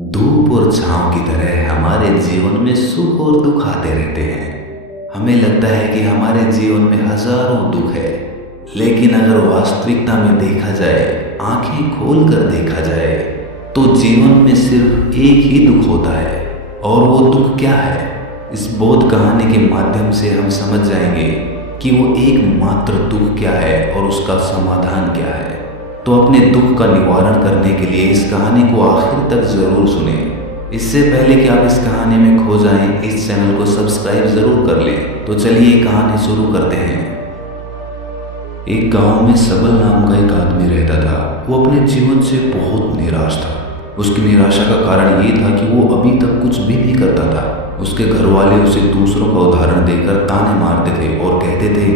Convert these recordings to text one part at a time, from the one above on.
धूप और छांव की तरह हमारे जीवन में सुख और दुख आते रहते हैं। हमें लगता है कि हमारे जीवन में हजारों दुख है, लेकिन अगर वास्तविकता में देखा जाए, आंखें खोल कर देखा जाए, तो जीवन में सिर्फ एक ही दुख होता है। और वो दुख क्या है? इस बोध कहानी के माध्यम से हम समझ जाएंगे कि वो एकमात्र दुख क्या है और उसका समाधान क्या है। तो अपने दुख का निवारण करने के लिए इस कहानी को आखिर तक जरूर सुनें। इससे पहले कि आप इस कहानी में खो जाएं, इस चैनल को सब्सक्राइब जरूर कर लें। तो चलिए कहानी शुरू करते हैं। एक गांव में सबल नाम का एक आदमी रहता था। वो अपने जीवन से बहुत निराश था। उसकी निराशा का कारण ये था कि वो अभी तक कुछ भी नहीं करता था। उसके घर वाले उसे दूसरों का उदाहरण देकर ताने मारते थे और कहते थे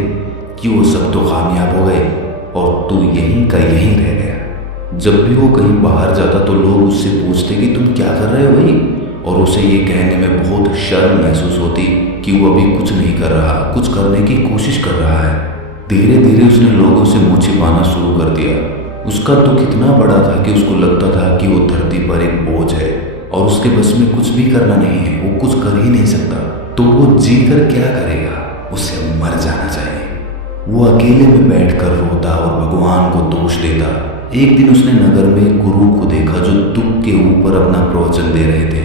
कि वो सब तो कामयाब हो गए और तू यहीं का यहीं रह गया। जब भी वो कहीं बाहर जाता तो लोग उससे पूछते कि तुम क्या कर रहे हो भाई, और उसे ये कहने में बहुत शर्म महसूस होती कि वो अभी कुछ नहीं कर रहा, कुछ करने की कोशिश कर रहा है। धीरे धीरे उसने लोगों से मुँह छिपाना शुरू कर दिया। उसका दुख इतना बड़ा था कि उसको लगता था कि वो धरती पर एक बोझ है और उसके बस में कुछ भी करना नहीं है, वो कुछ कर ही नहीं सकता। तो वो जीकर क्या करेगा? उसे मर जाना चाहिए। वो अकेले में बैठकर रोता और भगवान को दोष देता। एक दिन उसने नगर में एक गुरु को देखा जो दुख के ऊपर अपना प्रवचन दे रहे थे।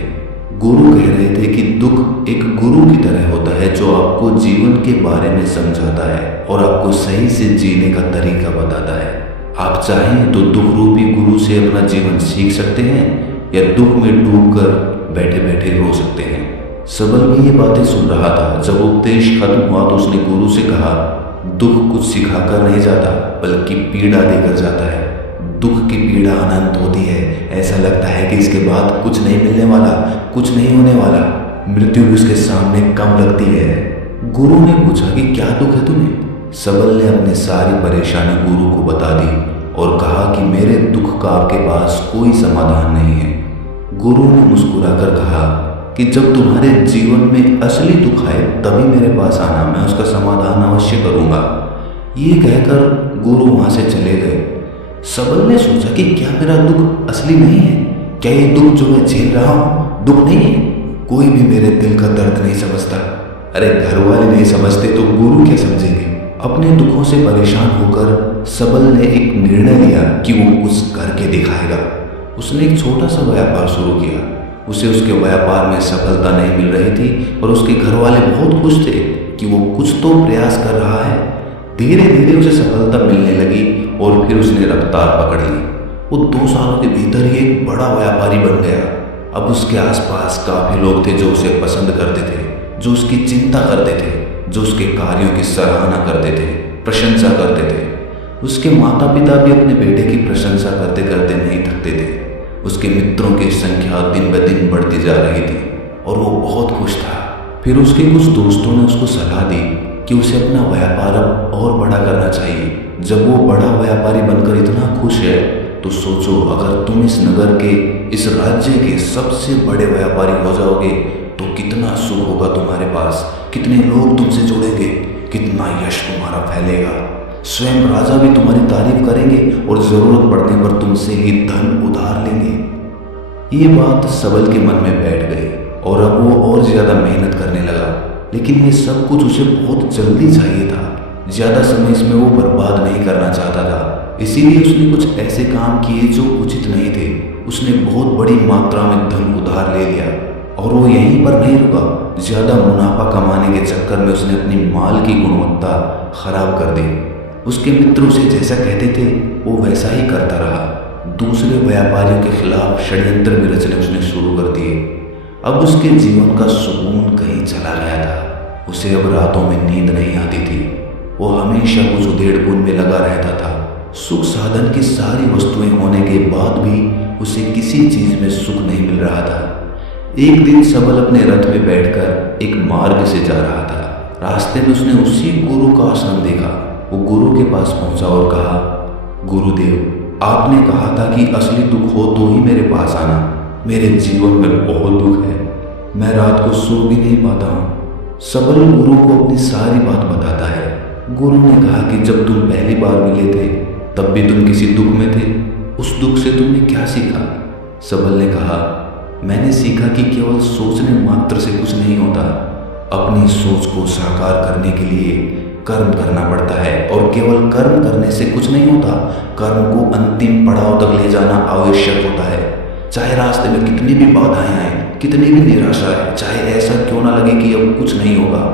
गुरु कह रहे थे कि दुख एक गुरु की तरह होता है जो आपको जीवन के बारे में समझाता है और आपको सही से जीने का तरीका बताता है। आप चाहें तो दुख रूपी गुरु से अपना जीवन सीख सकते हैं या दुख में डूबकर बैठे बैठे रो सकते हैं। सबल भी ये बातें सुन रहा था। जब उपदेश खत्म हुआ तो उसने गुरु से कहा, दुख कुछ सिखाकर नहीं जाता बल्कि पीड़ा देकर जाता है। दुख की पीड़ा अनंत होती है। ऐसा लगता है कि इसके बाद कुछ नहीं मिलने वाला, कुछ नहीं होने वाला। मृत्यु भी उसके सामने कम लगती है। गुरु ने पूछा कि क्या दुख है तुम्हें? सबल ने अपनी सारी परेशानी गुरु को बता दी और कहा कि मेरे दुख का आपके पास कोई समाधान नहीं है। गुरु ने मुस्कुराकर कहा कि जब तुम्हारे जीवन में असली दुख आए तभी मेरे पास आना, मैं उसका समाधान अवश्य करूंगा। ये कहकर गुरु वहां से चले गए। सबल ने सोचा कि क्या मेरा दुख असली नहीं है? क्या ये दुख जो मैं झेल रहा हूं दुख नहीं है? कोई भी मेरे दिल का दर्द नहीं समझता। अरे घर वाले नहीं समझते तो गुरु क्या समझेंगे? अपने दुखों से परेशान होकर सबल ने एक निर्णय लिया कि वो कुछ करके दिखाएगा। उसने एक छोटा सा व्यापार शुरू किया। उसे उसके व्यापार में सफलता नहीं मिल रही थी और उसके घर वाले बहुत खुश थे कि वो कुछ तो प्रयास कर रहा है। धीरे धीरे उसे सफलता मिलने लगी और फिर उसने रफ्तार पकड़ ली। वो 2 सालों के भीतर ही एक बड़ा व्यापारी बन गया। अब उसके आसपास काफी लोग थे जो उसे पसंद करते थे, जो उसकी चिंता करते थे, जो उसके कार्यों की सराहना करते थे, प्रशंसा करते थे। उसके माता पिता भी अपने बेटे की प्रशंसा करते करते नहीं थकते थे। उसके मित्रों की संख्या दिन ब दिन बढ़ती जा रही थी और वो बहुत खुश था। फिर उसके कुछ दोस्तों ने उसको सलाह दी कि उसे अपना व्यापार अब और बड़ा करना चाहिए। जब वो बड़ा व्यापारी बनकर इतना खुश है तो सोचो, अगर तुम इस नगर के, इस राज्य के सबसे बड़े व्यापारी हो जाओगे तो कितना सुख होगा तुम्हारे पास, कितने लोग तुमसे जुड़ेंगे, कितना यश तुम्हारा फैलेगा। स्वयं राजा भी तुम्हारी तारीफ करेंगे और जरूरत पड़ने पर तुमसे ही धन उधार लेंगे। ये बात सबल के मन में बैठ गई और अब वो और ज्यादा मेहनत करने लगा। लेकिन ये सब कुछ उसे बहुत जल्दी चाहिए था। ज्यादा समय इसमें वो बर्बाद नहीं करना चाहता था। इसीलिए उसने कुछ ऐसे काम किए जो उचित नहीं थे। उसने बहुत बड़ी मात्रा में धन उधार ले लिया और वो यहीं पर नहीं रुका। ज्यादा मुनाफा कमाने के चक्कर में उसने अपनी माल की गुणवत्ता खराब कर दी। उसके मित्र उसे जैसा कहते थे वो वैसा ही करता रहा। दूसरे व्यापारियों के खिलाफ षड्यंत्र भी रचने उसने शुरू कर दिए। अब उसके जीवन का सुकून कहीं चला गया था। उसे अब रातों में नींद नहीं आती थी। वो हमेशा कुछ उधेड़-बुन में लगा रहता था। सुख साधन की सारी वस्तुएं होने के बाद भी उसे किसी चीज में सुख नहीं मिल रहा था। एक दिन सबल अपने रथ में बैठकर एक मार्ग से जा रहा था। रास्ते में उसने उसी गुरु का आश्रम देखा। वो गुरु के पास पहुंचा और कहा, गुरुदेव, आपने कहा था कि असली दुख हो तो ही मेरे पास आना। मेरे जीवन में बहुत दुख है, मैं रात को सो भी नहीं पाता हूँ। सबल गुरु को अपनी सारी बात बताता है। गुरु ने कहा कि जब तुम पहली बार मिले थे तब भी तुम किसी दुख में थे। उस दुख से तुमने क्या सीखा? सबल ने कहा, मैंने सीखा कि केवल सोचने मात्र से कुछ नहीं होता। अपनी सोच को साकार करने के लिए कर्म करना पड़ता है, और केवल कर्म करने से कुछ नहीं होता, कर्म को अंतिम पड़ाव तक ले जाना आवश्यक होता है। चाहे रास्ते में कितनी भी बाधाएं आए, कितनी भी निराशा है, चाहे ऐसा क्यों ना लगे कि अब कुछ नहीं होगा,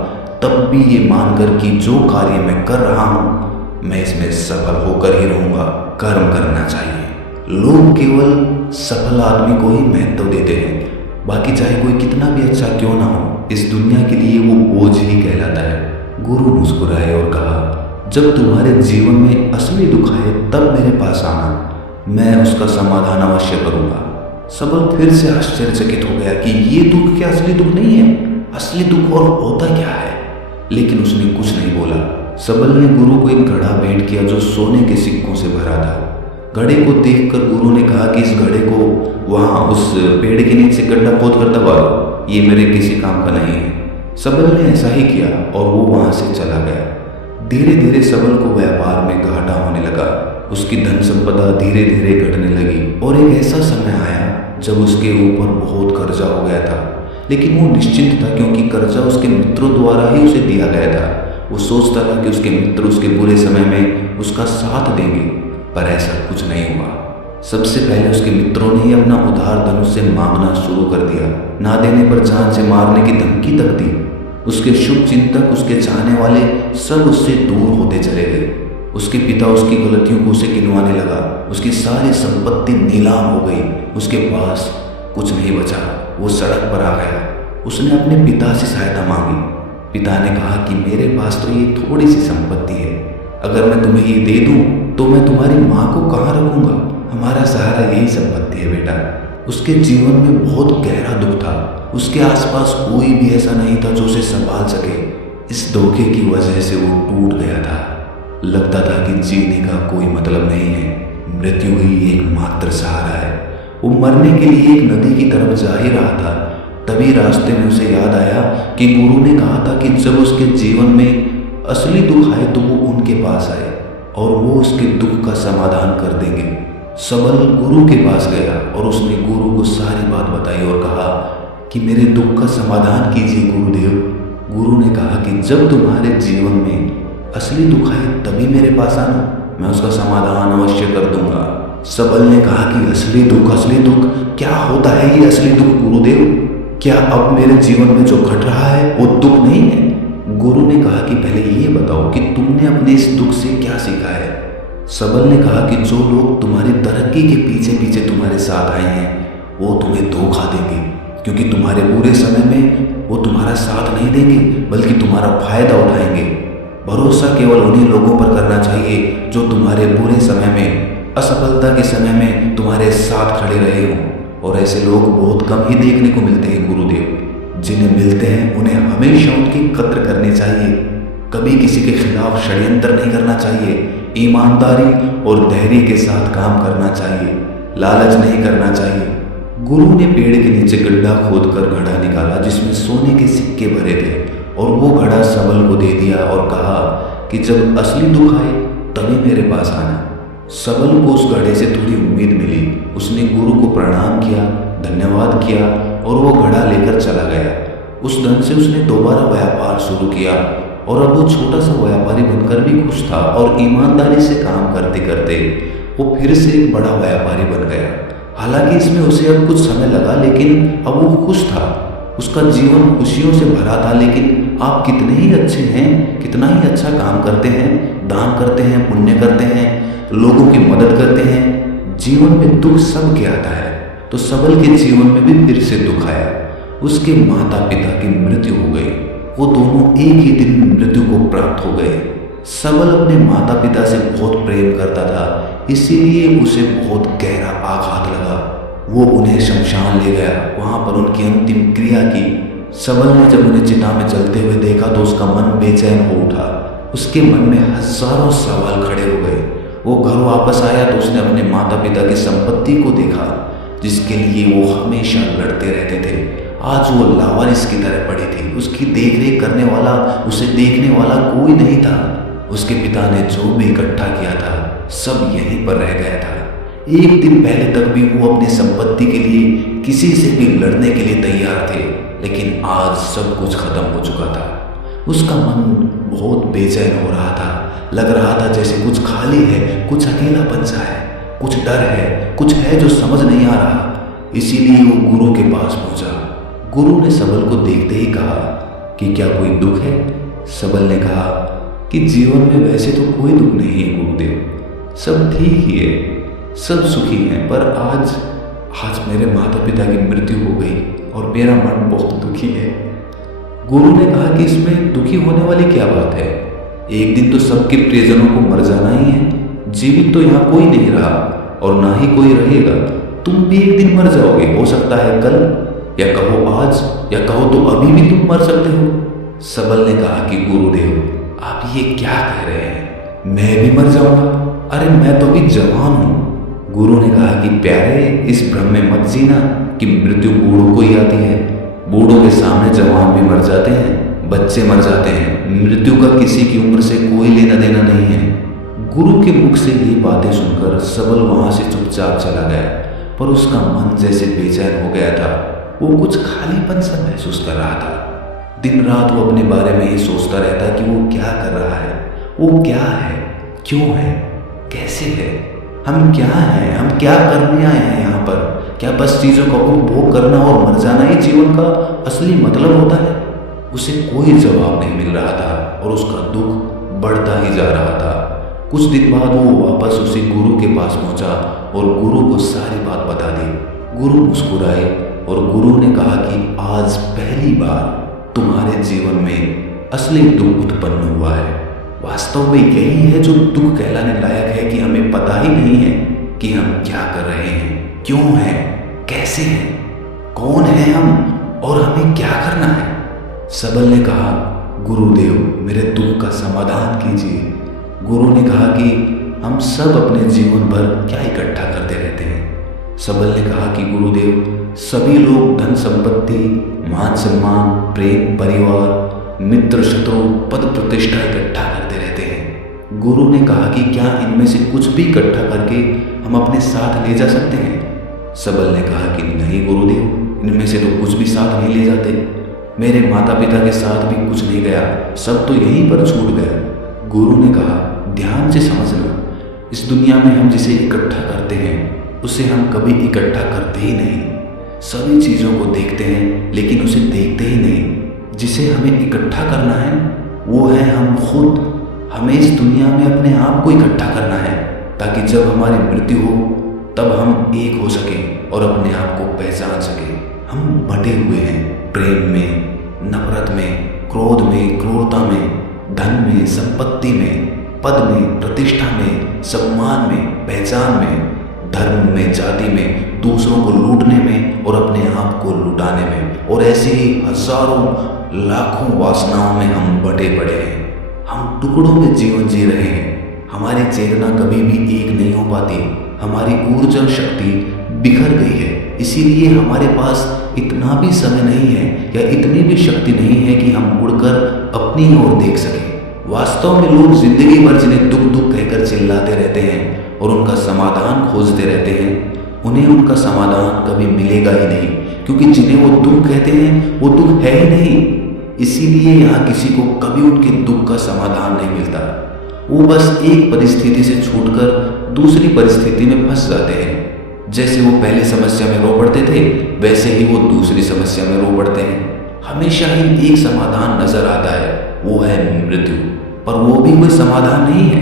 तब भी ये मानकर कि जो कार्य मैं कर रहा हूं मैं इसमें सफल होकर ही रहूंगा, कर्म करना चाहिए। लोग केवल सफल आदमी को ही महत्व देते हैं, बाकी चाहे कोई कितना भी अच्छा क्यों ना हो, इस दुनिया के लिए वो बोझ ही कहलाता है। गुरु मुस्कुराए और कहा, जब तुम्हारे जीवन में असली दुख आए तब मेरे पास आना, मैं उसका समाधान अवश्य करूंगा। सबल फिर से आश्चर्यचकित हो गया कि ये दुख क्या असली दुख नहीं है, असली दुख और होता क्या है, लेकिन उसने कुछ नहीं बोला। सबल ने गुरु को एक घड़ा भेंट किया जो सोने के सिक्कों से भरा था। घड़े को देखकर गुरु ने कहा कि इस घड़े को वहां उस पेड़ के नीचे गड्ढा खोद कर दबा दो, ये मेरे किसी काम का नहीं है। सबल ने ऐसा ही किया और वो वहां से चला गया। धीरे धीरे सबल को व्यापार में घाटा होने लगा, उसकी धन संपदा धीरे धीरे घटने लगी, और एक ऐसा समय आया जब उसके ऊपर बहुत कर्जा हो गया था। लेकिन वो निश्चिंत था, क्योंकि कर्जा उसके मित्रों द्वारा ही उसे दिया गया था। वो सोचता था कि उसके मित्र उसके बुरे समय में उसका साथ देंगे, पर ऐसा कुछ नहीं हुआ। सबसे पहले उसके मित्रों ने ही अपना उधार धन उससे मांगना शुरू कर दिया, ना देने पर जान से मारने की धमकी तक दी। उसके शुभ चिंतक, उसके चाहने वाले सब उससे दूर होते चले गए। उसके पिता उसकी गलतियों को उसे गिनवाने लगा, उसकी सारी संपत्ति नीलाम हो गई, उसके पास कुछ नहीं बचा, वो सड़क पर आ गया। उसने अपने पिता से सहायता मांगी। पिता ने कहा कि मेरे पास तो ये थोड़ी सी संपत्ति है, अगर मैं तुम्हें ये दे दूं तो मैं तुम्हारी माँ को कहाँ रखूंगा, हमारा सहारा यही संपत्ति है बेटा। उसके जीवन में बहुत गहरा दुख था, उसके आसपास कोई भी ऐसा नहीं था जो उसे संभाल सके। इस धोखे की वजह से वो टूट गया था। लगता था कि जीने का कोई मतलब नहीं है, मृत्यु ही एकमात्र सहारा है। वो मरने के लिए एक नदी की तरफ जा ही रहा था, तभी रास्ते में उसे याद आया कि गुरु ने कहा था कि जब उसके जीवन में असली दुख आए तो वो उनके पास आए और वो उसके दुख का समाधान कर देंगे। सबल गुरु के पास गया और उसने गुरु को सारी बात बताई और कहा कि मेरे दुख का समाधान कीजिए गुरुदेव। गुरु ने कहा कि जब तुम्हारे जीवन में असली दुख आए तभी मेरे पास आना, मैं उसका समाधान अवश्य कर दूंगा। सबल ने कहा कि असली दुख क्या होता है ये असली दुख गुरुदेव? क्या अब मेरे जीवन में जो घट रहा है वो दुख नहीं है? गुरु ने कहा कि पहले ये बताओ कि तुमने अपने इस दुख से क्या सीखा है। सबल ने कहा कि जो लोग तुम्हारी तरक्की के पीछे पीछे तुम्हारे साथ आए हैं वो तुम्हें धोखा देंगे, क्योंकि तुम्हारे बुरे समय में वो तुम्हारा साथ नहीं देंगे बल्कि तुम्हारा फायदा उठाएंगे। भरोसा केवल उन्हीं लोगों पर करना चाहिए जो तुम्हारे बुरे समय में, असफलता के समय में तुम्हारे साथ खड़े रहे हों, और ऐसे लोग बहुत कम ही देखने को मिलते हैं गुरुदेव। जिन्हें मिलते हैं उन्हें हमेशा उनकी कद्र करनी चाहिए, कभी किसी के खिलाफ षड्यंत्र नहीं करना चाहिए, ईमानदारी और धैर्य के साथ काम करना चाहिए, लालच नहीं करना चाहिए। गुरु ने पेड़ के नीचे गड्ढा खोदकर घड़ा निकाला जिसमें सोने के सिक्के भरे थे, और वो घड़ा सबल को दे दिया और कहा कि जब असली दुख आए तभी मेरे पास आना। सबल को उस घड़े से थोड़ी उम्मीद मिली। उसने गुरु को प्रणाम किया, धन्यवाद किया और वो घड़ा लेकर चला गया। उस धन से उसने दोबारा व्यापार शुरू किया और अब वो छोटा सा व्यापारी बनकर भी खुश था, और ईमानदारी से काम करते करते वो फिर से एक बड़ा व्यापारी बन गया। हालांकि इसमें उसे अब कुछ समय लगा, लेकिन अब वो खुश था। उसका जीवन खुशियों से भरा था। लेकिन आप कितने ही अच्छे हैं, कितना ही अच्छा काम करते हैं, दान करते हैं, पुण्य करते हैं, लोगों की मदद करते हैं, जीवन में दुख सबके आता है। तो सबल के जीवन में भी फिर से दुख आया। उसके माता पिता की मृत्यु हो गई। वो दोनों एक ही दिन में मृत्यु को प्राप्त हो गए। सबल अपने माता पिता से बहुत प्रेम करता था, इसीलिए उसे बहुत गहरा आघात लगा। वो उन्हें शमशान ले गया, वहां पर उनकी अंतिम क्रिया की। सबल ने जब उन्हें चिता में जलते हुए देखा तो उसका मन बेचैन हो उठा। उसके मन में हजारों सवाल खड़े हो गए। वो घर वापस आया तो उसने अपने माता पिता की संपत्ति को देखा, जिसके लिए वो हमेशा लड़ते रहते थे। आज वो लावारिस की तरह पड़ी थी। उसकी देखरेख करने वाला, उसे देखने वाला कोई नहीं था। उसके पिता ने जो भी इकट्ठा किया था सब यहीं पर रह गया था। एक दिन पहले तक भी वो अपनी संपत्ति के लिए किसी से भी लड़ने के लिए तैयार थे, लेकिन आज सब कुछ खत्म हो चुका था। उसका मन बहुत बेचैन हो रहा था। लग रहा था जैसे कुछ खाली है, कुछ अकेलापन सा है, कुछ डर है, कुछ है जो समझ नहीं आ रहा। इसीलिए वो गुरु के पास पहुंचा। गुरु ने सबल को देखते ही कहा कि क्या कोई दुख है? सबल ने कहा कि जीवन में वैसे तो कोई दुख नहीं है गुरुदेव, सब ठीक ही है, सब सुखी हैं, पर आज मेरे माता पिता की मृत्यु हो गई और मेरा मन बहुत दुखी है। गुरु ने कहा कि इसमें दुखी होने वाली क्या बात है? एक दिन तो सबके प्रियजनों को मर जाना ही है। जीवित तो यहाँ कोई नहीं रहा और ना ही कोई रहेगा। तुम भी एक दिन मर जाओगे, हो सकता है कल, या कहो आज, या कहो तो अभी भी तुम मर सकते हो। सबल ने कहा कि गुरुदेव आप ये क्या कह रहे हैं? मैं भी मर जाऊंगा? अरे मैं तो अभी जवान हूं। गुरु ने कहा कि प्यारे, इस भ्रम में मत जीना कि मृत्यु बूढ़ों को ही आती है। बूढ़ों के सामने जवान भी मर जाते हैं, बच्चे मर जाते हैं। मृत्यु का किसी की उम्र से कोई लेना देना नहीं है। गुरु के मुख से ये बातें सुनकर सबल वहां से चुपचाप चला गया, पर उसका मन जैसे बेचैन हो गया था। वो कुछ खालीपन सा महसूस कर रहा था। दिन रात वो अपने बारे में ही सोचता रहता कि वो क्या कर रहा है, वो क्या है, क्यों है, कैसे है, हम क्या हैं, हम क्या करने आए हैं यहाँ पर? क्या बस चीज़ों का उपभोग करना और मर जाना ही जीवन का असली मतलब होता है? उसे कोई जवाब नहीं मिल रहा था और उसका दुख बढ़ता ही जा रहा था। कुछ दिन बाद वो वापस उसी गुरु के पास पहुंचा और गुरु को सारी बात बता दी। गुरु मुस्कुराए और गुरु ने कहा कि आज पहली बार तुम्हारे जीवन में असली दुख उत्पन्न हुआ है। वास्तव में यही है जो दुख कहलाने लायक है कि हमें पता ही नहीं है कि हम क्या कर रहे हैं, क्यों हैं, कैसे हैं, कौन है हम और हमें क्या करना है। सबल ने कहा गुरुदेव मेरे दुख का समाधान कीजिए। गुरु ने कहा कि हम सब अपने जीवन भर क्या इकट्ठा करते रहते हैं। सबल ने कहा कि गुरुदेव सभी लोग धन संपत्ति, मान सम्मान, प्रेम, परिवार, मित्र, शत्रु, पद प्रतिष्ठा इकट्ठा करते रहते हैं। गुरु ने कहा कि क्या इनमें से कुछ भी इकट्ठा करके हम अपने साथ ले जा सकते हैं? सबल ने कहा कि नहीं गुरुदेव, इनमें से तो कुछ भी साथ नहीं ले जाते। मेरे माता पिता के साथ भी कुछ नहीं गया, सब तो यहीं पर छूट गया। गुरु ने कहा ध्यान से समझना, इस दुनिया में हम जिसे इकट्ठा करते हैं उसे हम कभी इकट्ठा करते ही नहीं। सभी चीज़ों को देखते हैं लेकिन उसे देखते ही नहीं। जिसे हमें इकट्ठा करना है वो है हम खुद। हमें इस दुनिया में अपने आप को इकट्ठा करना है ताकि जब हमारी मृत्यु हो तब हम एक हो सकें और अपने आप को पहचान सकें। हम बटे हुए हैं प्रेम में, नफरत में, क्रोध में, क्रूरता में, धन में, संपत्ति में, पद में, प्रतिष्ठा में, सम्मान में, पहचान में, धर्म में, जाति में, दूसरों को लूटने में और अपने आप को लुटाने में, और ऐसे ही हजारों लाखों वासनाओं में हम बटे पड़े हैं। हम टुकड़ों में जीवन जी रहे हैं। हमारी चेतना कभी भी एक नहीं हो पाती। हमारी ऊर्जा शक्ति बिखर गई है। इसीलिए हमारे पास इतना भी समय नहीं है या इतनी भी शक्ति नहीं है कि हम मुड़कर अपनी ओर देख सकें। वास्तव में लोग जिंदगी भर जिन्हें दुख दुख कहकर चिल्लाते रहते हैं और उनका समाधान खोजते रहते हैं, उन्हें उनका समाधान कभी मिलेगा ही नहीं, क्योंकि जिन्हें वो दुख कहते हैं वो दुख है ही नहीं। इसीलिए यहाँ किसी को कभी उनके दुख का समाधान नहीं मिलता। वो बस एक परिस्थिति से छूटकर दूसरी परिस्थिति में फंस जाते हैं। जैसे वो पहली समस्या में रो पड़ते थे वैसे ही वो दूसरी समस्या में रो पड़ते हैं। हमेशा ही एक समाधान नजर आता है, वो है मृत्यु, पर वो भी कोई समाधान नहीं है।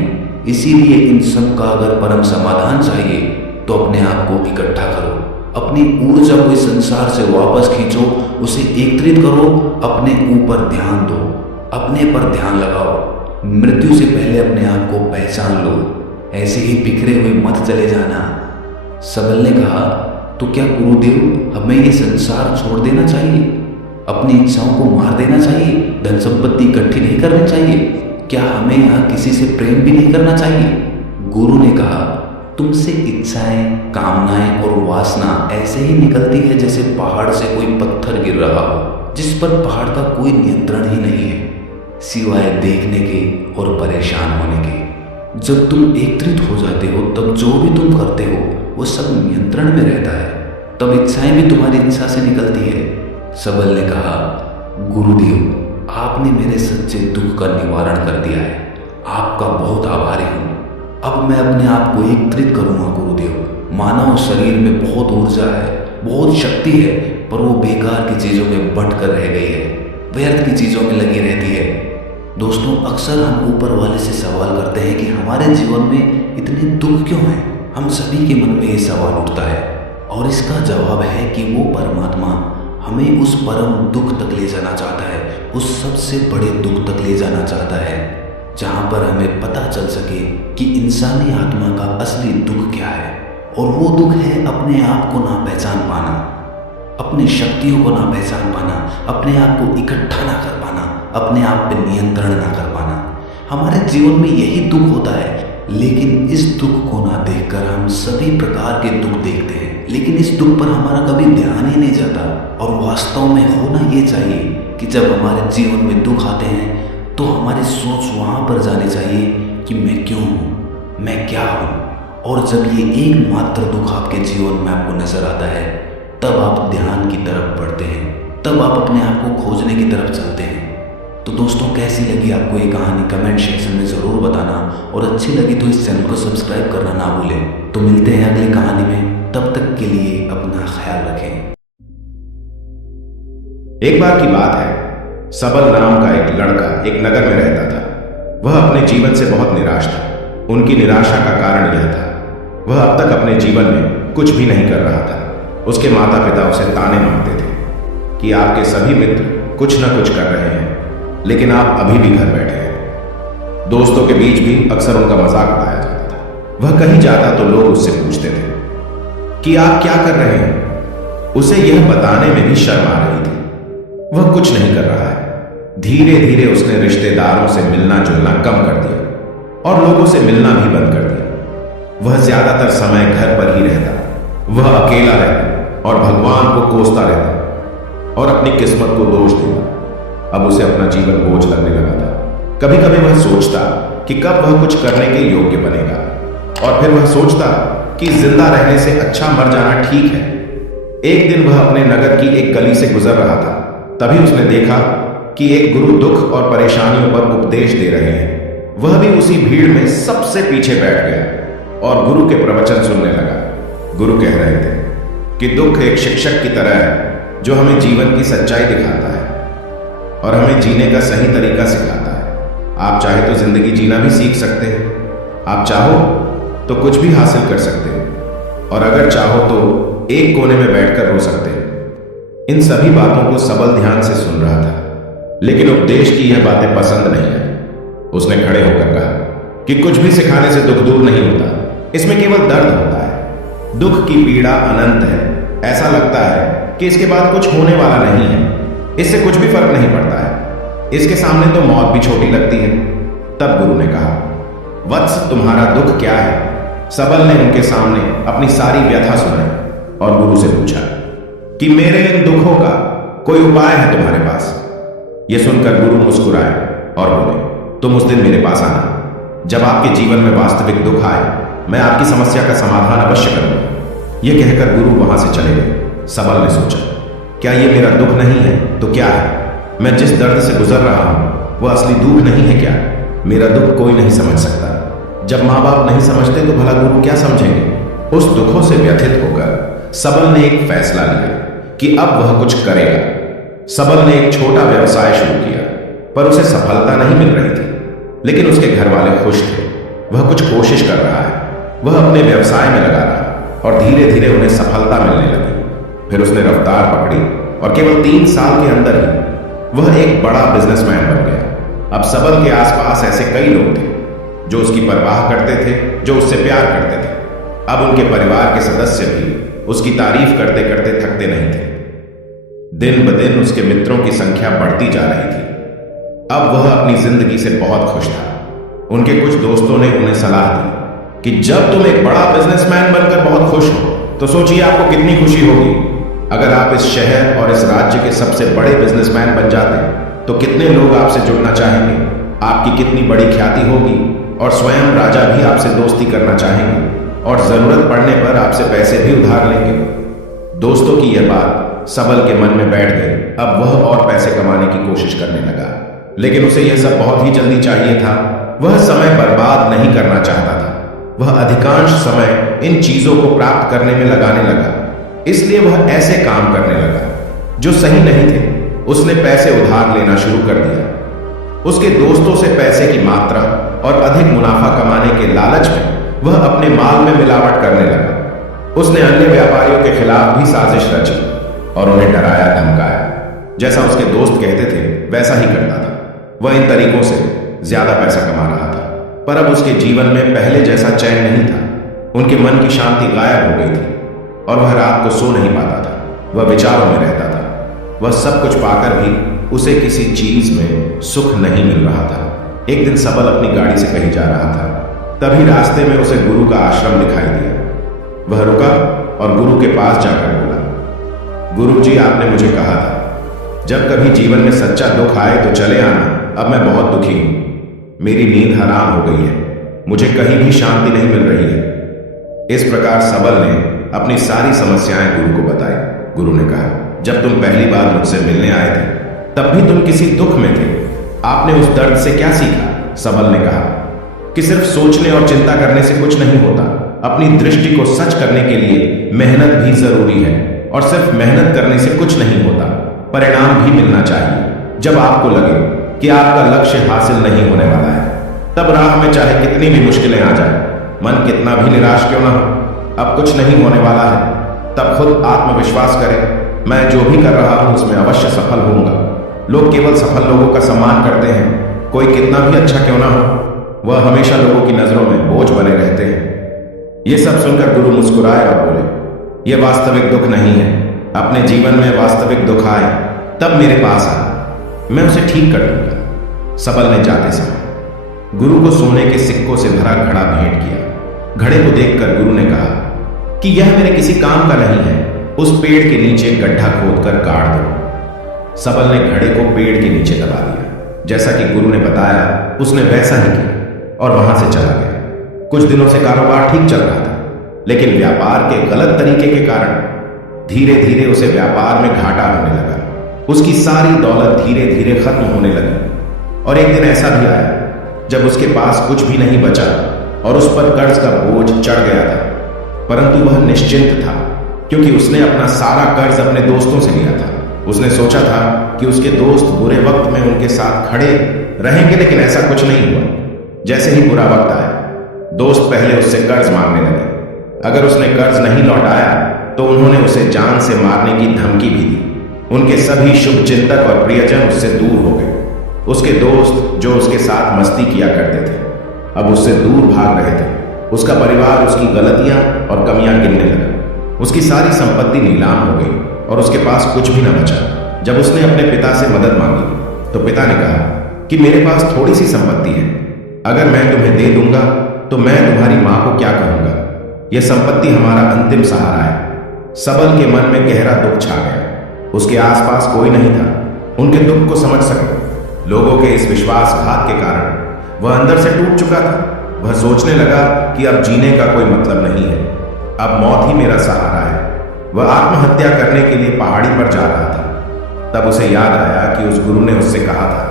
इसीलिए इन सब का अगर परम समाधान चाहिए तो अपने आप को इकट्ठा करो, अपनी ऊर्जा को इस संसार से वापस खींचो, उसे एकत्रित करो, अपने ऊपर ध्यान दो, अपने पर ध्यान लगाओ। मृत्यु से पहले अपने आप को पहचान लो। ऐसे ही बिखरे हुए मत चले जाना। सबल ने कहा तो क्या गुरुदेव हमें ये संसार छोड़ देना चाहिए? अपनी इच्छाओं को मार देना चाहिए? धन संपत्ति इकट्ठी नहीं करनी चाहिए? क्या हमें यहाँ किसी से प्रेम भी नहीं करना चाहिए? गुरु ने कहा तुमसे इच्छाएं, कामनाएं और वासना ऐसे ही निकलती है जैसे पहाड़ से कोई पत्थर गिर रहा हो, जिस पर पहाड़ का कोई नियंत्रण ही नहीं है सिवाय देखने के और परेशान होने के। जब तुम एकत्रित हो जाते हो तब जो भी तुम करते हो वो सब नियंत्रण में रहता है। तब इच्छाएं भी तुम्हारी इच्छा से निकलती है। सबल ने कहा, गुरुदेव, आपने मेरे सच्चे दुख का निवारण कर दिया है। आपका बहुत आभारी हूँ। अब मैं अपने आप को एकत्रित करूँगा गुरुदेव। मानव शरीर में बहुत ऊर्जा है, बहुत शक्ति है, पर वो बेकार की चीज़ों में बंट कर रह गई है, व्यर्थ की चीज़ों में लगी रहती है। दोस्तों, अक्सर हम ऊपर वाले से सवाल करते हैं कि हमारे जीवन में इतने दुख क्यों हैं। हम सभी के मन में ये सवाल उठता है और इसका जवाब है कि वो परमात्मा हमें उस परम दुख तक ले जाना चाहता है, उस सबसे बड़े दुख तक ले जाना चाहता है, जहाँ पर हमें पता चल सके कि इंसानी आत्मा का असली दुख क्या है। और वो दुख है अपने आप को ना पहचान पाना, अपनी शक्तियों को ना पहचान पाना, अपने आप को इकट्ठा ना कर पाना, अपने आप पे नियंत्रण ना कर पाना। हमारे जीवन में यही दुख होता है, लेकिन इस दुख को ना देखकर हम सभी प्रकार के दुख देखते हैं, लेकिन इस दुख पर हमारा कभी ध्यान ही नहीं जाता। और वास्तव में होना ये चाहिए कि जब हमारे जीवन में दुख आते हैं तो हमारी सोच वहाँ पर जानी चाहिए कि मैं क्यों हूँ, मैं क्या हूँ। और जब ये एकमात्र दुख आपके जीवन में आपको नजर आता है, तब आप ध्यान की तरफ बढ़ते हैं, तब आप अपने आप को खोजने की तरफ चलते हैं। तो दोस्तों, कैसी लगी आपको ये कहानी कमेंट सेक्शन में ज़रूर बताना, और अच्छी लगी तो इस चैनल को सब्सक्राइब करना ना भूलें। तो मिलते हैं अगली कहानी में, तब तक के लिए अपना ख्याल रखें। एक बार की बात है, सबल नाम का एक लड़का एक नगर में रहता था। वह अपने जीवन से बहुत निराश था। उनकी निराशा का कारण यह था, वह अब तक अपने जीवन में कुछ भी नहीं कर रहा था। उसके माता पिता उसे ताने मारते थे कि आपके सभी मित्र कुछ न कुछ कर रहे हैं, लेकिन आप अभी भी घर बैठे हैं। दोस्तों के बीच भी अक्सर उनका मजाक उड़ाया जाता था। वह कहीं जाता तो लोग उससे पूछते थे कि आप क्या कर रहे हैं। उसे यह बताने में भी शर्म आ रही थी। वह कुछ नहीं कर रहा है। धीरे धीरे उसने रिश्तेदारों से मिलना जुलना कम कर दिया और लोगों से मिलना भी बंद कर दिया। वह ज्यादातर समय घर पर ही रहता। वह अकेला रहता और भगवान को कोसता रहता और अपनी किस्मत को दोष देता। अब उसे अपना जीवन बोझ लगने लगा था। कभी कभी वह सोचता कि कब वह कुछ करने के योग्य बनेगा, और फिर वह सोचता कि जिंदा रहने से अच्छा मर जाना ठीक है। एक दिन वह अपने नगर की एक गली से गुजर रहा था। तभी उसने देखा कि एक गुरु दुख और परेशानियों पर उपदेश दे रहे हैं। वह भी उसी भीड़ में सबसे पीछे बैठ गया और गुरु के प्रवचन सुनने लगा। गुरु कह रहे थे कि दुख एक शिक्षक की तरह है जो हमें जीवन की सच्चाई दिखाता है और हमें जीने का सही तरीका सिखाता है। आप चाहे तो जिंदगी जीना भी सीख सकते हैं, आप चाहो तो कुछ भी हासिल कर सकते हैं, और अगर चाहो तो एक कोने में बैठकर रो सकते हैं। इन सभी बातों को सबल ध्यान से सुन रहा था, लेकिन उपदेश की यह बातें पसंद नहीं आई। उसने खड़े होकर कहा कि कुछ भी सिखाने से दुख दूर नहीं होता, इसमें केवल दर्द होता है। दुख की पीड़ा अनंत है। ऐसा लगता है कि इसके बाद कुछ होने वाला नहीं है, इससे कुछ भी फर्क नहीं पड़ता है, इसके सामने तो मौत भी छोटी लगती है। तब गुरु ने कहा, वत्स, तुम्हारा दुख क्या है? सबल ने उनके सामने अपनी सारी व्यथा सुनाई और गुरु से पूछा कि मेरे इन दुखों का कोई उपाय है तुम्हारे पास? यह सुनकर गुरु मुस्कुराए और बोले, तुम उस दिन मेरे पास आना जब आपके जीवन में वास्तविक दुख आए। मैं आपकी समस्या का समाधान अवश्य करूंगा। यह कहकर गुरु वहां से चले गए। सबल ने सोचा, क्या यह मेरा दुख नहीं है तो क्या है? मैं जिस दर्द से गुजर रहा हूं वह असली दुख नहीं है क्या? मेरा दुख कोई नहीं समझ सकता। जब माँ बाप नहीं समझते तो भला गुरु क्या समझेंगे? उस दुखों से व्यथित होकर सबल ने एक फैसला लिया कि अब वह कुछ करेगा। सबल ने एक छोटा व्यवसाय शुरू किया, पर उसे सफलता नहीं मिल रही थी, लेकिन उसके घर वाले खुश थे। वह कुछ कोशिश कर रहा है। वह अपने व्यवसाय में लगा रहा और धीरे धीरे उन्हें सफलता मिलने लगी। फिर उसने रफ्तार पकड़ी और केवल 3 साल के अंदर ही वह एक बड़ा बिजनेसमैन बन गया। अब सबल के आसपास ऐसे कई लोग थे जो उसकी परवाह करते थे, जो उससे प्यार करते थे। अब उनके परिवार के सदस्य भी उसकी तारीफ करते करते थकते नहीं थे। दिन ब दिन उसके मित्रों की संख्या बढ़ती जा रही थी। अब वह अपनी जिंदगी से बहुत खुश था। उनके कुछ दोस्तों ने उन्हें सलाह दी कि जब तुम एक बड़ा बिजनेसमैन बनकर बहुत खुश हो तो सोचिए आपको कितनी खुशी होगी अगर आप इस शहर और इस राज्य के सबसे बड़े बिजनेसमैन बन जाते तो कितने लोग आपसे जुड़ना चाहेंगे, आपकी कितनी बड़ी ख्याति होगी। और स्वयं राजा भी आपसे दोस्ती करना चाहेंगे और जरूरत पड़ने पर आपसे पैसे भी उधार लेंगे। दोस्तों की यह बात सबल के मन में बैठ गई। अब वह और पैसे कमाने की कोशिश करने लगा, लेकिन उसे यह सब बहुत ही जल्दी चाहिए था। वह समय बर्बाद नहीं करना चाहता था। वह अधिकांश समय इन चीजों को प्राप्त करने में लगाने लगा, इसलिए वह ऐसे काम करने लगा जो सही नहीं थे। उसने पैसे उधार लेना शुरू कर दिया। उसके दोस्तों से पैसे की मात्रा और अधिक मुनाफा कमाने के लालच में वह अपने माल में मिलावट करने लगा। उसने अन्य व्यापारियों के खिलाफ भी साजिश रची और उन्हें डराया धमकाया। जैसा उसके दोस्त कहते थे वैसा ही करता था। वह इन तरीकों से ज्यादा पैसा कमा रहा था, पर अब उसके जीवन में पहले जैसा चैन नहीं था। उनके मन की शांति गायब हो गई थी और वह रात को सो नहीं पाता था। वह विचारों में रहता था। वह सब कुछ पाकर भी उसे किसी चीज में सुख नहीं मिल रहा था। एक दिन सबल अपनी गाड़ी से कहीं जा रहा था, तभी रास्ते में उसे गुरु का आश्रम दिखाई दिया। वह रुका और गुरु के पास जाकर बोला, गुरु जी, आपने मुझे कहा था जब कभी जीवन में सच्चा दुख आए तो चले आना। अब मैं बहुत दुखी हूं। मेरी नींद हराम हो गई है। मुझे कहीं भी शांति नहीं मिल रही है। इस प्रकार सबल ने अपनी सारी समस्याएं गुरु को बताई। गुरु ने कहा, जब तुम पहली बार मुझसे मिलने आए थे तब भी तुम किसी दुख में थे। आपने उस दर्द से क्या सीखा? सबल ने कहा कि सिर्फ सोचने और चिंता करने से कुछ नहीं होता। अपनी दृष्टि को सच करने के लिए मेहनत भी जरूरी है और सिर्फ मेहनत करने से कुछ नहीं होता, परिणाम भी मिलना चाहिए। जब आपको लगे कि आपका लक्ष्य हासिल नहीं होने वाला है, तब राह में चाहे कितनी भी मुश्किलें आ जाए, मन कितना भी निराश क्यों ना हो, अब कुछ नहीं होने वाला है, तब खुद आत्मविश्वास करें, मैं जो भी कर रहा हूं उसमें अवश्य सफल होऊंगा। लोग केवल सफल लोगों का सम्मान करते हैं। कोई कितना भी अच्छा क्यों ना हो, वह हमेशा लोगों की नजरों में बोझ बने रहते हैं। यह सब सुनकर गुरु मुस्कुराए और बोले, यह वास्तविक दुख नहीं है। अपने जीवन में वास्तविक दुख आए तब मेरे पास आ, मैं उसे ठीक कर दूंगा। सबल ने जाते समय गुरु को सोने के सिक्कों से भरा घड़ा भेंट किया। घड़े को देखकर गुरु ने कहा कि यह मेरे किसी काम का नहीं है। उस पेड़ के नीचे गड्ढा खोदकर गाड़ दो। सबल ने घड़े को पेड़ के नीचे दबा दिया। जैसा कि गुरु ने बताया उसने वैसा ही किया और वहां से चला गया। कुछ दिनों से कारोबार ठीक चल रहा था, लेकिन व्यापार के गलत तरीके के कारण धीरे धीरे उसे व्यापार में घाटा होने लगा। उसकी सारी दौलत धीरे धीरे खत्म होने लगी और एक दिन ऐसा भी आया जब उसके पास कुछ भी नहीं बचा और उस पर कर्ज का बोझ चढ़ गया था। परंतु वह निश्चिंत था, क्योंकि उसने अपना सारा कर्ज अपने दोस्तों से लिया था। उसने सोचा था कि उसके दोस्त बुरे वक्त में उनके साथ खड़े रहेंगे, लेकिन ऐसा कुछ नहीं हुआ। जैसे ही बुरा वक्त आया, दोस्त पहले उससे कर्ज मांगने लगे। अगर उसने कर्ज नहीं लौटाया तो उन्होंने उसे जान से मारने की धमकी भी दी। उनके सभी शुभ चिंतक और प्रियजन उससे दूर हो गए। उसके दोस्त जो उसके साथ मस्ती किया करते थे अब उससे दूर भाग रहे थे। उसका परिवार उसकी गलतियां और कमियां गिनने लगा। उसकी सारी संपत्ति नीलाम हो गई और उसके पास कुछ भी न बचा। जब उसने अपने पिता से मदद मांगी तो पिता ने कहा कि मेरे पास थोड़ी सी संपत्ति है, अगर मैं तुम्हें दे दूंगा तो मैं तुम्हारी मां को क्या कहूंगा? यह संपत्ति हमारा अंतिम सहारा है। सबल के मन में गहरा दुख छा गया। उसके आसपास कोई नहीं था उनके दुख को समझ सके। लोगों के इस विश्वासघात के कारण वह अंदर से टूट चुका था। वह सोचने लगा कि अब जीने का कोई मतलब नहीं है, अब मौत ही मेरा सहारा है। वह आत्महत्या करने के लिए पहाड़ी पर जा रहा था। तब उसे याद आया कि उस गुरु ने उससे कहा था,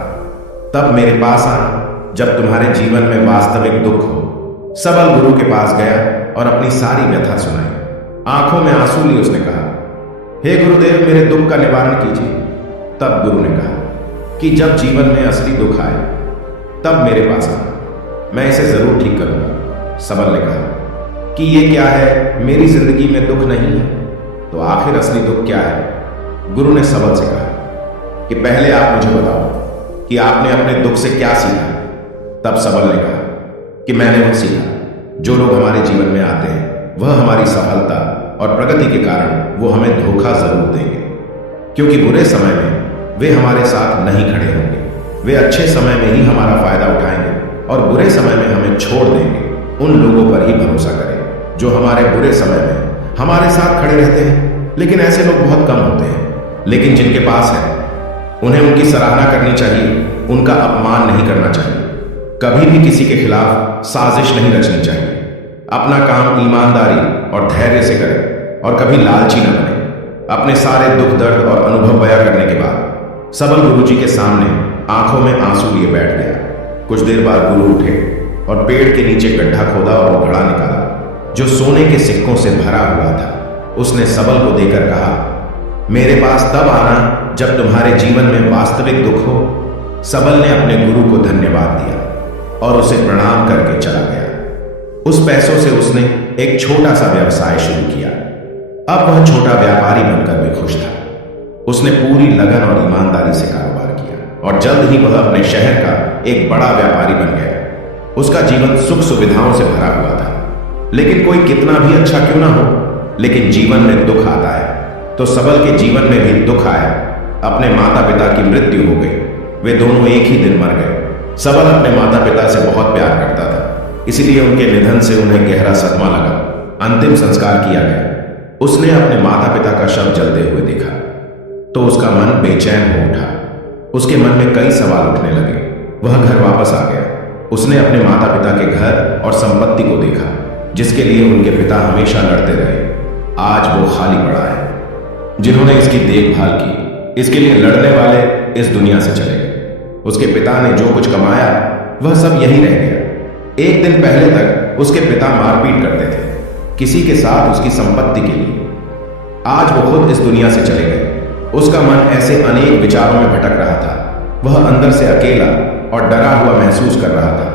तब मेरे पास आना जब तुम्हारे जीवन में वास्तविक दुख हो। सबल गुरु के पास गया और अपनी सारी व्यथा सुनाई। आंखों में आंसू लिए उसने कहा, हे गुरुदेव, मेरे दुख का निवारण कीजिए। तब गुरु ने कहा कि जब जीवन में असली दुख आए तब मेरे पास आना, मैं इसे जरूर ठीक करूंगा। सबल ने कहा कि ये क्या है, मेरी जिंदगी में दुख नहीं है, तो आखिर असली दुख क्या है? गुरु ने सबल से कहा कि पहले आप मुझे बताओ कि आपने अपने दुख से क्या सीखा। तब सबल ने कहा कि मैंने वह सीखा, जो लोग हमारे जीवन में आते हैं वह हमारी सफलता और प्रगति के कारण वो हमें धोखा जरूर देंगे, क्योंकि बुरे समय में वे हमारे साथ नहीं खड़े होंगे। वे अच्छे समय में ही हमारा फायदा उठाएंगे और बुरे समय में हमें छोड़ देंगे। उन लोगों पर ही भरोसा करें जो हमारे बुरे समय में हमारे साथ खड़े रहते हैं। लेकिन ऐसे लोग बहुत कम होते हैं, लेकिन जिनके पास है उन्हें उनकी सराहना करनी चाहिए, उनका अपमान नहीं करना चाहिए। कभी भी किसी के खिलाफ साजिश नहीं रचनी चाहिए। अपना काम ईमानदारी और धैर्य से करें और कभी लालची न बने। अपने सारे दुख दर्द और अनुभव बयां करने के बाद सबल गुरुजी के सामने आंखों में आंसू लिए बैठ गया। कुछ देर बाद गुरु उठे और पेड़ के नीचे गड्ढा खोदा और वो घड़ा निकाला जो सोने के सिक्कों से भरा हुआ था। उसने सबल को देकर कहा, मेरे पास तब आना जब तुम्हारे जीवन में वास्तविक दुख हो। सबल ने अपने गुरु को धन्यवाद दिया और उसे प्रणाम करके चला गया। उस पैसों से उसने एक छोटा सा व्यवसाय शुरू किया। अब वह छोटा व्यापारी बनकर भी खुश था। उसने पूरी लगन और ईमानदारी से कारोबार किया और जल्द ही वह अपने शहर का एक बड़ा व्यापारी बन गया। उसका जीवन सुख सुविधाओं से भरा हुआ था। लेकिन कोई कितना भी अच्छा क्यों ना हो, लेकिन जीवन में दुख आता है। तो सबल के जीवन में भी दुख आया। अपने माता पिता की मृत्यु हो गई। वे दोनों एक ही दिन मर गए। सबल अपने माता पिता से बहुत प्यार करता था, इसलिए उनके निधन से उन्हें गहरा सदमा लगा। अंतिम संस्कार किया गया। उसने अपने माता पिता का शव जलते हुए देखा तो उसका मन बेचैन हो उठा। उसके मन में कई सवाल उठने लगे। वह घर वापस आ गया। उसने अपने माता पिता के घर और संपत्ति को देखा जिसके लिए उनके पिता हमेशा लड़ते रहे। आज वो खाली पड़ा है। जिन्होंने इसकी देखभाल की, इसके लिए लड़ने वाले इस दुनिया से चले गए। उसके पिता ने जो कुछ कमाया वह सब यही रह गया। एक दिन पहले तक उसके पिता मारपीट करते थे किसी के साथ उसकी संपत्ति के लिए। आज वो खुद इस दुनिया से चले गए। उसका मन ऐसे अनेक विचारों में भटक रहा था। वह अंदर से अकेला और डरा हुआ महसूस कर रहा था।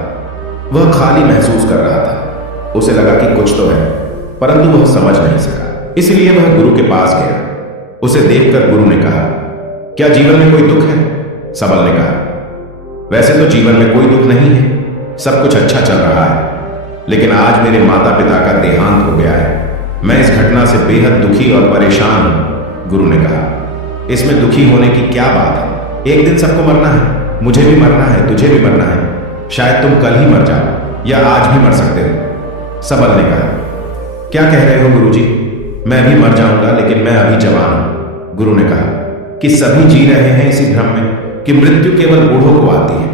वह खाली महसूस कर रहा था। उसे लगा कि कुछ तो है, परंतु वह समझ नहीं सका। इसलिए वह गुरु के पास गया। उसे देखकर गुरु ने कहा, क्या जीवन में कोई दुख है? सबल ने कहा, वैसे तो जीवन में कोई दुख नहीं है, सब कुछ अच्छा चल रहा है। लेकिन आज मेरे माता पिता का देहांत हो गया है। मैं इस घटना से बेहद दुखी और परेशान हूं। गुरु ने कहा, इसमें दुखी होने की क्या बात है? एक दिन सबको मरना है। मुझे भी मरना है, तुझे भी मरना है। शायद तुम कल ही मर जाओ या आज भी मर सकते हो। सबल ने कहा, क्या कह रहे हो गुरुजी? मैं भी मर जाऊंगा, लेकिन मैं अभी जवान हूं। गुरु ने कहा कि सभी जी रहे हैं इसी भ्रम में कि मृत्यु केवल बूढ़ों को आती है,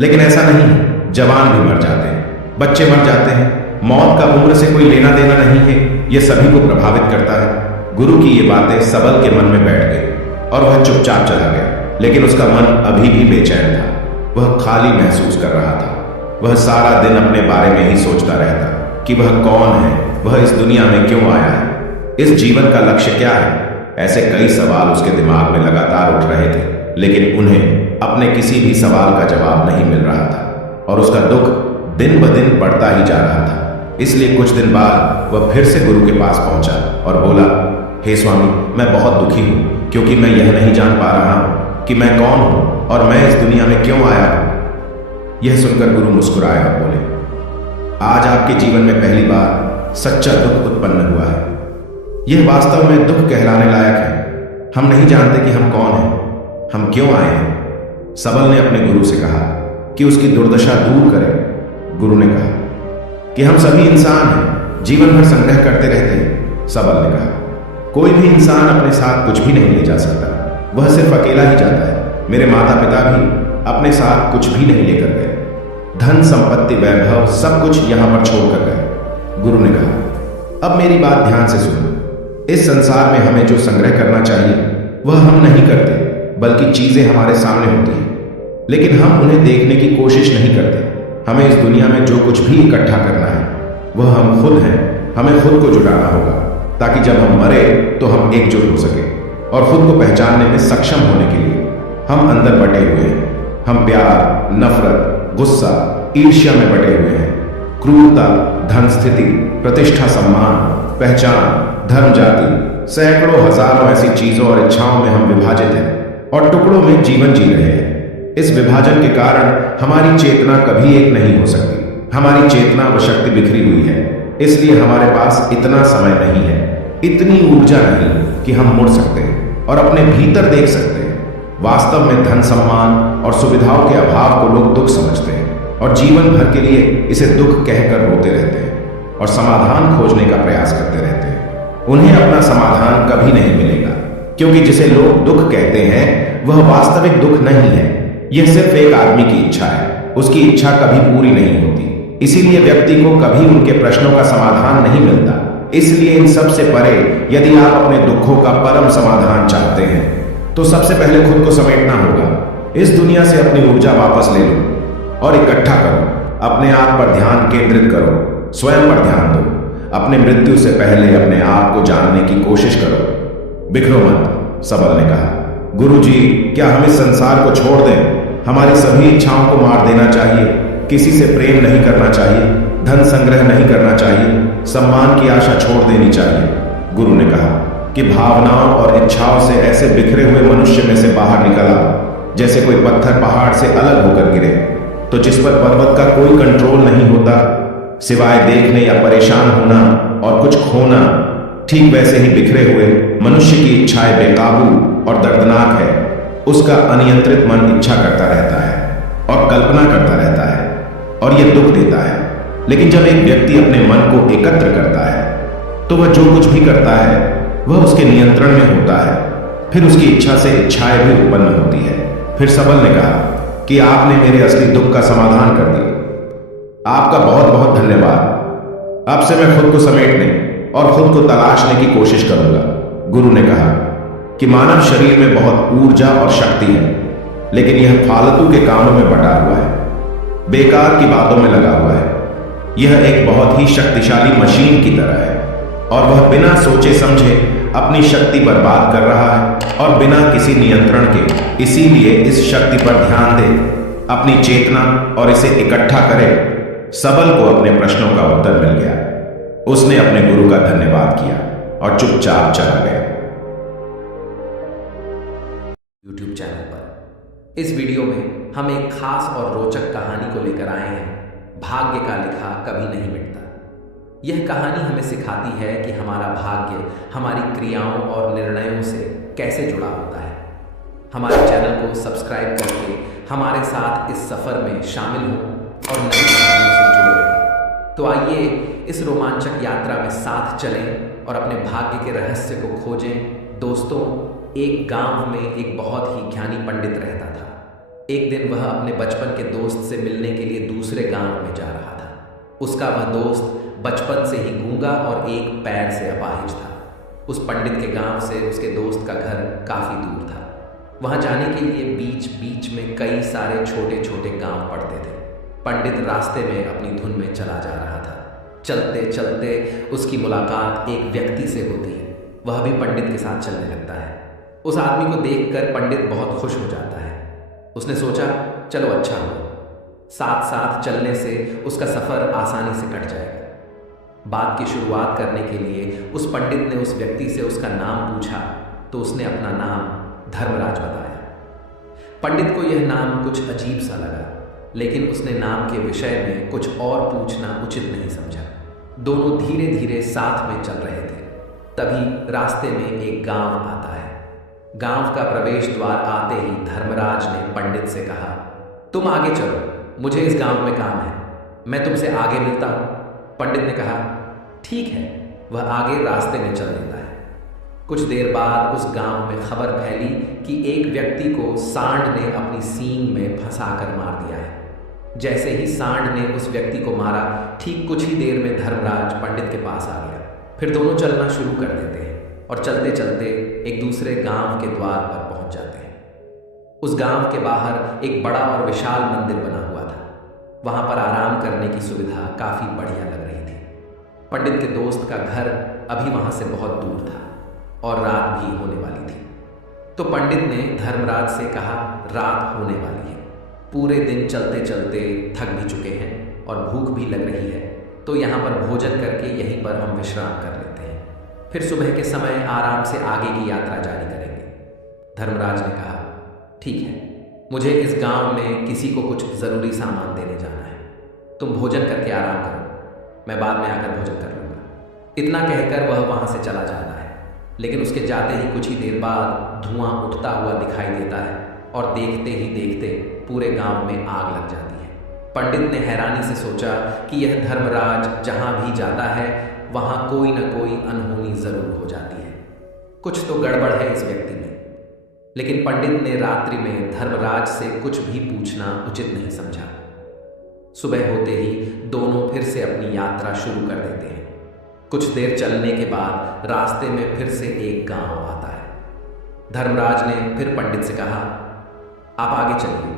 लेकिन ऐसा नहीं है। जवान भी मर जाते हैं, बच्चे मर जाते हैं। मौत का उम्र से कोई लेना देना नहीं है। यह सभी को प्रभावित करता है। गुरु की ये बातें सबल के मन में बैठ गई और वह चुपचाप चला गया। लेकिन उसका मन अभी भी बेचैन था। वह खाली महसूस कर रहा था। वह सारा दिन अपने बारे में ही सोचता रहता कि वह कौन है, वह इस दुनिया में क्यों आया है, इस जीवन का लक्ष्य क्या है। ऐसे कई सवाल उसके दिमाग में लगातार उठ रहे थे, लेकिन उन्हें अपने किसी भी सवाल का जवाब नहीं मिल रहा था और उसका दुख दिन ब दिन बढ़ता ही जा रहा था। इसलिए कुछ दिन बाद वह फिर से गुरु के पास पहुंचा और बोला, हे स्वामी, मैं बहुत दुखी हूं क्योंकि मैं यह नहीं जान पा रहा हूं कि मैं कौन हूं और मैं इस दुनिया में क्यों आया हूं। यह सुनकर गुरु मुस्कुराए और बोले, आज आपके जीवन में पहली बार सच्चा दुख उत्पन्न हुआ है। यह वास्तव में दुख कहलाने लायक है। हम नहीं जानते कि हम कौन हैं, हम क्यों आए हैं। सबल ने अपने गुरु से कहा कि उसकी दुर्दशा दूर करे। गुरु ने कहा कि हम सभी इंसान हैं, जीवन भर संग्रह करते रहते हैं। सबल ने कहा, कोई भी इंसान अपने साथ कुछ भी नहीं ले जा सकता, वह सिर्फ अकेला ही जाता है। मेरे माता पिता भी अपने साथ कुछ भी नहीं लेकर गए। धन संपत्ति वैभव सब कुछ यहां पर छोड़कर गए। गुरु ने कहा, अब मेरी बात ध्यान से सुनो। इस संसार में हमें जो संग्रह करना चाहिए वह हम नहीं करते, बल्कि चीजें हमारे सामने होती हैं, लेकिन हम उन्हें देखने की कोशिश नहीं करते। हमें इस दुनिया में जो कुछ भी इकट्ठा करना है वह हम खुद हैं। हमें खुद को जुटाना होगा ताकि जब हम मरे तो हम एकजुट हो सके और खुद को पहचानने में सक्षम होने के लिए हम अंदर बटे हुए हैं। हम प्यार, नफरत, गुस्सा, ईर्ष्या में बटे हुए हैं। क्रूरता, धन, स्थिति, प्रतिष्ठा, सम्मान, पहचान, धर्म, जाति, सैकड़ों हजारों ऐसी चीजों और इच्छाओं में हम विभाजित हैं और टुकड़ों में जीवन जी रहे हैं। इस विभाजन के कारण हमारी चेतना कभी एक नहीं हो सकती। हमारी चेतना व शक्ति बिखरी हुई है, इसलिए हमारे पास इतना समय नहीं है, इतनी ऊर्जा नहीं कि हम मुड़ सकते हैं और अपने भीतर देख सकते हैं। वास्तव में धन, सम्मान और सुविधाओं के अभाव को लोग दुख समझते हैं और जीवन भर के लिए इसे दुख कहकर रोते रहते हैं और समाधान खोजने का प्रयास करते रहते हैं। उन्हें अपना समाधान कभी नहीं मिलेगा, क्योंकि जिसे लोग दुख कहते हैं वह वास्तविक दुख नहीं है। यह सिर्फ एक आदमी की इच्छा है। उसकी इच्छा कभी पूरी नहीं होती। इसीलिए व्यक्ति को कभी उनके प्रश्नों का समाधान नहीं मिलता। इसलिए इन सब से परे यदि आप अपने दुखों का परम समाधान चाहते हैं तो सबसे पहले खुद को समेटना होगा। इस दुनिया से अपनी ऊर्जा वापस ले लो और इकट्ठा करो। अपने आप पर ध्यान केंद्रित करो, स्वयं पर ध्यान दो। अपने मृत्यु से पहले अपने आप को जानने की कोशिश करो। बिखरो मत, सबल ने कहा। गुरुजी, क्या हम इस संसार को छोड़ दें? हमारी सभी इच्छाओं को मार देना चाहिए। किसी से प्रेम नहीं करना चाहिए, धन संग्रह नहीं करना चाहिए, सम्मान की आशा छोड़ देनी चाहिए। गुरु ने कहा कि भावनाओं और इच्छाओं से ऐसे बिखरे हुए मनुष्य में से बाहर निकल आओ जैसे कोई पत्थर पहाड़ से अलग होकर गिरे तो जिस पर पर्वत का कोई कंट्रोल नहीं होता सिवाय देखने या परेशान होना और कुछ खोना। ठीक वैसे ही बिखरे हुए मनुष्य की इच्छाएं बेकाबू और दर्दनाक है। उसका अनियंत्रित मन इच्छा करता रहता है और कल्पना करता रहता है और यह दुख देता है। लेकिन जब एक व्यक्ति अपने मन को एकत्र करता है तो वह जो कुछ भी करता है वह उसके नियंत्रण में होता है। फिर उसकी इच्छा से इच्छाएं भी उत्पन्न होती है। फिर सबल ने कहा कि आपने मेरे असली दुख का समाधान कर दिया। आपका बहुत बहुत धन्यवाद। अब से मैं खुद को समेटने और खुद को तलाशने की कोशिश करूंगा। गुरु ने कहा कि मानव शरीर में बहुत ऊर्जा और शक्ति है, लेकिन यह फालतू के कामों में बटा हुआ है, बेकार की बातों में लगा हुआ है। यह एक बहुत ही शक्तिशाली मशीन की तरह है और वह बिना सोचे समझे अपनी शक्ति बर्बाद कर रहा है और बिना किसी नियंत्रण के। इसीलिए इस शक्ति पर ध्यान दे, अपनी चेतना और इसे इकट्ठा करे। सबल को अपने प्रश्नों का उत्तर मिल गया। उसने अपने गुरु का धन्यवाद किया और चुपचाप चला गया। YouTube चैनल पर इस वीडियो में हम एक खास और रोचक कहानी को लेकर आए हैं। भाग्य का लिखा कभी नहीं मिटता। यह कहानी हमें सिखाती है कि हमारा भाग्य हमारी क्रियाओं और निर्णयों से कैसे जुड़ा होता है। हमारे चैनल को सब्सक्राइब करके हमारे साथ इस सफर में शामिल हों और नई कहानियों से जुड़े रहें। तो आइए इस रोमांचक यात्रा में साथ चलें और अपने भाग्य के रहस्य को खोजें। दोस्तों, एक गांव में एक बहुत ही ज्ञानी पंडित रहता था। एक दिन वह अपने बचपन के दोस्त से मिलने के लिए दूसरे गांव में जा रहा था। उसका वह दोस्त बचपन से ही गूंगा और एक पैर से अपाहिज था। उस पंडित के गांव से उसके दोस्त का घर काफी दूर था। वहां जाने के लिए बीच बीच में कई सारे छोटे छोटे गांव पड़ते थे। पंडित रास्ते में अपनी धुन में चला जा रहा था। चलते चलते उसकी मुलाकात एक व्यक्ति से होती है। वह भी पंडित के साथ चलने लगता है। उस आदमी को देखकर पंडित बहुत खुश हो जाता है। उसने सोचा, चलो अच्छा हुआ, साथ साथ चलने से उसका सफर आसानी से कट जाएगा। बात की शुरुआत करने के लिए उस पंडित ने उस व्यक्ति से उसका नाम पूछा तो उसने अपना नाम धर्मराज बताया। पंडित को यह नाम कुछ अजीब सा लगा, लेकिन उसने नाम के विषय में कुछ और पूछना उचित नहीं समझा। दोनों धीरे धीरे साथ में चल रहे थे। तभी रास्ते में एक गांव आता है। गांव का प्रवेश द्वार आते ही धर्मराज ने पंडित से कहा, तुम आगे चलो, मुझे इस गांव में काम है, मैं तुमसे आगे मिलता हूं। पंडित ने कहा, ठीक है। वह आगे रास्ते में चल देता है। कुछ देर बाद उस गांव में खबर फैली कि एक व्यक्ति को सांड ने अपनी सींग में फंसाकर मार दिया है। जैसे ही सांड ने उस व्यक्ति को मारा, ठीक कुछ ही देर में धर्मराज पंडित के पास आ गया। फिर दोनों चलना शुरू कर देते हैं और चलते चलते एक दूसरे गांव के द्वार पर पहुंच जाते हैं। उस गांव के बाहर एक बड़ा और विशाल मंदिर बना हुआ था। वहां पर आराम करने की सुविधा काफी बढ़िया लग रही थी। पंडित के दोस्त का घर अभी वहां से बहुत दूर था और रात भी होने वाली थी। तो पंडित ने धर्मराज से कहा, रात होने वाली है, पूरे दिन चलते चलते थक भी चुके हैं और भूख भी लग रही है, तो यहाँ पर भोजन करके यहीं पर हम विश्राम कर लेते हैं, फिर सुबह के समय आराम से आगे की यात्रा जारी करेंगे। धर्मराज ने कहा, ठीक है, मुझे इस गांव में किसी को कुछ ज़रूरी सामान देने जाना है, तुम भोजन करके आराम करो, मैं बाद में आकर भोजन कर लूँगा। इतना कहकर वह वहाँ से चला जाता है, लेकिन उसके जाते ही कुछ ही देर बाद धुआं उठता हुआ दिखाई देता है और देखते ही देखते पूरे गांव में आग लग जाती है। पंडित ने हैरानी से सोचा कि यह धर्मराज जहाँ भी जाता है वहाँ कोई न कोई अनहोनी ज़रूर हो जाती है, कुछ तो गड़बड़ है इस व्यक्ति में। लेकिन पंडित ने रात्रि में धर्मराज से कुछ भी पूछना उचित नहीं समझा। सुबह होते ही दोनों फिर से अपनी यात्रा शुरू कर देते हैं। कुछ देर चलने के बाद रास्ते में फिर से एक गांव आता है। धर्मराज ने फिर पंडित से कहा, आप आगे चलिए,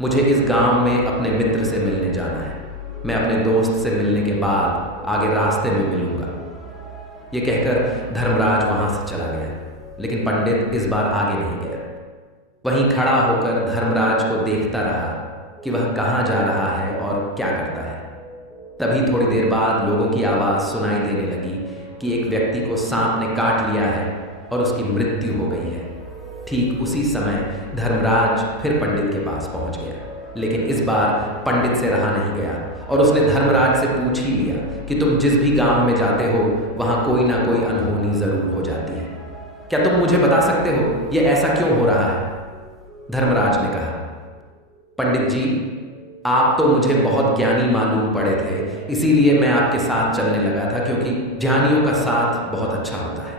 मुझे इस गांव में अपने मित्र से मिलने जाना है। मैं अपने दोस्त से मिलने के बाद आगे रास्ते में मिलूंगा। ये कहकर धर्मराज वहां से चला गया, लेकिन पंडित इस बार आगे नहीं गया। वहीं खड़ा होकर धर्मराज को देखता रहा कि वह कहाँ जा रहा है और क्या करता है। तभी थोड़ी देर बाद लोगों की आवाज़ सुनाई देने लगी कि एक व्यक्ति को सांप ने काट लिया है और उसकी मृत्यु हो गई है। ठीक उसी समय धर्मराज फिर पंडित के पास पहुंच गया, लेकिन इस बार पंडित से रहा नहीं गया और उसने धर्मराज से पूछ ही लिया कि तुम जिस भी गांव में जाते हो वहां कोई ना कोई अनहोनी जरूर हो जाती है। क्या तुम मुझे बता सकते हो ये ऐसा क्यों हो रहा है? धर्मराज ने कहा, पंडित जी, आप तो मुझे बहुत ज्ञानी मालूम पड़े थे, इसीलिए मैं आपके साथ चलने लगा था, क्योंकि ज्ञानियों का साथ बहुत अच्छा होता है।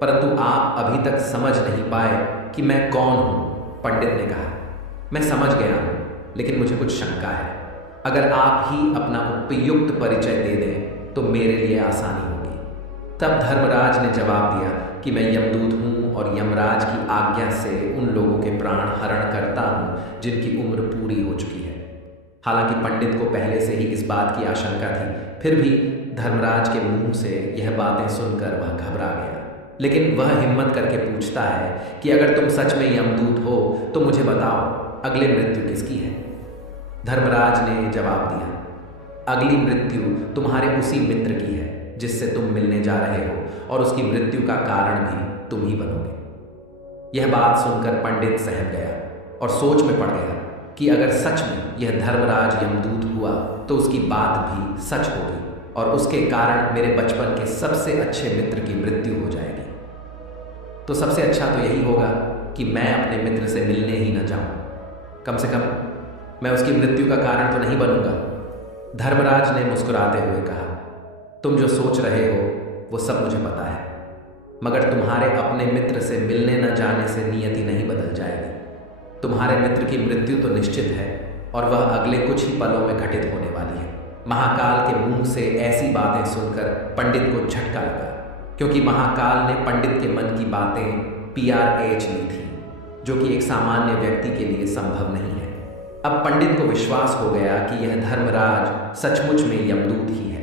परंतु आप अभी तक समझ नहीं पाए कि मैं कौन हूं। पंडित ने कहा, मैं समझ गया हूं, लेकिन मुझे कुछ शंका है। अगर आप ही अपना उपयुक्त परिचय दे दें तो मेरे लिए आसानी होगी। तब धर्मराज ने जवाब दिया कि मैं यमदूत हूं और यमराज की आज्ञा से उन लोगों के प्राण हरण करता हूं जिनकी उम्र पूरी हो चुकी है। हालांकि पंडित को पहले से ही इस बात की आशंका थी, फिर भी धर्मराज के मुंह से यह बातें सुनकर वह घबरा गया। लेकिन वह हिम्मत करके पूछता है कि अगर तुम सच में यमदूत हो तो मुझे बताओ, अगली मृत्यु किसकी है? धर्मराज ने जवाब दिया, अगली मृत्यु तुम्हारे उसी मित्र की है जिससे तुम मिलने जा रहे हो, और उसकी मृत्यु का कारण भी तुम ही बनोगे। यह बात सुनकर पंडित सहम गया और सोच में पड़ गया कि अगर सच में यह धर्मराज यमदूत हुआ तो उसकी बात भी सच होगी और उसके कारण मेरे बचपन के सबसे अच्छे मित्र की मृत्यु हो जाएगी। तो सबसे अच्छा तो यही होगा कि मैं अपने मित्र से मिलने ही न जाऊं। कम से कम मैं उसकी मृत्यु का कारण तो नहीं बनूंगा। धर्मराज ने मुस्कुराते हुए कहा, तुम जो सोच रहे हो वो सब मुझे पता है, मगर तुम्हारे अपने मित्र से मिलने न जाने से नियति नहीं बदल जाएगी। तुम्हारे मित्र की मृत्यु तो निश्चित है और वह अगले कुछ ही पलों में घटित होने वाली है। महाकाल के मुंह से ऐसी बातें सुनकर पंडित को झटका लगा, क्योंकि महाकाल ने पंडित के मन की बातें PRH ली थी, जो कि एक सामान्य व्यक्ति के लिए संभव नहीं है। अब पंडित को विश्वास हो गया कि यह धर्मराज सचमुच में यमदूत ही है।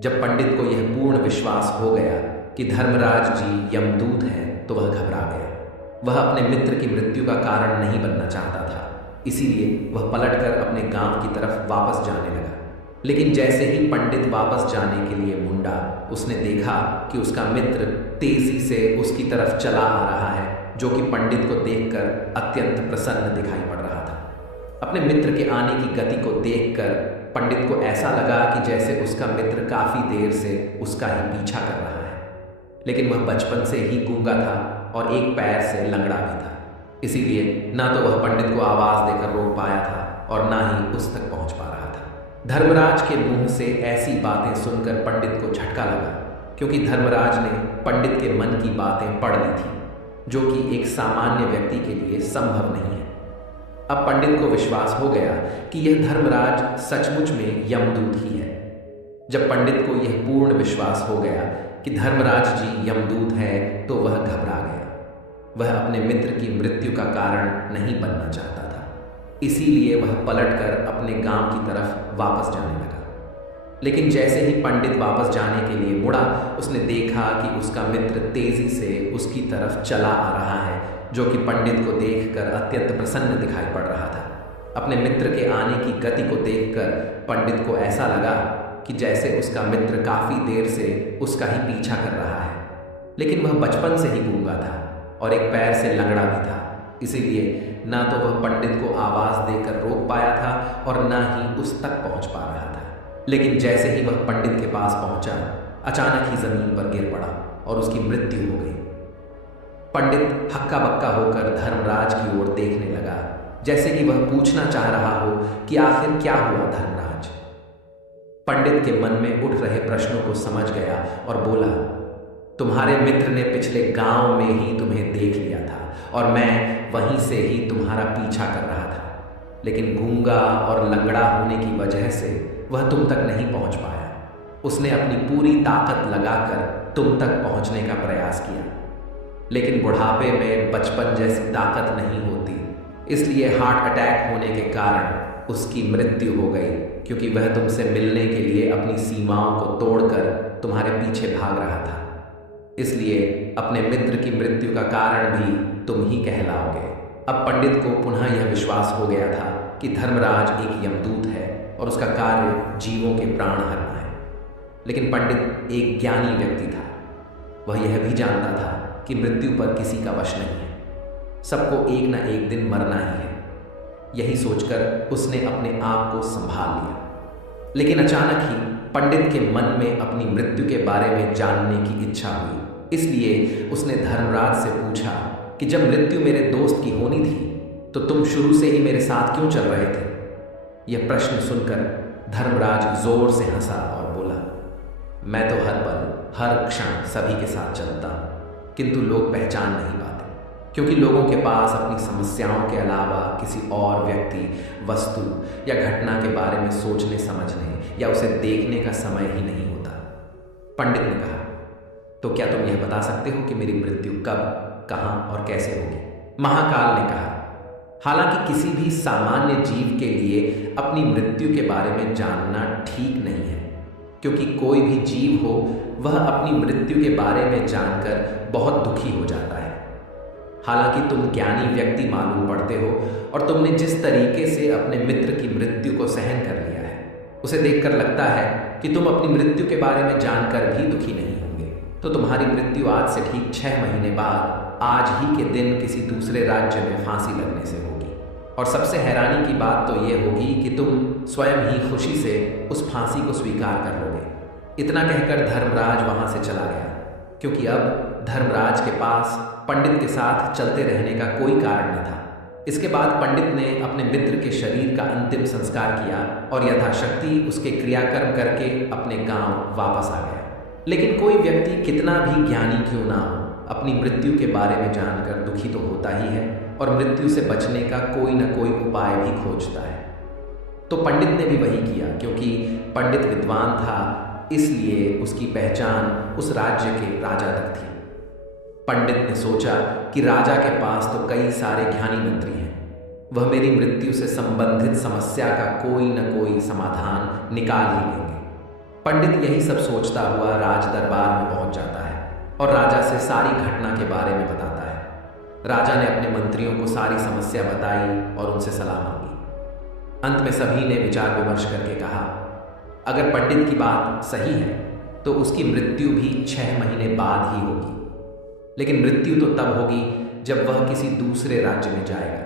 जब पंडित को यह पूर्ण विश्वास हो गया कि धर्मराज जी यमदूत हैं, तो वह घबरा गया। वह अपने मित्र की मृत्यु का कारण नहीं बनना चाहता था, इसीलिए वह पलटकर अपने गांव की तरफ वापस जाने लगा। लेकिन जैसे ही पंडित वापस जाने के लिए मुंडा, उसने देखा कि उसका मित्र तेजी से उसकी तरफ चला आ रहा है, जो कि पंडित को देखकर अत्यंत प्रसन्न दिखाई पड़ रहा था। अपने मित्र के आने की गति को देखकर पंडित को ऐसा लगा कि जैसे उसका मित्र काफी देर से उसका ही पीछा कर रहा है। लेकिन वह बचपन से ही गूंगा था और एक पैर से लंगड़ा भी था, इसीलिए ना तो वह पंडित को आवाज देकर रोक पाया था और ना ही उस तक पहुंच पा रहा था। धर्मराज के मुंह से ऐसी बातें सुनकर पंडित को झटका लगा, क्योंकि धर्मराज ने पंडित के मन की बातें पढ़ ली थी, जो कि एक सामान्य व्यक्ति के लिए संभव नहीं है। अब पंडित को विश्वास हो गया कि यह धर्मराज सचमुच में यमदूत ही है। जब पंडित को यह पूर्ण विश्वास हो गया कि धर्मराज जी यमदूत है, तो वह घबरा गया। वह अपने मित्र की मृत्यु का कारण नहीं बनना चाहता था, इसीलिए वह पलटकर अपने गांव की तरफ वापस जाने लगा। लेकिन जैसे ही पंडित वापस जाने के लिए मुड़ा, उसने देखा कि उसका मित्र तेजी से उसकी तरफ चला आ रहा है, जो कि पंडित को देखकर अत्यंत प्रसन्न दिखाई पड़ रहा था। अपने मित्र के आने की गति को देखकर पंडित को ऐसा लगा कि जैसे उसका मित्र काफी देर से उसका ही पीछा कर रहा है। लेकिन वह बचपन से ही गूंगा था और एक पैर से लंगड़ा भी था, इसीलिए ना तो वह पंडित को आवाज देकर रोक पाया था और ना ही उस तक पहुंच पा रहा था। लेकिन जैसे ही वह पंडित के पास पहुंचा, अचानक ही जमीन पर गिर पड़ा और उसकी मृत्यु हो गई। पंडित हक्का बक्का होकर धर्मराज की ओर देखने लगा, जैसे कि वह पूछना चाह रहा हो कि आखिर क्या हुआ धर्मराज। पंडित के मन में उठ रहे प्रश्नों को समझ गया और बोला, तुम्हारे मित्र ने पिछले गांव में ही तुम्हें देख लिया था और मैं वहीं से ही तुम्हारा पीछा कर रहा था। लेकिन गूंगा और लंगड़ा होने की वजह से वह तुम तक नहीं पहुंच पाया। उसने अपनी पूरी ताकत लगाकर तुम तक पहुंचने का प्रयास किया, लेकिन बुढ़ापे में बचपन जैसी ताकत नहीं होती, इसलिए हार्ट अटैक होने के कारण उसकी मृत्यु हो गई, क्योंकि वह तुमसे मिलने के लिए अपनी सीमाओं को तोड़कर तुम्हारे पीछे भाग रहा था। इसलिए अपने मित्र की मृत्यु का कारण भी तुम ही कहलाओगे। अब पंडित को पुनः यह विश्वास हो गया था कि धर्मराज एक यमदूत है और उसका कार्य जीवों के प्राण हरना है। लेकिन पंडित एक ज्ञानी व्यक्ति था। वह यह भी जानता था कि मृत्यु पर किसी का वश नहीं है, सबको एक न एक दिन मरना ही है। यही सोचकर उसने अपने आप को संभाल लिया। लेकिन अचानक ही पंडित के मन में अपनी मृत्यु के बारे में जानने की इच्छा हुई। इसलिए उसने धर्मराज से पूछा कि जब मृत्यु मेरे दोस्त की होनी थी तो तुम शुरू से ही मेरे साथ क्यों चल रहे थे? यह प्रश्न सुनकर धर्मराज जोर से हंसा और बोला, मैं तो हर पल हर क्षण सभी के साथ चलता हूँ, किंतु लोग पहचान नहीं पाते, क्योंकि लोगों के पास अपनी समस्याओं के अलावा किसी और व्यक्ति, वस्तु या घटना के बारे में सोचने समझने या उसे देखने का समय ही नहीं होता। पंडित ने कहा, तो क्या तुम यह बता सकते हो कि मेरी मृत्यु कब, कहाँ और कैसे होगी? महाकाल ने कहा, हालांकि किसी भी सामान्य जीव के लिए अपनी मृत्यु के बारे में जानना ठीक नहीं है, क्योंकि कोई भी जीव हो वह अपनी मृत्यु के बारे में जानकर बहुत दुखी हो जाता है। हालांकि तुम ज्ञानी व्यक्ति मालूम पड़ते हो और तुमने जिस तरीके से अपने मित्र की मृत्यु को सहन कर लिया है, उसे देखकर लगता है कि तुम अपनी मृत्यु के बारे में जानकर भी दुखी नहीं होंगे। तो तुम्हारी मृत्यु आज से ठीक 6 महीने बाद आज ही के दिन किसी दूसरे राज्य में फांसी लगने से होगी। और सबसे हैरानी की बात तो ये होगी कि तुम स्वयं ही खुशी से उस फांसी को स्वीकार कर लोगे। इतना कहकर धर्मराज वहां से चला गया, क्योंकि अब धर्मराज के पास पंडित के साथ चलते रहने का कोई कारण न था। इसके बाद पंडित ने अपने मित्र के शरीर का अंतिम संस्कार किया और यथाशक्ति उसके क्रियाकर्म करके अपने गांव वापस आ गया। लेकिन कोई व्यक्ति कितना भी ज्ञानी क्यों ना हो, अपनी मृत्यु के बारे में जानकर दुखी तो होता ही है और मृत्यु से बचने का कोई न कोई उपाय भी खोजता है। तो पंडित ने भी वही किया, क्योंकि पंडित विद्वान था, इसलिए उसकी पहचान उस राज्य के राजा तक थी। पंडित ने सोचा कि राजा के पास तो कई सारे ज्ञानी मंत्री हैं, वह मेरी मृत्यु से संबंधित समस्या का कोई न कोई समाधान निकाल ही लेंगे। पंडित यही सब सोचता हुआ राज दरबार में पहुंच जाता है और राजा से सारी घटना के बारे में बताता है। राजा ने अपने मंत्रियों को सारी समस्या बताई और उनसे सलाह मांगी। अंत में सभी ने विचार विमर्श करके कहा, अगर पंडित की बात सही है तो उसकी मृत्यु भी 6 महीने बाद ही होगी। लेकिन मृत्यु तो तब होगी जब वह किसी दूसरे राज्य में जाएगा।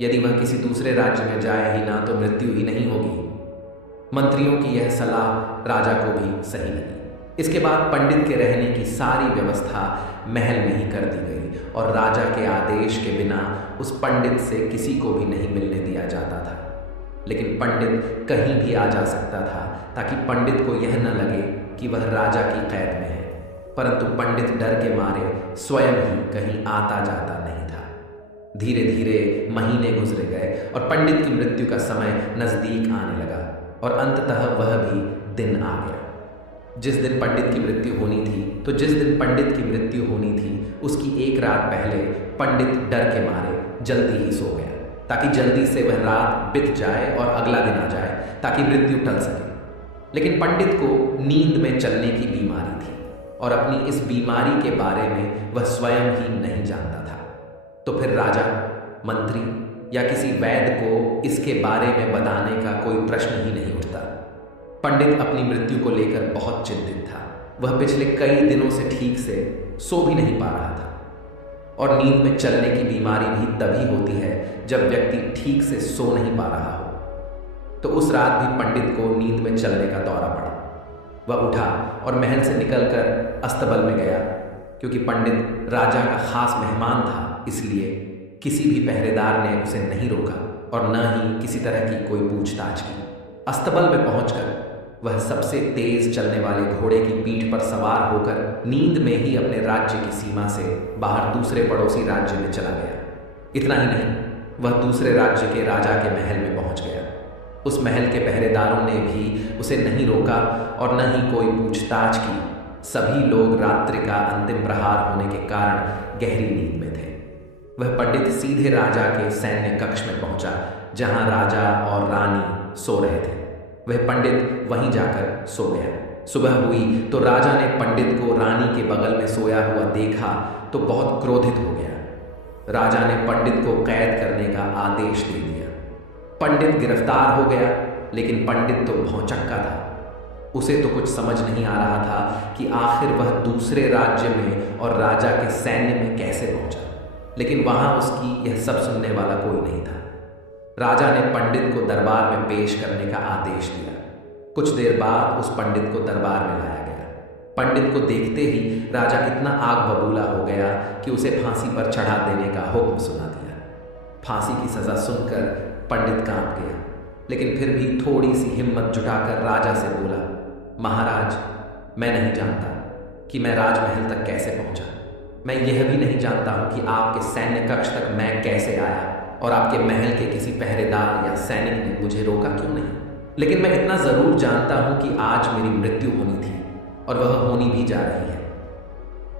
यदि वह किसी दूसरे राज्य में जाए ही ना तो मृत्यु ही नहीं होगी। मंत्रियों की यह सलाह राजा को भी सही लगी। इसके बाद पंडित के रहने की सारी व्यवस्था महल में ही कर दी गई और राजा के आदेश के बिना उस पंडित से किसी को भी नहीं मिलने दिया जाता था। लेकिन पंडित कहीं भी आ जा सकता था, ताकि पंडित को यह न लगे कि वह राजा की कैद में है। परंतु पंडित डर के मारे स्वयं ही कहीं आता जाता नहीं था। धीरे धीरे महीने गुजरे गए और पंडित की मृत्यु का समय नजदीक आने लगा और अंततः वह भी दिन आ गया। जिस दिन पंडित की मृत्यु होनी थी, तो जिस दिन पंडित की मृत्यु होनी थी उसकी एक रात पहले पंडित डर के मारे जल्दी ही सो गया, ताकि जल्दी से वह रात बीत जाए और अगला दिन आ जाए, ताकि मृत्यु टल सके। लेकिन पंडित को नींद में चलने की बीमारी थी और अपनी इस बीमारी के बारे में वह स्वयं ही नहीं जानता था। तो फिर राजा, मंत्री या किसी वैद्य को इसके बारे में बताने का कोई प्रश्न ही नहीं उठता। पंडित अपनी मृत्यु को लेकर बहुत चिंतित था। वह पिछले कई दिनों से ठीक से सो भी नहीं पा रहा था। और नींद में चलने की बीमारी भी तभी होती है जब व्यक्ति ठीक से सो नहीं पा रहा हो। तो उस रात भी पंडित को नींद में चलने का दौरा पड़ा। वह उठा और महल से निकलकर अस्तबल में गया, क्योंकि पंडित राजा का खास मेहमान था, इसलिए किसी भी पहरेदार ने उसे नहीं रोका और न ही किसी तरह की कोई पूछताछ की। अस्तबल में पहुंचकर वह सबसे तेज चलने वाले घोड़े की पीठ पर सवार होकर नींद में ही अपने राज्य की सीमा से बाहर दूसरे पड़ोसी राज्य में चला गया। इतना ही नहीं, वह दूसरे राज्य के राजा के महल में पहुंच गया। उस महल के पहरेदारों ने भी उसे नहीं रोका और न ही कोई पूछताछ की। सभी लोग रात्रि का अंतिम प्रहार होने के कारण गहरी नींद में थे। वह पंडित सीधे राजा के सैन्य कक्ष में पहुंचा, जहां राजा और रानी सो रहे थे। वह पंडित वहीं जाकर सो गया। सुबह हुई तो राजा ने पंडित को रानी के बगल में सोया हुआ देखा तो बहुत क्रोधित हो गया। राजा ने पंडित को कैद करने का आदेश दे दिया। पंडित गिरफ्तार हो गया, लेकिन पंडित तो भौंचक्का था। उसे तो कुछ समझ नहीं आ रहा था कि आखिर वह दूसरे राज्य में और राजा के सैन्य में कैसे पहुंचा। लेकिन वहां उसकी यह सब सुनने वाला कोई नहीं था। राजा ने पंडित को दरबार में पेश करने का आदेश दिया। कुछ देर बाद उस पंडित को दरबार में लाया गया। पंडित को देखते ही राजा इतना आग बबूला हो गया कि उसे फांसी पर चढ़ा देने का हुक्म सुना दिया। फांसी की सजा सुनकर पंडित कांप गया, लेकिन फिर भी थोड़ी सी हिम्मत जुटाकर राजा से बोला, महाराज, मैं नहीं जानता कि मैं राजमहल तक कैसे पहुंचा। मैं यह भी नहीं जानता हूं कि आपके सैन्य कक्ष तक मैं कैसे आया और आपके महल के किसी पहरेदार या सैनिक ने मुझे रोका क्यों नहीं। लेकिन मैं इतना जरूर जानता हूं कि आज मेरी मृत्यु होनी थी और वह होनी भी जा रही है।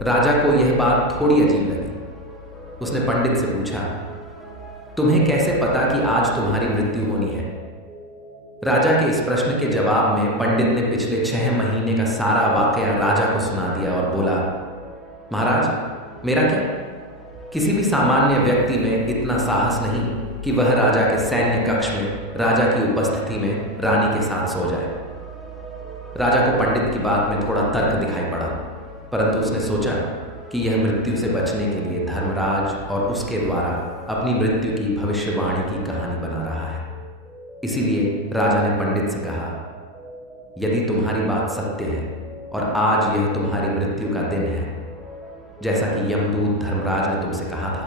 राजा को यह बात थोड़ी अजीब लगी। उसने पंडित से पूछा, तुम्हें कैसे पता कि आज तुम्हारी मृत्यु होनी है? राजा के इस प्रश्न के जवाब में पंडित ने पिछले 6 महीने का सारा वाकया राजा को सुना दिया और बोला, महाराज, मेरा क्या? किसी भी सामान्य व्यक्ति में इतना साहस नहीं कि वह राजा के सैन्य कक्ष में राजा की उपस्थिति में रानी के साथ सो जाए। राजा को पंडित की बात में थोड़ा तर्क दिखाई पड़ा, परंतु उसने सोचा कि यह मृत्यु से बचने के लिए धर्मराज और उसके द्वारा अपनी मृत्यु की भविष्यवाणी की कहानी बना रहा है। इसीलिए राजा ने पंडित से कहा, यदि तुम्हारी बात सत्य है और आज यह तुम्हारी मृत्यु का दिन है, जैसा कि यमदूत धर्मराज ने तुमसे कहा था,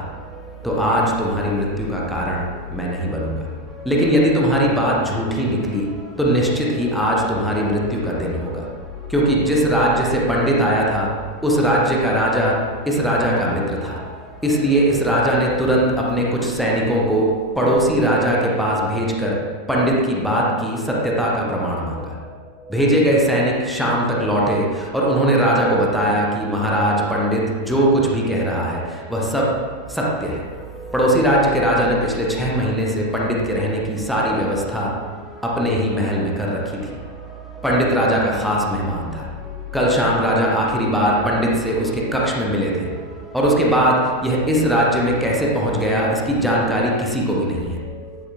तो आज तुम्हारी मृत्यु का कारण मैं नहीं बनूंगा। लेकिन यदि तुम्हारी बात झूठी निकली तो निश्चित ही आज तुम्हारी मृत्यु का दिन होगा, क्योंकि जिस राज्य से पंडित आया था उस राज्य का राजा इस राजा का मित्र था। इसलिए इस राजा ने तुरंत अपने कुछ सैनिकों को पड़ोसी राजा के पास भेजकर पंडित की बात की सत्यता का प्रमाण मांगा। भेजे गए सैनिक शाम तक लौटे और उन्होंने राजा को बताया कि महाराज, पंडित जो कुछ भी कह रहा है वह सब सत्य है। पड़ोसी राज्य के राजा ने पिछले 6 महीने से पंडित के रहने की सारी व्यवस्था अपने ही महल में कर रखी थी। पंडित राजा का खास मेहमान था। कल शाम राजा आखिरी बार पंडित से उसके कक्ष में मिले थे और उसके बाद यह इस राज्य में कैसे पहुंच गया इसकी जानकारी किसी को भी नहीं है।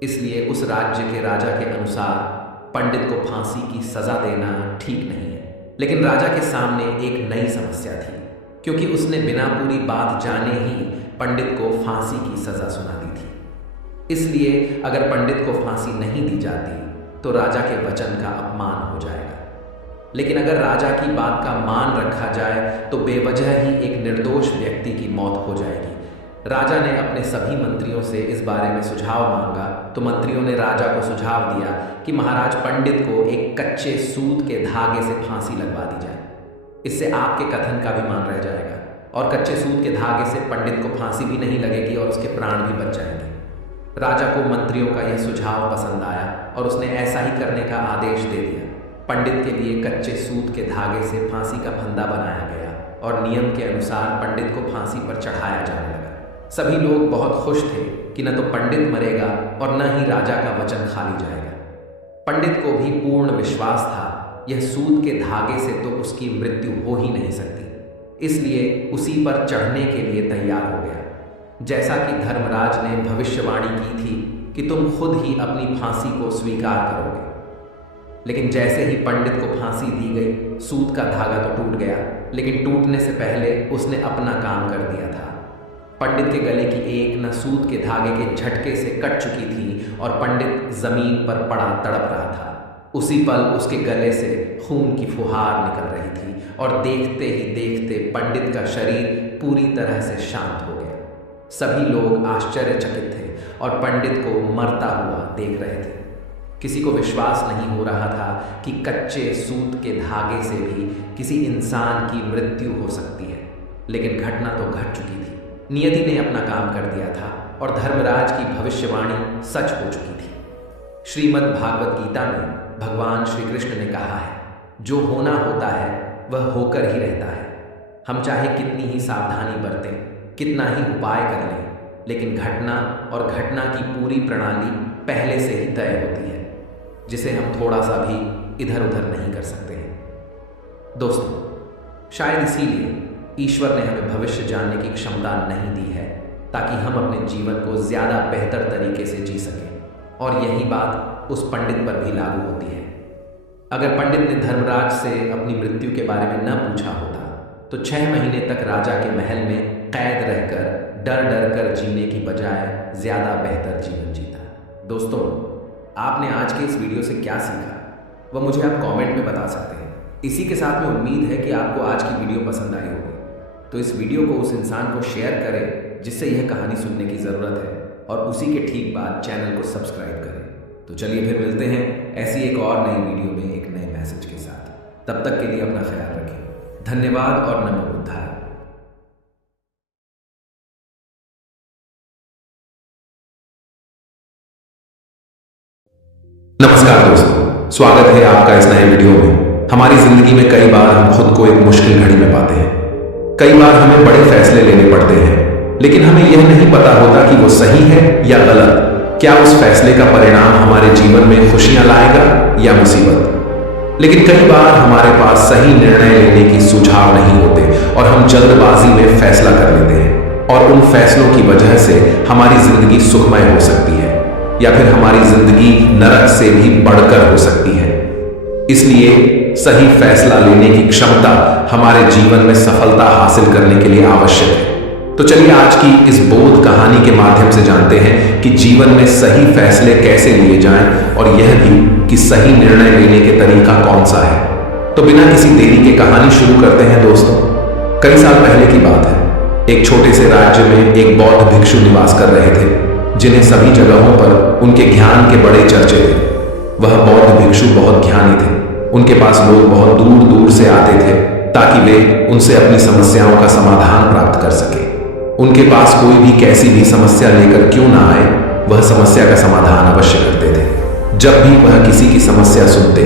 इसलिए उस राज्य के राजा के अनुसार पंडित को फांसी की सजा देना ठीक नहीं है। लेकिन राजा के सामने एक नई समस्या थी, क्योंकि उसने बिना पूरी बात जाने ही पंडित को फांसी की सजा सुना दी थी। इसलिए अगर पंडित को फांसी नहीं दी जाती तो राजा के वचन का अपमान हो जाएगा। लेकिन अगर राजा की बात का मान रखा जाए तो बेवजह ही एक निर्दोष व्यक्ति की मौत हो जाएगी। राजा ने अपने सभी मंत्रियों से इस बारे में सुझाव मांगा तो मंत्रियों ने राजा को सुझाव दिया कि महाराज, पंडित को एक कच्चे सूत के धागे से फांसी लगवा दी जाए। इससे आपके कथन का भी मान रह जाएगा और कच्चे सूत के धागे से पंडित को फांसी भी नहीं लगेगी और उसके प्राण भी बच जाएंगे। राजा को मंत्रियों का यह सुझाव पसंद आया और उसने ऐसा ही करने का आदेश दे दिया। पंडित के लिए कच्चे सूत के धागे से फांसी का फंदा बनाया गया और नियम के अनुसार पंडित को फांसी पर चढ़ाया जाने लगा। सभी लोग बहुत खुश थे कि न तो पंडित मरेगा और न ही राजा का वचन खाली जाएगा। पंडित को भी पूर्ण विश्वास था यह सूत के धागे से तो उसकी मृत्यु हो ही नहीं सकती, इसलिए उसी पर चढ़ने के लिए तैयार हो गया। जैसा कि धर्मराज ने भविष्यवाणी की थी कि तुम खुद ही अपनी फांसी को स्वीकार करोगे। लेकिन जैसे ही पंडित को फांसी दी गई, सूत का धागा तो टूट गया, लेकिन टूटने से पहले उसने अपना काम कर दिया था। पंडित के गले की एक नस सूत के धागे के झटके से कट चुकी थी और पंडित जमीन पर पड़ा तड़प रहा था। उसी पल उसके गले से खून की फुहार निकल रही थी और देखते ही देखते पंडित का शरीर पूरी तरह से शांत हो गया। सभी लोग आश्चर्यचकित थे और पंडित को मरता हुआ देख रहे थे। किसी को विश्वास नहीं हो रहा था कि कच्चे सूत के धागे से भी किसी इंसान की मृत्यु हो सकती है, लेकिन घटना तो घट चुकी थी। नियति ने अपना काम कर दिया था और धर्मराज की भविष्यवाणी सच हो चुकी थी। श्रीमद् भागवत गीता में भगवान श्री कृष्ण ने कहा है, जो होना होता है वह होकर ही रहता है। हम चाहे कितनी ही सावधानी बरतें, कितना ही उपाय कर लें, लेकिन घटना और घटना की पूरी प्रणाली पहले से ही तय होती है, जिसे हम थोड़ा सा भी इधर उधर नहीं कर सकते हैं। दोस्तों, शायद इसीलिए ईश्वर ने हमें भविष्य जानने की क्षमता नहीं दी है, ताकि हम अपने जीवन को ज़्यादा बेहतर तरीके से जी सकें। और यही बात उस पंडित पर भी लागू होती है। अगर पंडित ने धर्मराज से अपनी मृत्यु के बारे में न पूछा होता तो 6 महीने तक राजा के महल में कैद रहकर डर डर कर जीने की बजाय ज़्यादा बेहतर जीवन जीता। दोस्तों, आपने आज के इस वीडियो से क्या सीखा वह मुझे आप कमेंट में बता सकते हैं। इसी के साथ में उम्मीद है कि आपको आज की वीडियो पसंद आई होगी, तो इस वीडियो को उस इंसान को शेयर करें जिससे यह कहानी सुनने की ज़रूरत है, और उसी के ठीक बाद चैनल को सब्सक्राइब करें। तो चलिए फिर मिलते हैं ऐसी एक और नई वीडियो में एक नए मैसेज के साथ। तब तक के लिए अपना ख्याल रखें। धन्यवाद और नमो बुद्धाय। नमस्कार दोस्तों, स्वागत है आपका इस नए वीडियो में। हमारी जिंदगी में कई बार हम खुद को एक मुश्किल घड़ी में पाते हैं। कई बार हमें बड़े फैसले लेने पड़ते हैं, लेकिन हमें यह नहीं पता होता कि वो सही है या गलत। क्या उस फैसले का परिणाम हमारे जीवन में खुशियां लाएगा या मुसीबत। लेकिन कई बार हमारे पास सही निर्णय लेने की सुझाव नहीं होते और हम जल्दबाजी में फैसला कर लेते हैं, और उन फैसलों की वजह से हमारी जिंदगी सुखमय हो सकती है या फिर हमारी जिंदगी नरक से भी बढ़कर हो सकती है। इसलिए सही फैसला लेने की क्षमता हमारे जीवन में सफलता हासिल करने के लिए आवश्यक है। तो चलिए आज की इस बोध कहानी के माध्यम से जानते हैं कि जीवन में सही फैसले कैसे लिए जाएं, और यह भी कि सही निर्णय लेने के तरीका कौन सा है। तो बिना किसी देरी के कहानी शुरू करते हैं। दोस्तों, कई साल पहले की बात है। एक छोटे से राज्य में एक बौद्ध भिक्षु निवास कर रहे थे, जिन्हें सभी जगहों पर उनके ज्ञान के बड़े चर्चे थे। वह बौद्ध भिक्षु बहुत ज्ञानी थे। उनके पास लोग बहुत दूर दूर से आते थे ताकि वे उनसे अपनी समस्याओं का समाधान प्राप्त कर सके। उनके पास कोई भी कैसी भी समस्या लेकर क्यों ना आए, वह समस्या का समाधान अवश्य करते थे। जब भी वह किसी की समस्या सुनते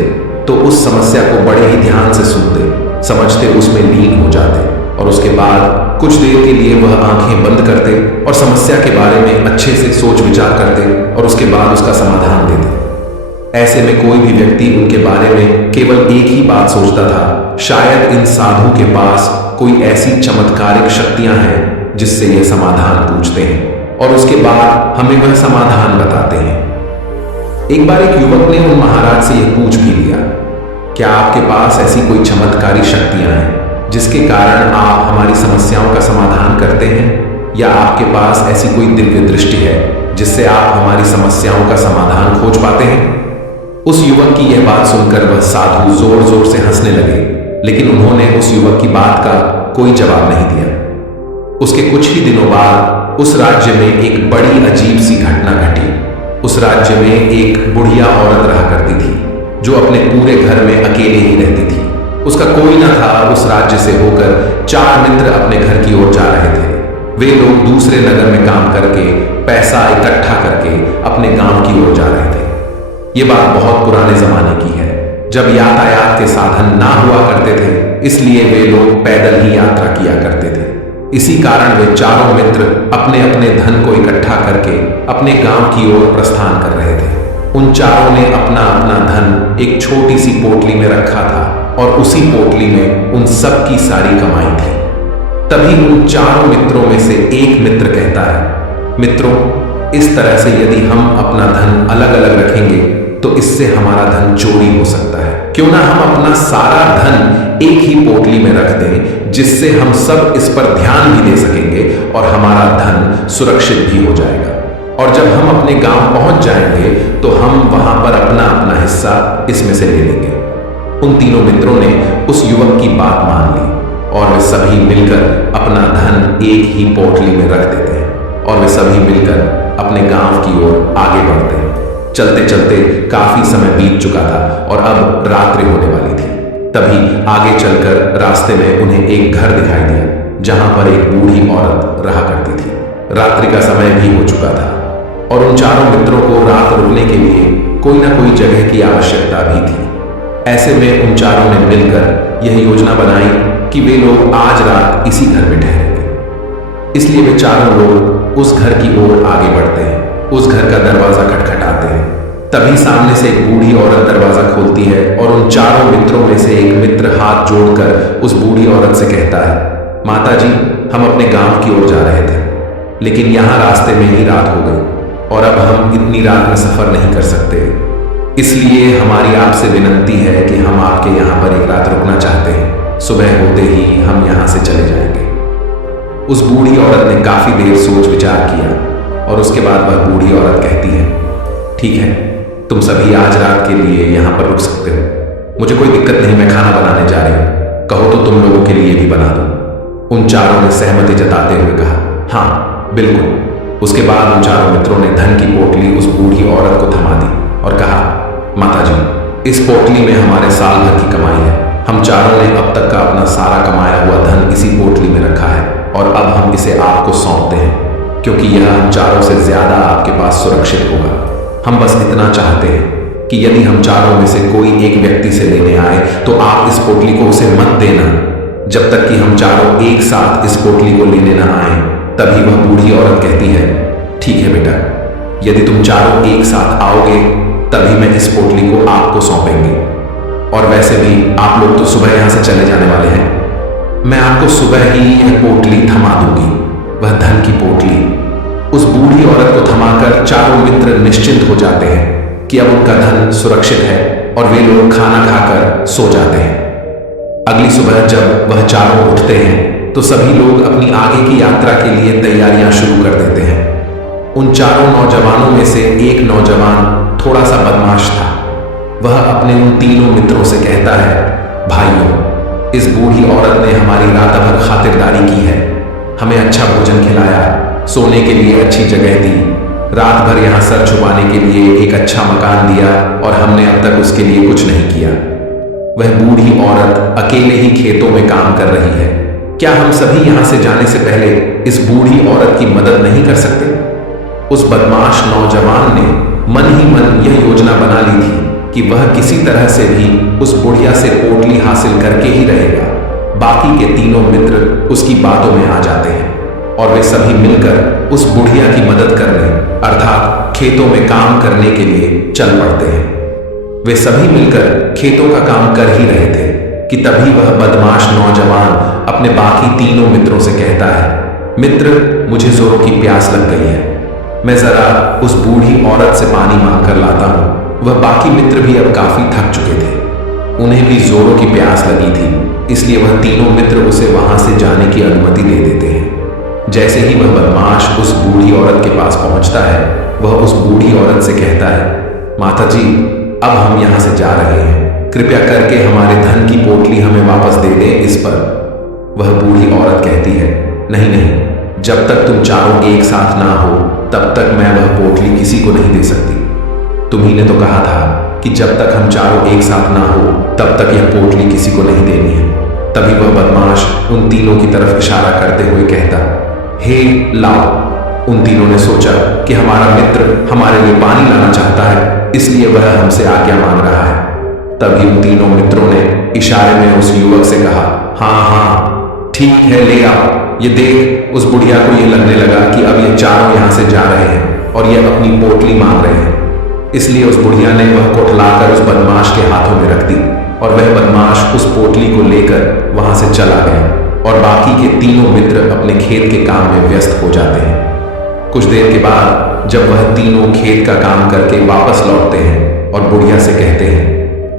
तो उस समस्या को बड़े ही ध्यान से सुनते, समझते, उसमें लीन हो जाते, और उसके बाद कुछ देर के लिए वह आंखें बंद करते और समस्या के बारे में अच्छे से सोच विचार करते, और उसके बाद उसका समाधान देते। ऐसे में कोई भी व्यक्ति उनके बारे में केवल एक ही बात सोचता था, शायद इन साधु के पास कोई ऐसी चमत्कारिक शक्तियां हैं जिससे ये समाधान पूछते हैं और उसके बाद हमें वह समाधान बताते हैं। एक बार एक युवक ने उन महाराज से यह पूछ भी लिया, क्या आपके पास ऐसी कोई चमत्कारी शक्तियां हैं जिसके कारण आप हमारी समस्याओं का समाधान करते हैं, या आपके पास ऐसी कोई दिव्य दृष्टि है जिससे आप हमारी समस्याओं का समाधान खोज पाते हैं। उस युवक की यह बात सुनकर वह साधु जोर जोर से हंसने लगे, लेकिन उन्होंने उस युवक की बात का कोई जवाब नहीं दिया। उसके कुछ ही दिनों बाद उस राज्य में एक बड़ी अजीब सी घटना घटी। उस राज्य में एक बुढ़िया औरत रहा करती थी, जो अपने पूरे घर में अकेले ही रहती थी। उसका कोई न था। उस राज्य से होकर 4 मित्र अपने घर की ओर जा रहे थे। वे लोग दूसरे नगर में काम करके पैसा इकट्ठा करके अपने गांव की ओर जा रहे थे। ये बात बहुत पुराने जमाने की है, जब यातायात के साधन ना हुआ करते थे, इसलिए वे लोग पैदल ही यात्रा किया करते थे। इसी कारण वे चारों मित्र अपने अपने धन को इकट्ठा करके अपने गांव की ओर प्रस्थान कर रहे थे। उन चारों ने अपना अपना धन एक छोटी सी पोटली में रखा था, और उसी पोटली में उन सब की सारी कमाई थी। तभी उन चारों मित्रों में से एक मित्र कहता है, मित्रों, इस तरह से यदि हम अपना धन अलग अलग रखेंगे तो इससे हमारा धन चोरी हो सकता है। क्यों ना हम अपना सारा धन एक ही पोटली में रख दें, जिससे हम सब इस पर ध्यान भी दे सकेंगे और हमारा धन सुरक्षित भी हो जाएगा। और जब हम अपने गांव पहुंच जाएंगे तो हम वहां पर अपना अपना हिस्सा इसमें से ले लेंगे। उन तीनों मित्रों ने उस युवक की बात मान ली, और वे सभी मिलकर अपना धन एक ही पोटली में रख देते हैं, और वे सभी मिलकर अपने गांव की ओर आगे बढ़ते हैं। चलते चलते काफी समय बीत चुका था और अब रात्रि होने वाली थी। तभी आगे चलकर रास्ते में उन्हें एक घर दिखाई दिया, जहां पर एक बूढ़ी औरत रहा करती थी। रात्रि का समय भी हो चुका था और उन चारों मित्रों को रात रुकने के लिए कोई ना कोई जगह की आवश्यकता भी थी। ऐसे में उन चारों ने मिलकर यह योजना बनाई कि वे लोग आज रात इसी घर में ठहरेंगे। इसलिए वे चारों लोग उस घर की ओर आगे बढ़ते हैं। उस घर का दरवाजा खटखटाते हैं। तभी सामने से एक बूढ़ी औरत दरवाजा खोलती है और उन चारों मित्रों में से एक मित्र हाथ जोड़कर उस बूढ़ी औरत से कहता है, माता जी, हम अपने गांव की ओर जा रहे थे, लेकिन यहाँ रास्ते में ही रात हो गई और अब हम इतनी रात में सफर नहीं कर सकते। इसलिए हमारी आपसे विनती है कि हम आपके यहाँ पर एक रात रुकना चाहते हैं। सुबह होते ही हम यहाँ से चले जाएंगे। उस बूढ़ी औरत ने काफी देर सोच विचार किया और उसके बाद वह बूढ़ी औरत कहती है, ठीक है, तुम सभी आज रात के लिए यहाँ पर रुक सकते हो। मुझे कोई दिक्कत नहीं, मैं खाना बनाने जा रही हूँ। कहो तो तुम लोगों के लिए भी बना दूँ। उन चारों ने सहमति जताते हुए कहा, हाँ बिल्कुल। उसके बाद उन चारों मित्रों ने धन की पोटली उस बूढ़ी औरत को थमा दी और कहा, माता जी, इस पोटली में हमारे साल भर की कमाई है। हम चारों ने अब तक का अपना सारा कमाया हुआ धन इसी पोटली में रखा है और अब हम इसे आपको सौंपते हैं, क्योंकि यह हम चारों से ज्यादा आपके पास सुरक्षित होगा। हम बस इतना चाहते हैं कि यदि हम चारों में से कोई एक व्यक्ति से लेने आए तो आप इस पोटली को उसे मत देना जब तक कि हम चारों एक साथ इस पोटली को लेने ना आए। तभी वह बूढ़ी औरत कहती है, ठीक है बेटा, यदि तुम चारों एक साथ आओगे तभी मैं इस पोटली को आपको सौंपेंगे। और वैसे भी आप लोग तो सुबह यहां से चले जाने वाले हैं। मैं आपको सुबह ही यह पोटली थमा दूंगी, वह धन की पोटली। उस बूढ़ी औरत को थमाकर चारों मित्र निश्चिंत हो जाते हैं कि अब उनका धन सुरक्षित है और वे लोग खाना खाकर सो जाते हैं। अगली सुबह जब वह चारों उठते हैं तो सभी लोग अपनी आगे की यात्रा के लिए तैयारियां शुरू कर देते हैं। उन चारों नौजवानों में से एक नौजवान थोड़ा सा बदमाश था। वह अपने उन तीनों मित्रों से कहता है, भाइयों, इस बूढ़ी औरत ने हमारी रात भर खातिरदारी की है, हमें अच्छा भोजन खिलाया, सोने के लिए अच्छी जगह दी, रात भर यहाँ सर छुपाने के लिए एक अच्छा मकान दिया और हमने अब तक उसके लिए कुछ नहीं किया। वह बूढ़ी औरत अकेले ही खेतों में काम कर रही है। क्या हम सभी यहाँ से जाने से पहले इस बूढ़ी औरत की मदद नहीं कर सकते? उस बदमाश नौजवान ने मन ही मन यह योजना बना ली थी कि वह किसी तरह से भी उस बुढ़िया से पोटली हासिल करके ही रहेगा। बाकी के तीनों मित्र उसकी बातों में आ जाते हैं और वे सभी मिलकर उस बुढ़िया की मदद करने अर्थात खेतों में काम करने के लिए चल पड़ते हैं। वे सभी मिलकर खेतों का काम कर ही रहे थे कि तभी वह बदमाश नौजवान अपने बाकी तीनों मित्रों से कहता है, मित्र, मुझे जोरों की प्यास लग गई है, मैं जरा उस बूढ़ी औरत से पानी मांग कर लाता हूं। वह बाकी मित्र भी अब काफी थक चुके थे, उन्हें भी जोरों की प्यास लगी थी, इसलिए वह तीनों मित्र उसे वहां से जाने की अनुमति दे देते हैं। जैसे ही वह बदमाश उस बूढ़ी औरत के पास पहुंचता है, वह उस बूढ़ी औरत से कहता है, माता जी, अब हम यहां से जा रहे हैं, कृपया करके हमारे धन की पोटली हमें वापस दे दें। इस पर वह बूढ़ी औरत कहती है, नहीं नहीं, जब तक तुम चारों एक साथ ना हो तब तक मैं वह पोटली किसी को नहीं दे सकती। तुम्ही ने तो कहा था कि जब तक हम चारों एक साथ ना हो तब तक यह पोटली किसी को नहीं देनी है। तभी वह बदमाश उन तीनों की तरफ इशारा करते हुए कहता, हे लाओ। उन तीनों ने सोचा कि हमारा मित्र हमारे लिए पानी लाना चाहता है, इसलिए वह हमसे आज्ञा मांग रहा है। तभी उन तीनों मित्रों ने इशारे में उस युवक से कहा, हाँ हाँ ठीक है, ले आओ। ये देख, उस बुढ़िया को ये लगने लगा कि अब ये चारों यहां से जा रहे हैं और ये अपनी पोटली मांग रहे हैं, इसलिए उस बुढ़िया ने वह कोठलाकर उस बदमाश के हाथों में रख दी और वह बदमाश उस पोटली को लेकर वहां से चला गया और बाकी के तीनों मित्र अपने खेत के काम में व्यस्त हो जाते हैं। कुछ देर के बाद जब वह तीनों खेत का काम करके वापस लौटते हैं और बुढ़िया से कहते हैं,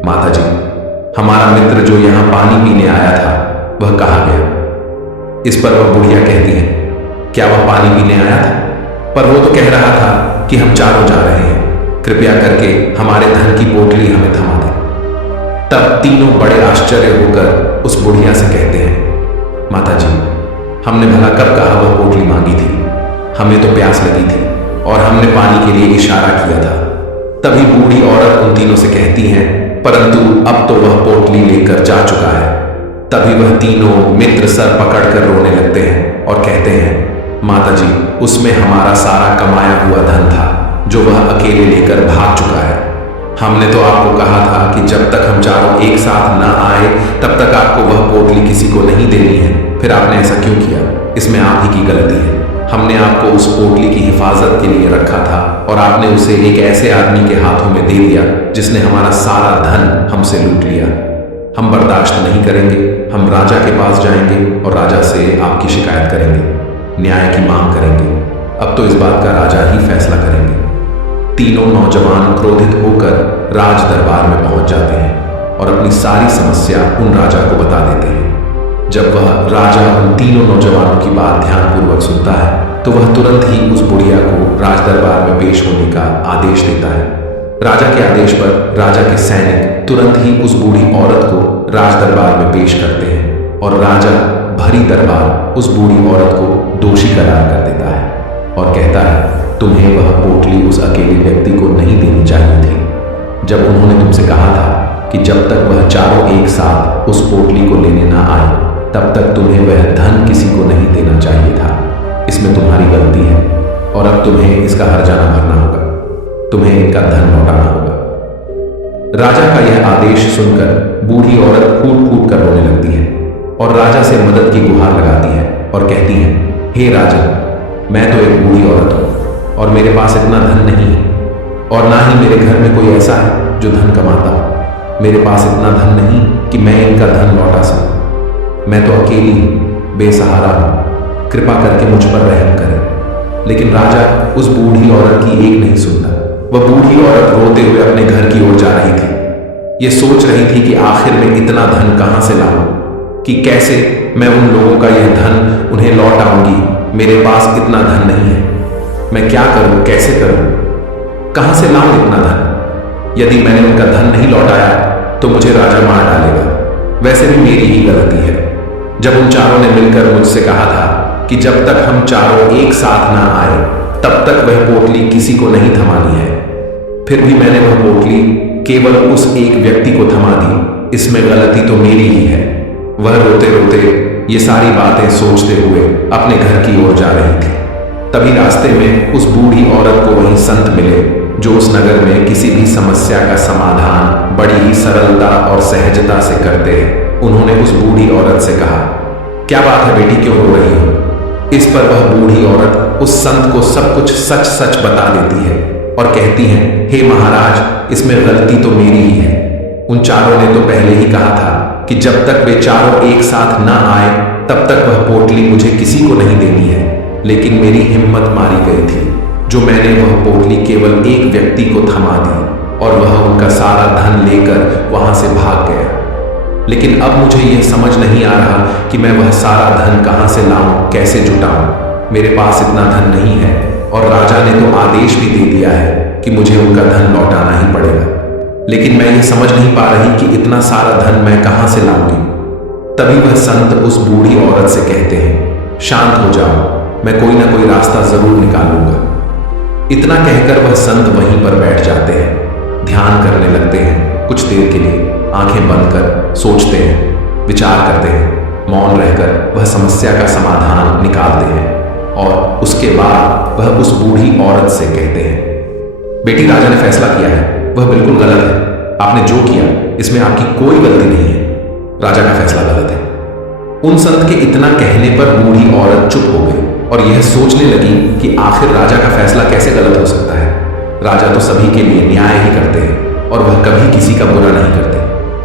माता जी, हमारा मित्र जो यहाँ पानी पीने आया था वह कहाँ गया? इस पर वह बुढ़िया कहती है, क्या वह पानी पीने आया था? पर वो तो कह रहा था कि हम चारों जा रहे हैं, कृपया करके हमारे धन की पोटली हमें थमा दें। तब तीनों बड़े आश्चर्य होकर उस बुढ़िया से कहते हैं, माता जी, हमने भला कब कहा वह पोटली मांगी थी? हमें तो प्यास लगी थी और हमने पानी के लिए इशारा किया था। तभी बूढ़ी औरत उन तीनों से कहती है, परंतु अब तो वह पोटली लेकर जा चुका है। तभी वह तीनों मित्र सर पकड़कर रोने लगते हैं और कहते हैं, माता जी, उसमें हमारा सारा कमाया हुआ धन था जो वह अकेले लेकर भाग चुका है। हमने तो आपको कहा था कि जब तक हम चारों एक साथ न आए तब तक आपको वह पोटली किसी को नहीं देनी है। फिर आपने ऐसा क्यों किया? इसमें आप ही की गलती है। हमने आपको उस पोटली की हिफाजत के लिए रखा था और आपने उसे एक ऐसे आदमी के हाथों में दे दिया जिसने हमारा सारा धन हमसे लूट लिया। हम बर्दाश्त नहीं करेंगे। हम राजा के पास जाएंगे और राजा से आपकी शिकायत करेंगे, न्याय की मांग करेंगे। अब तो इस बात का राजा ही फैसला करेंगे। तीनों नौजवान क्रोधित होकर राज दरबार में पहुंच जाते हैं और अपनी सारी समस्या उन राजा को बता देते हैं। जब वह राजा उन तीनों नौजवानों की बात ध्यानपूर्वक सुनता है तो वह तुरंत ही उस बुढ़िया को राज दरबार में पेश होने का आदेश देता है। राजा के आदेश पर राजा के सैनिक तुरंत ही उस बूढ़ी औरत को राज दरबार में पेश करते हैं और राजा भरी दरबार उस बूढ़ी औरत को दोषी करार कर देता है और कहता है, तुम्हें वह पोटली उस अकेले व्यक्ति को नहीं देनी चाहिए थी। जब उन्होंने तुमसे कहा था कि जब तक वह चारों एक साथ उस पोटली को लेने ना आए तब तक तुम्हें वह धन किसी को नहीं देना चाहिए था। इसमें तुम्हारी गलती है और अब तुम्हें इसका हर्जाना भरना होगा। तुम्हें इनका धन लौटाना होगा। राजा का यह आदेश सुनकर बूढ़ी औरत फूट फूट कर रोने लगती है और राजा से मदद की गुहार लगाती है और कहती है, हे राजा, मैं तो एक बूढ़ी औरत हूं और मेरे पास इतना धन नहीं है और ना ही मेरे घर में कोई ऐसा है जो धन कमाता हो। मेरे पास इतना धन नहीं कि मैं इनका धन लौटा सकूं। मैं तो अकेली बेसहारा हूं। कृपा करके मुझ पर रहम करें। लेकिन राजा उस बूढ़ी औरत की एक नहीं सुनता। वह बूढ़ी औरत रोते हुए अपने घर की ओर जा रही थी। ये सोच रही थी कि आखिर में इतना धन कहां से लाऊं, कि कैसे मैं उन लोगों का यह धन उन्हें लौट आऊंगी। मेरे पास इतना धन नहीं है। मैं क्या करूं, कैसे करूं, कहां से लाऊं इतना धन? यदि मैंने उनका धन नहीं लौटाया तो मुझे राजा मार डालेगा। वैसे भी मेरी ही गलती है। जब उन चारों ने मिलकर मुझसे कहा था कि जब तक हम चारों एक साथ ना आए तब तक वह पोटली किसी को नहीं थमानी है, फिर भी मैंने वह पोटली केवल उस एक व्यक्ति को थमा दी। इसमें गलती तो मेरी ही है। वह रोते रोते ये सारी बातें सोचते हुए अपने घर की ओर जा रही थी। तभी रास्ते में उस बूढ़ी औरत को वही संत मिले जो उस नगर में किसी भी समस्या का समाधान बड़ी ही सरलता और सहजता से करते हैं। उन्होंने उस बूढ़ी औरत से कहा, क्या बात है बेटी, क्यों रो रही हो? इस पर वह बूढ़ी औरत उस संत को सब कुछ सच सच बता देती है और कहती है, हे महाराज, इसमें गलती तो मेरी ही है। उन चारों ने तो पहले ही कहा था कि जब तक वे चारों एक साथ ना आए तब तक वह पोटली मुझे किसी को नहीं देनी है। लेकिन मेरी हिम्मत मारी गई थी जो मैंने वह पोटली केवल एक व्यक्ति को थमा दी और वह उनका सारा धन लेकर वहां से भाग गया। लेकिन अब मुझे यह समझ नहीं आ रहा कि मैं वह सारा धन कहां से लाऊं, कैसे जुटाऊं। मेरे पास इतना धन नहीं है और राजा ने तो आदेश भी दे दिया है कि मुझे उनका धन लौटाना ही पड़ेगा। लेकिन मैं ये समझ नहीं पा रही कि इतना सारा धन मैं कहां से लाऊंगी। तभी वह संत उस बूढ़ी औरत से कहते हैं, शांत हो जाओ, मैं कोई ना कोई रास्ता जरूर निकालूंगा। इतना कहकर वह संत वहीं पर बैठ जाते हैं, ध्यान करने लगते हैं। कुछ देर के लिए आंखें बंद कर सोचते हैं, विचार करते हैं। मौन रहकर वह समस्या का समाधान निकालते हैं और उसके बाद वह उस बूढ़ी औरत से कहते हैं, बेटी, राजा ने फैसला किया है, वह बिल्कुल गलत है। आपने जो किया इसमें आपकी कोई गलती नहीं है। राजा का फैसला गलत है। उन संत के इतना कहने पर बूढ़ी औरत चुप हो गई और यह सोचने लगी कि आखिर राजा का फैसला कैसे गलत हो सकता है। राजा तो सभी के लिए न्याय ही करते हैं और वह कभी किसी का बुरा नहीं करते।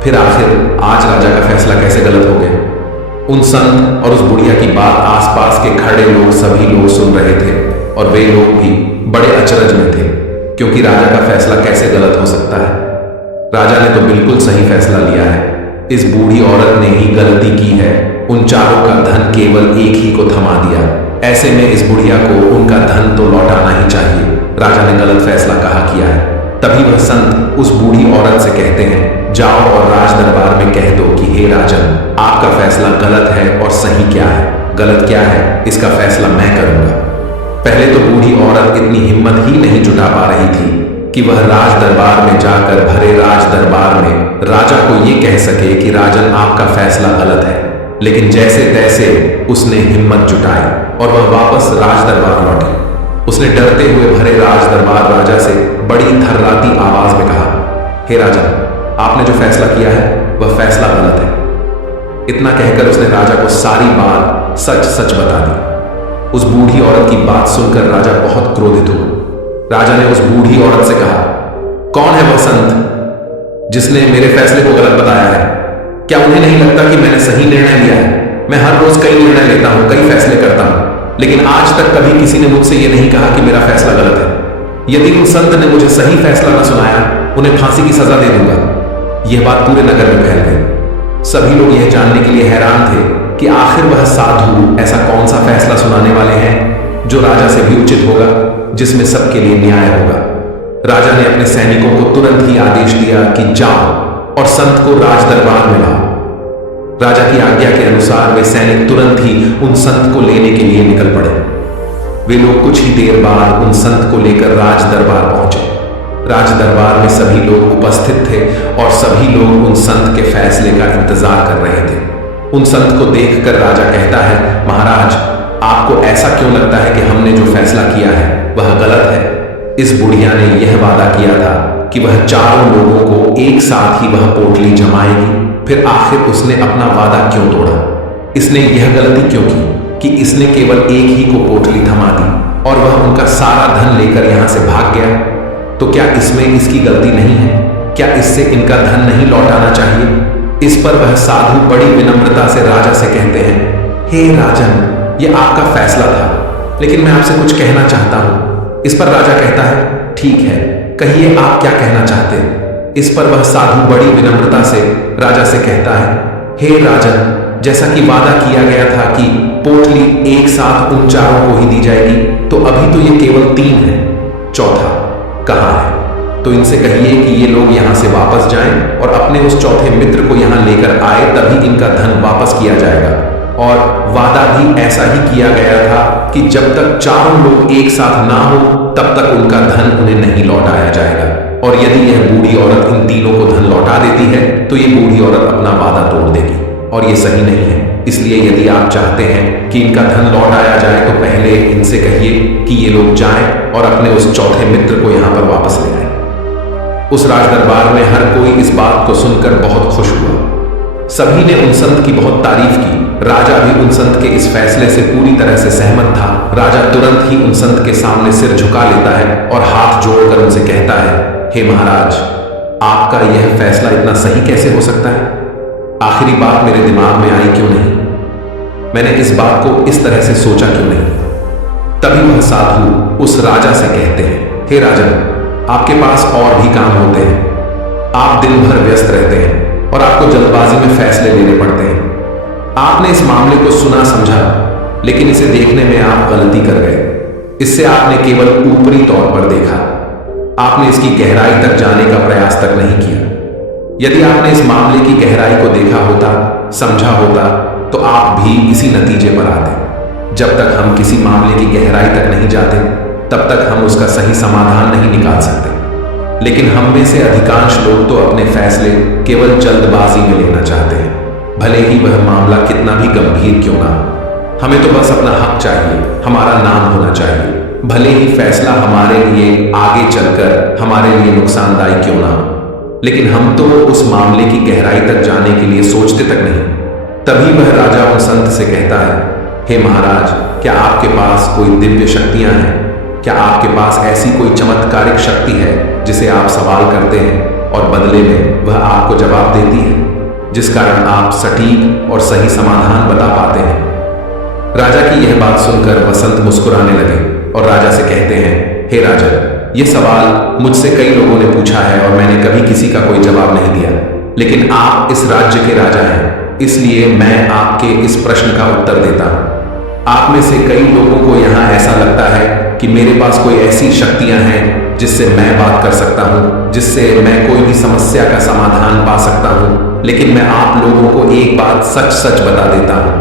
फिर आखिर आज राजा का फैसला कैसे गलत हो गया? उन संत और उस बुढ़िया की बात आसपास के खड़े लोग सभी लोग सुन रहे थे और वे लोग भी बड़े अचरज में थे, क्योंकि राजा का फैसला कैसे गलत हो सकता है। राजा ने तो बिल्कुल सही फैसला लिया है। इस बूढ़ी औरत ने ही गलती की है। उन चारों का धन केवल एक ही को थमा दिया। ऐसे में इस बुढ़िया को उनका धन तो लौटाना ही चाहिए। राजा ने गलत फैसला कहा किया है। तभी वह संत उस बूढ़ी औरत से कहते हैं, जाओ और राज दरबार में कह दो कि हे राजन, आपका फैसला गलत है और सही क्या है, गलत क्या है, इसका फैसला मैं करूंगा। पहले तो बूढ़ी औरत इतनी हिम्मत ही नहीं जुटा पा रही थी कि वह राज दरबार में जाकर भरे राज दरबार में राजा को यह कह सके कि राजन, आपका फैसला गलत है। लेकिन जैसे तैसे उसने हिम्मत जुटाई और वह वापस राज दरबार लौटी। उसने डरते हुए भरे राज दरबार राजा से बड़ी थर्राती आवाज में कहा, हे राजन, आपने जो फैसला किया है वह फैसला गलत है। इतना कहकर उसने राजा को सारी बात सच सच बता दी। उस बूढ़ी औरत की बात सुनकर राजा बहुत क्रोधित हुआ। राजा ने उस बूढ़ी औरत से कहा, कौन है वह संत जिसने मेरे फैसले को गलत बताया है? क्या उन्हें नहीं लगता कि मैंने सही निर्णय लिया है? मैं हर रोज कई निर्णय लेता हूं, कई फैसले करता हूं, लेकिन आज तक कभी किसी ने मुझसे यह नहीं कहा कि मेरा फैसला गलत है। यदि उन संत ने मुझे सही फैसला न सुनाया, उन्हें फांसी की सजा दे दूंगा। यह बात पूरे नगर में फैल गई। सभी लोग यह जानने के लिए हैरान थे कि आखिर वह साधु ऐसा कौन सा फैसला सुनाने वाले हैं जो राजा से भी उचित होगा, जिसमें सबके लिए न्याय होगा। राजा ने अपने सैनिकों को तुरंत ही आदेश दिया कि जाओ और संत को राज दरबार में लाओ। राजा की आज्ञा के अनुसार वे सैनिक तुरंत ही उन संत को लेने के लिए निकल पड़े। वे लोग कुछ ही देर बाद उन संत को लेकर राज दरबार पहुंचे। राज दरबार में सभी लोग उपस्थित थे और सभी लोग उन संत के फैसले का इंतजार कर रहे थे। उन संत को देखकर राजा कहता है, महाराज, आपको ऐसा क्यों लगता है कि हमने जो फैसला किया है वह गलत है? इस बुढ़िया ने यह वादा किया था कि वह चारों लोगों को एक साथ ही वह पोटली जमाएगी, फिर आखिर उसने अपना वादा क्यों तोड़ा? इसने यह गलती क्यों की कि इसने केवल एक ही को पोटली थमा दी और वह उनका सारा धन लेकर यहां से भाग गया? तो क्या इसमें इसकी गलती नहीं है? क्या इससे इनका धन नहीं लौटाना चाहिए? इस पर वह साधु बड़ी विनम्रता से राजा से कहते हैं, हे राजन, यह आपका फैसला था, लेकिन मैं आपसे कुछ कहना चाहता हूं। इस पर राजा कहता है, ठीक है, कहिए आप क्या कहना चाहते हैं। इस पर वह साधु बड़ी विनम्रता से राजा से कहता है, हे राजन, जैसा कि वादा किया गया था कि पोटली एक साथ उन चारों को ही दी जाएगी, तो अभी तो ये केवल 3 है, चौथा कहाँ है? तो इनसे कहिए कि ये लोग यहां से वापस जाएं और अपने उस चौथे मित्र को यहां लेकर आए, तभी इनका धन वापस किया जाएगा। और वादा भी ऐसा ही किया गया था कि जब तक चारों लोग एक साथ ना हो तब तक उनका धन उन्हें नहीं लौटाया जाएगा। और यदि यह बूढ़ी औरत इन तीनों को धन लौटा देती है तो ये बूढ़ी औरत अपना वादा तोड़ देगी और ये सही नहीं है। इसलिए यदि आप चाहते हैं कि इनका धन लौटाया जाए तो पहले इनसे कहिए कि ये लोग जाएं और अपने उस चौथे मित्र को यहां पर वापस ले आए। उस राज दरबार में हर कोई इस बात को सुनकर बहुत खुश हुआ। सभी ने उन संत की बहुत तारीफ की। राजा भी उन संत के इस फैसले से पूरी तरह से सहमत था। राजा तुरंत ही उन संत के सामने सिर झुका लेता है और हाथ जोड़कर उनसे कहता है, हे महाराज, आपका यह फैसला इतना सही कैसे हो सकता है? आखिरी बात मेरे दिमाग में आई क्यों नहीं? मैंने इस बात को इस तरह से सोचा क्यों नहीं? तभी वह साधु उस राजा से कहते हैं, हे राजन, आपके पास और भी काम होते हैं। आप दिन भर व्यस्त रहते हैं और आपको जल्दबाजी में फैसले लेने पड़ते हैं। आपने इस मामले को सुना समझा, लेकिन इसे देखने में आप गलती कर गए। इससे आपने केवल ऊपरी तौर पर देखा, आपने इसकी गहराई तक जाने का प्रयास तक नहीं किया। यदि आपने इस मामले की गहराई को देखा होता, समझा होता, तो आप भी इसी नतीजे पर आते। जब तक हम किसी मामले की गहराई तक नहीं जाते, तब तक हम उसका सही समाधान नहीं निकाल सकते। लेकिन हम में से अधिकांश लोग तो अपने फैसले केवल जल्दबाजी में लेना चाहते हैं, भले ही वह मामला कितना भी गंभीर क्यों ना हो। हमें तो बस अपना हक चाहिए, हमारा नाम होना चाहिए, भले ही फैसला हमारे लिए आगे चलकर हमारे लिए नुकसानदायी क्यों ना हो। लेकिन हम तो उस मामले की गहराई तक जाने के लिए सोचते तक नहीं। तभी वह राजा उन संत से कहता है, हे महाराज, क्या आपके पास कोई दिव्य शक्तियां हैं? क्या आपके पास ऐसी कोई चमत्कारिक शक्ति है जिसे आप सवाल करते हैं और बदले में वह आपको जवाब देती है, जिस कारण आप सटीक और सही समाधान बता पाते हैं? राजा की यह बात सुनकर वसंत मुस्कुराने लगे और राजा से कहते हैं, हे राजा, यह सवाल मुझसे कई लोगों ने पूछा है और मैंने कभी किसी का कोई जवाब नहीं दिया, लेकिन आप इस राज्य के राजा हैं, इसलिए मैं आपके इस प्रश्न का उत्तर देता हूं। आप में से कई लोगों को यहां ऐसा लगता है कि मेरे पास कोई ऐसी शक्तियां हैं जिससे मैं बात कर सकता हूं, जिससे मैं कोई भी समस्या का समाधान पा सकता हूं। लेकिन मैं आप लोगों को एक बात सच सच बता देता हूं,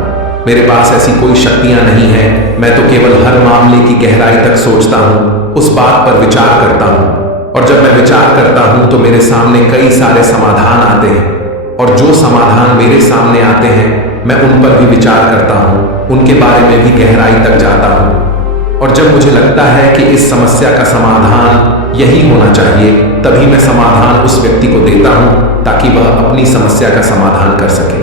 मेरे पास ऐसी कोई शक्तियां नहीं हैं। मैं तो केवल हर मामले की गहराई तक सोचता हूं, उस बात पर विचार करता हूं, और जब मैं विचार करता हूं तो मेरे सामने कई सारे समाधान आते हैं, और जो समाधान मेरे सामने आते हैं मैं उन पर भी विचार करता हूँ, उनके बारे में भी गहराई तक जाता हूँ। और जब मुझे लगता है कि इस समस्या का समाधान यही होना चाहिए, तभी मैं समाधान उस व्यक्ति को देता हूँ ताकि वह अपनी समस्या का समाधान कर सके।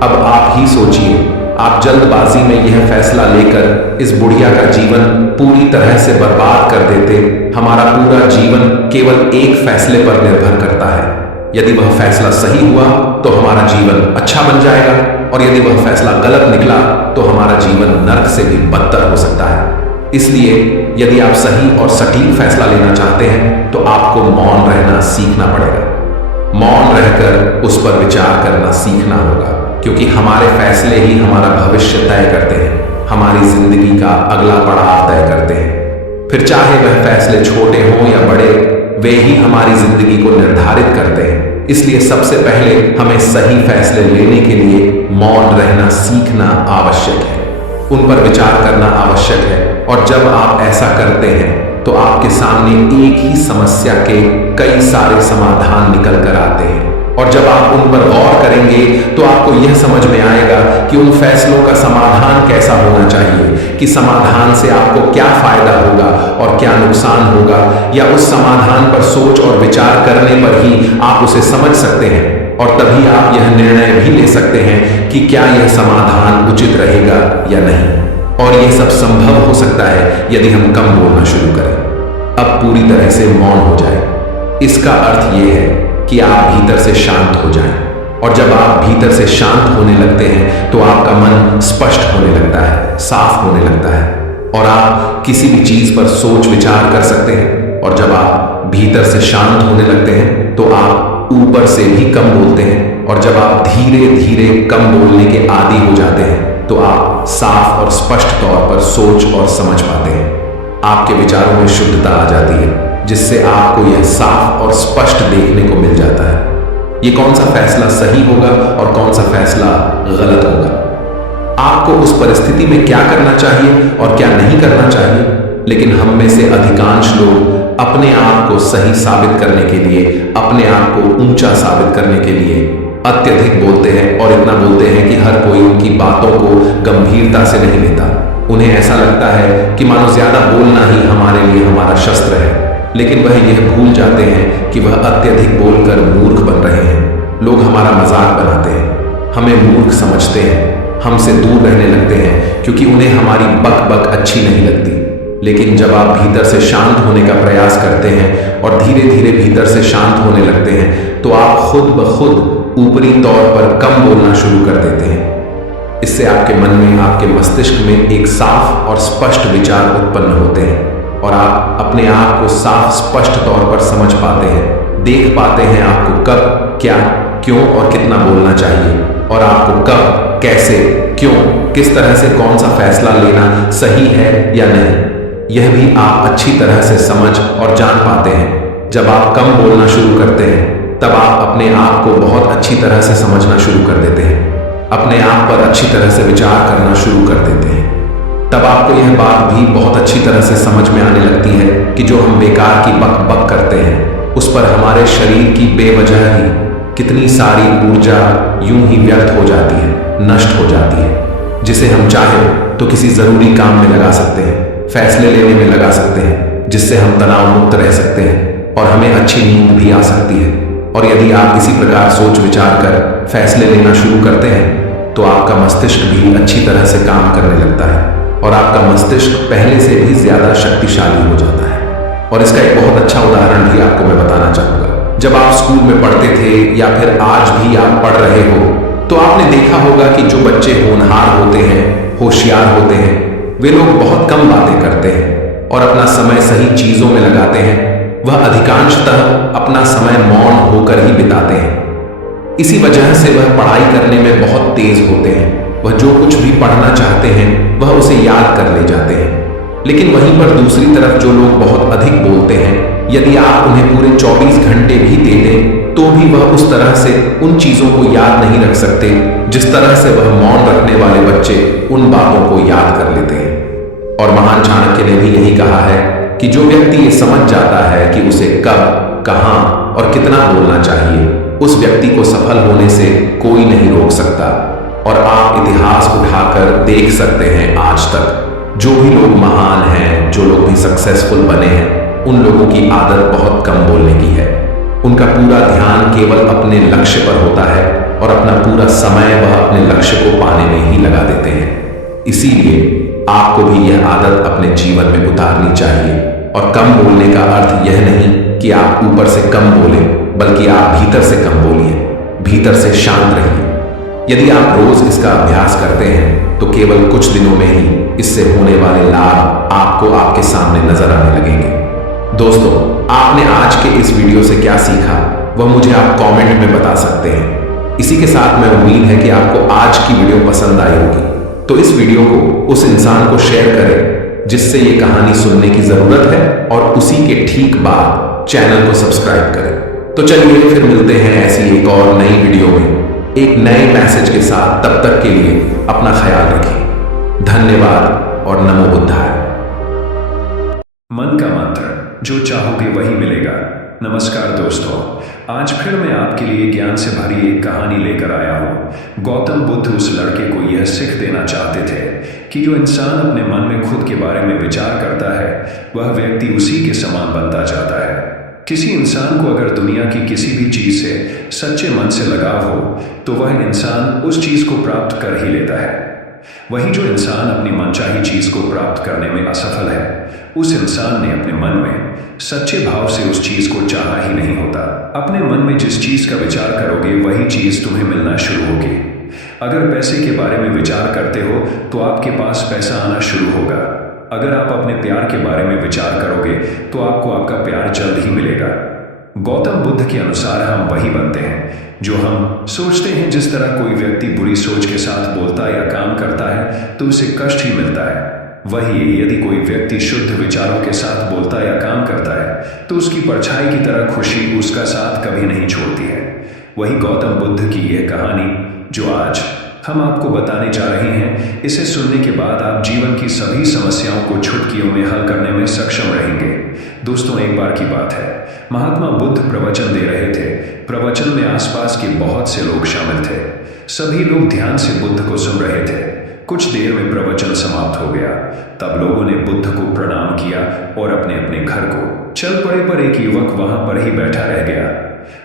अब आप ही सोचिए, आप जल्दबाजी में यह फैसला लेकर इस बुढ़िया का जीवन पूरी तरह से बर्बाद कर देते। हमारा पूरा जीवन केवल एक फैसले पर निर्भर करता है। यदि वह फैसला सही हुआ तो हमारा जीवन अच्छा बन जाएगा, और यदि वह फैसला गलत निकला तो हमारा जीवन नर्क से भी बदतर हो सकता है। इसलिए यदि आप सही और सटीक फैसला लेना चाहते हैं तो आपको मौन रहना सीखना पड़ेगा। मौन रहकर उस पर विचार करना सीखना होगा, क्योंकि हमारे फैसले ही हमारा भविष्य तय करते हैं, हमारी जिंदगी का अगला पड़ाव तय करते हैं। फिर चाहे वह फैसले छोटे हों या बड़े, वे ही हमारी जिंदगी को निर्धारित करते हैं। इसलिए सबसे पहले हमें सही फैसले लेने के लिए मौन रहना सीखना आवश्यक है, उन पर विचार करना आवश्यक है। और जब आप ऐसा करते हैं तो आपके सामने एक ही समस्या के कई सारे समाधान निकल कर आते हैं। और जब आप उन पर गौर करेंगे तो आपको यह समझ में आएगा कि उन फैसलों का समाधान कैसा होना चाहिए, कि समाधान से आपको क्या फायदा होगा और क्या नुकसान होगा, या उस समाधान पर सोच और विचार करने पर ही आप उसे समझ सकते हैं। और तभी आप यह निर्णय भी ले सकते हैं कि क्या यह समाधान उचित रहेगा या नहीं। और यह सब संभव हो सकता है यदि हम कम बोलना शुरू करें, अब पूरी तरह से मौन हो जाए। इसका अर्थ यह है कि आप भीतर से शांत हो जाएं। और जब आप भीतर से शांत होने लगते हैं तो आपका मन स्पष्ट होने लगता है, साफ होने लगता है, और आप किसी भी चीज पर सोच विचार कर सकते हैं। और जब आप भीतर से शांत होने लगते हैं तो आप ऊपर से भी कम बोलते हैं। और जब आप धीरे धीरे कम बोलने के आदी हो जाते हैं तो आप साफ और स्पष्ट तौर पर सोच और समझ पाते हैं। आपके विचारों में शुद्धता आ जाती है, जिससे आपको यह साफ और स्पष्ट देखने को मिल जाता है ये कौन सा फैसला सही होगा और कौन सा फैसला गलत होगा। आपको उस परिस्थिति में क्या करना चाहिए और क्या नहीं करना चाहिए। लेकिन हम में से अधिकांश लोग अपने आप को सही साबित करने के लिए, अपने आप को ऊंचा साबित करने के लिए अत्यधिक बोलते हैं, और इतना बोलते हैं कि हर कोई उनकी बातों को गंभीरता से नहीं लेता। उन्हें ऐसा लगता है कि मानो ज्यादा बोलना ही हमारे लिए हमारा शस्त्र है। लेकिन वह यह भूल जाते हैं कि वह अत्यधिक बोलकर मूर्ख बन रहे हैं। लोग हमारा मजाक बनाते हैं, हमें मूर्ख समझते हैं, हमसे दूर रहने लगते हैं क्योंकि उन्हें हमारी बक बक अच्छी नहीं लगती। लेकिन जब आप भीतर से शांत होने का प्रयास करते हैं और धीरे धीरे भीतर से शांत होने लगते हैं तो आप खुद ब खुद ऊपरी तौर पर कम बोलना शुरू कर देते हैं। इससे आपके मन में, आपके मस्तिष्क में एक साफ और स्पष्ट विचार उत्पन्न होते हैं, और आप अपने आप को साफ स्पष्ट तौर पर समझ पाते हैं, देख पाते हैं आपको कब, क्या, क्यों और कितना बोलना चाहिए, और आपको कब, कैसे, क्यों, किस तरह से कौन सा फैसला लेना सही है या नहीं, यह भी आप अच्छी तरह से समझ और जान पाते हैं। जब आप कम बोलना शुरू करते हैं तब आप अपने आप को बहुत अच्छी तरह से समझना शुरू कर देते हैं, अपने आप पर अच्छी तरह से विचार करना शुरू कर देते हैं। तब आपको यह बात भी बहुत अच्छी तरह से समझ में आने लगती है कि जो हम बेकार की बक बक करते हैं उस पर हमारे शरीर की बेवजह ही कितनी सारी ऊर्जा यूं ही व्यर्थ हो जाती है, नष्ट हो जाती है, जिसे हम चाहे तो किसी जरूरी काम में लगा सकते हैं, फैसले लेने में लगा सकते हैं, जिससे हम तनाव मुक्त रह सकते हैं और हमें अच्छी नींद भी आ सकती है। और यदि आप इसी प्रकार सोच विचार कर फैसले लेना शुरू करते हैं तो आपका मस्तिष्क भी अच्छी तरह से काम करने लगता है, और आपका मस्तिष्क पहले से भी ज्यादा शक्तिशाली हो जाता है। और इसका एक बहुत अच्छा उदाहरण भी आपको मैं बताना चाहूंगा। जब आप स्कूल में पढ़ते थे या फिर आज भी आप पढ़ रहे हो तो आपने देखा होगा कि जो बच्चे होनहार होते हैं, होशियार होते हैं, वे लोग बहुत कम बातें करते हैं और अपना समय सही चीजों में लगाते हैं। वह अधिकांशतः अपना समय मौन होकर ही बिताते हैं। इसी वजह से वह पढ़ाई करने में बहुत तेज होते हैं। वह जो कुछ भी पढ़ना चाहते हैं वह उसे याद कर ले जाते हैं। लेकिन वहीं पर दूसरी तरफ जो लोग बहुत अधिक बोलते हैं, यदि आप उन्हें पूरे 24 घंटे भी दे दें तो भी वह उस तरह से उन चीजों को याद नहीं रख सकते जिस तरह से वह मौन रखने वाले बच्चे उन बातों को याद कर लेते हैं। और महान चाणक्य ने भी यही कहा है कि जो व्यक्ति ये समझ जाता है कि उसे कब, कहां और कितना बोलना चाहिए, उस व्यक्ति को सफल होने से कोई नहीं रोक सकता। और आप इतिहास उठाकर देख सकते हैं आज तक जो भी लोग महान हैं, जो लोग भी सक्सेसफुल बने हैं, उन लोगों की आदत बहुत कम बोलने की है। उनका पूरा ध्यान केवल अपने लक्ष्य पर होता है और अपना पूरा समय वह अपने लक्ष्य को पाने में ही लगा देते हैं। इसीलिए आपको भी यह आदत अपने जीवन में उतारनी चाहिए। और कम बोलने का अर्थ यह नहीं कि आप ऊपर से कम बोलें, बल्कि आप भीतर से कम बोलिए, भीतर से शांत रहिए। यदि आप रोज इसका अभ्यास करते हैं तो केवल कुछ दिनों में ही इससे होने वाले लाभ आपको आपके सामने नजर आने लगेंगे। दोस्तों, आपने आज के इस वीडियो से क्या सीखा वह मुझे आप कमेंट में बता सकते हैं। इसी के साथ मैं उम्मीद है कि आपको आज की वीडियो पसंद आई होगी, तो इस वीडियो को उस इंसान को शेयर करें जिससे ये कहानी सुनने की जरूरत है, और उसी के ठीक बाद चैनल को सब्सक्राइब करें। तो चलिए फिर मिलते हैं ऐसी एक और नई वीडियो में एक नए मैसेज के साथ। तब तक के लिए अपना ख्याल रखें। धन्यवाद और नमो बुद्धाय। मन का मंत्र, जो चाहोगे वही मिलेगा। नमस्कार दोस्तों, आज फिर मैं आपके लिए ज्ञान से भरी एक कहानी लेकर आया हूँ। गौतम बुद्ध उस लड़के को यह सीख देना चाहते थे कि जो इंसान अपने मन में खुद के बारे में विचार करता है वह व्यक्ति उसी के समान बनता जाता है। किसी इंसान को अगर दुनिया की किसी भी चीज से सच्चे मन से लगाव हो तो वह इंसान उस चीज को प्राप्त कर ही लेता है। वही जो इंसान अपनी मनचाही चीज को प्राप्त करने में असफल है, उस इंसान ने अपने मन में सच्चे भाव से उस चीज को चाहा ही नहीं होता। अपने मन में जिस चीज का विचार करोगे वही चीज तुम्हें मिलना शुरू होगी। अगर पैसे के बारे में विचार करते हो तो आपके पास पैसा आना शुरू होगा। अगर आप अपने प्यार के बारे में विचार करोगे तो आपको आपका प्यार जल्द ही मिलेगा। गौतम बुद्ध के अनुसार हम वही बनते हैं जो हम सोचते हैं। जिस तरह कोई व्यक्ति बुरी सोच के साथ बोलता या काम करता है तो उसे कष्ट ही मिलता है, वही यदि कोई व्यक्ति शुद्ध विचारों के साथ बोलता या काम करता है तो उसकी परछाई की तरह खुशी उसका साथ कभी नहीं छोड़ती है। वही गौतम बुद्ध की यह कहानी जो आज हम आपको बताने जा रहे हैं, इसे सुनने के बाद आप जीवन की सभी समस्याओं को चुटकियों में हल करने में सक्षम रहेंगे। दोस्तों, एक बार की बात है, महात्मा बुद्ध प्रवचन दे रहे थे। प्रवचन में आसपास के बहुत से लोग शामिल थे। सभी लोग ध्यान से बुद्ध को सुन रहे थे। कुछ देर में प्रवचन समाप्त हो गया। तब लोगों ने बुद्ध को प्रणाम किया और अपने अपने घर को चल पड़े। पर एक युवक वहां पर ही बैठा रह गया।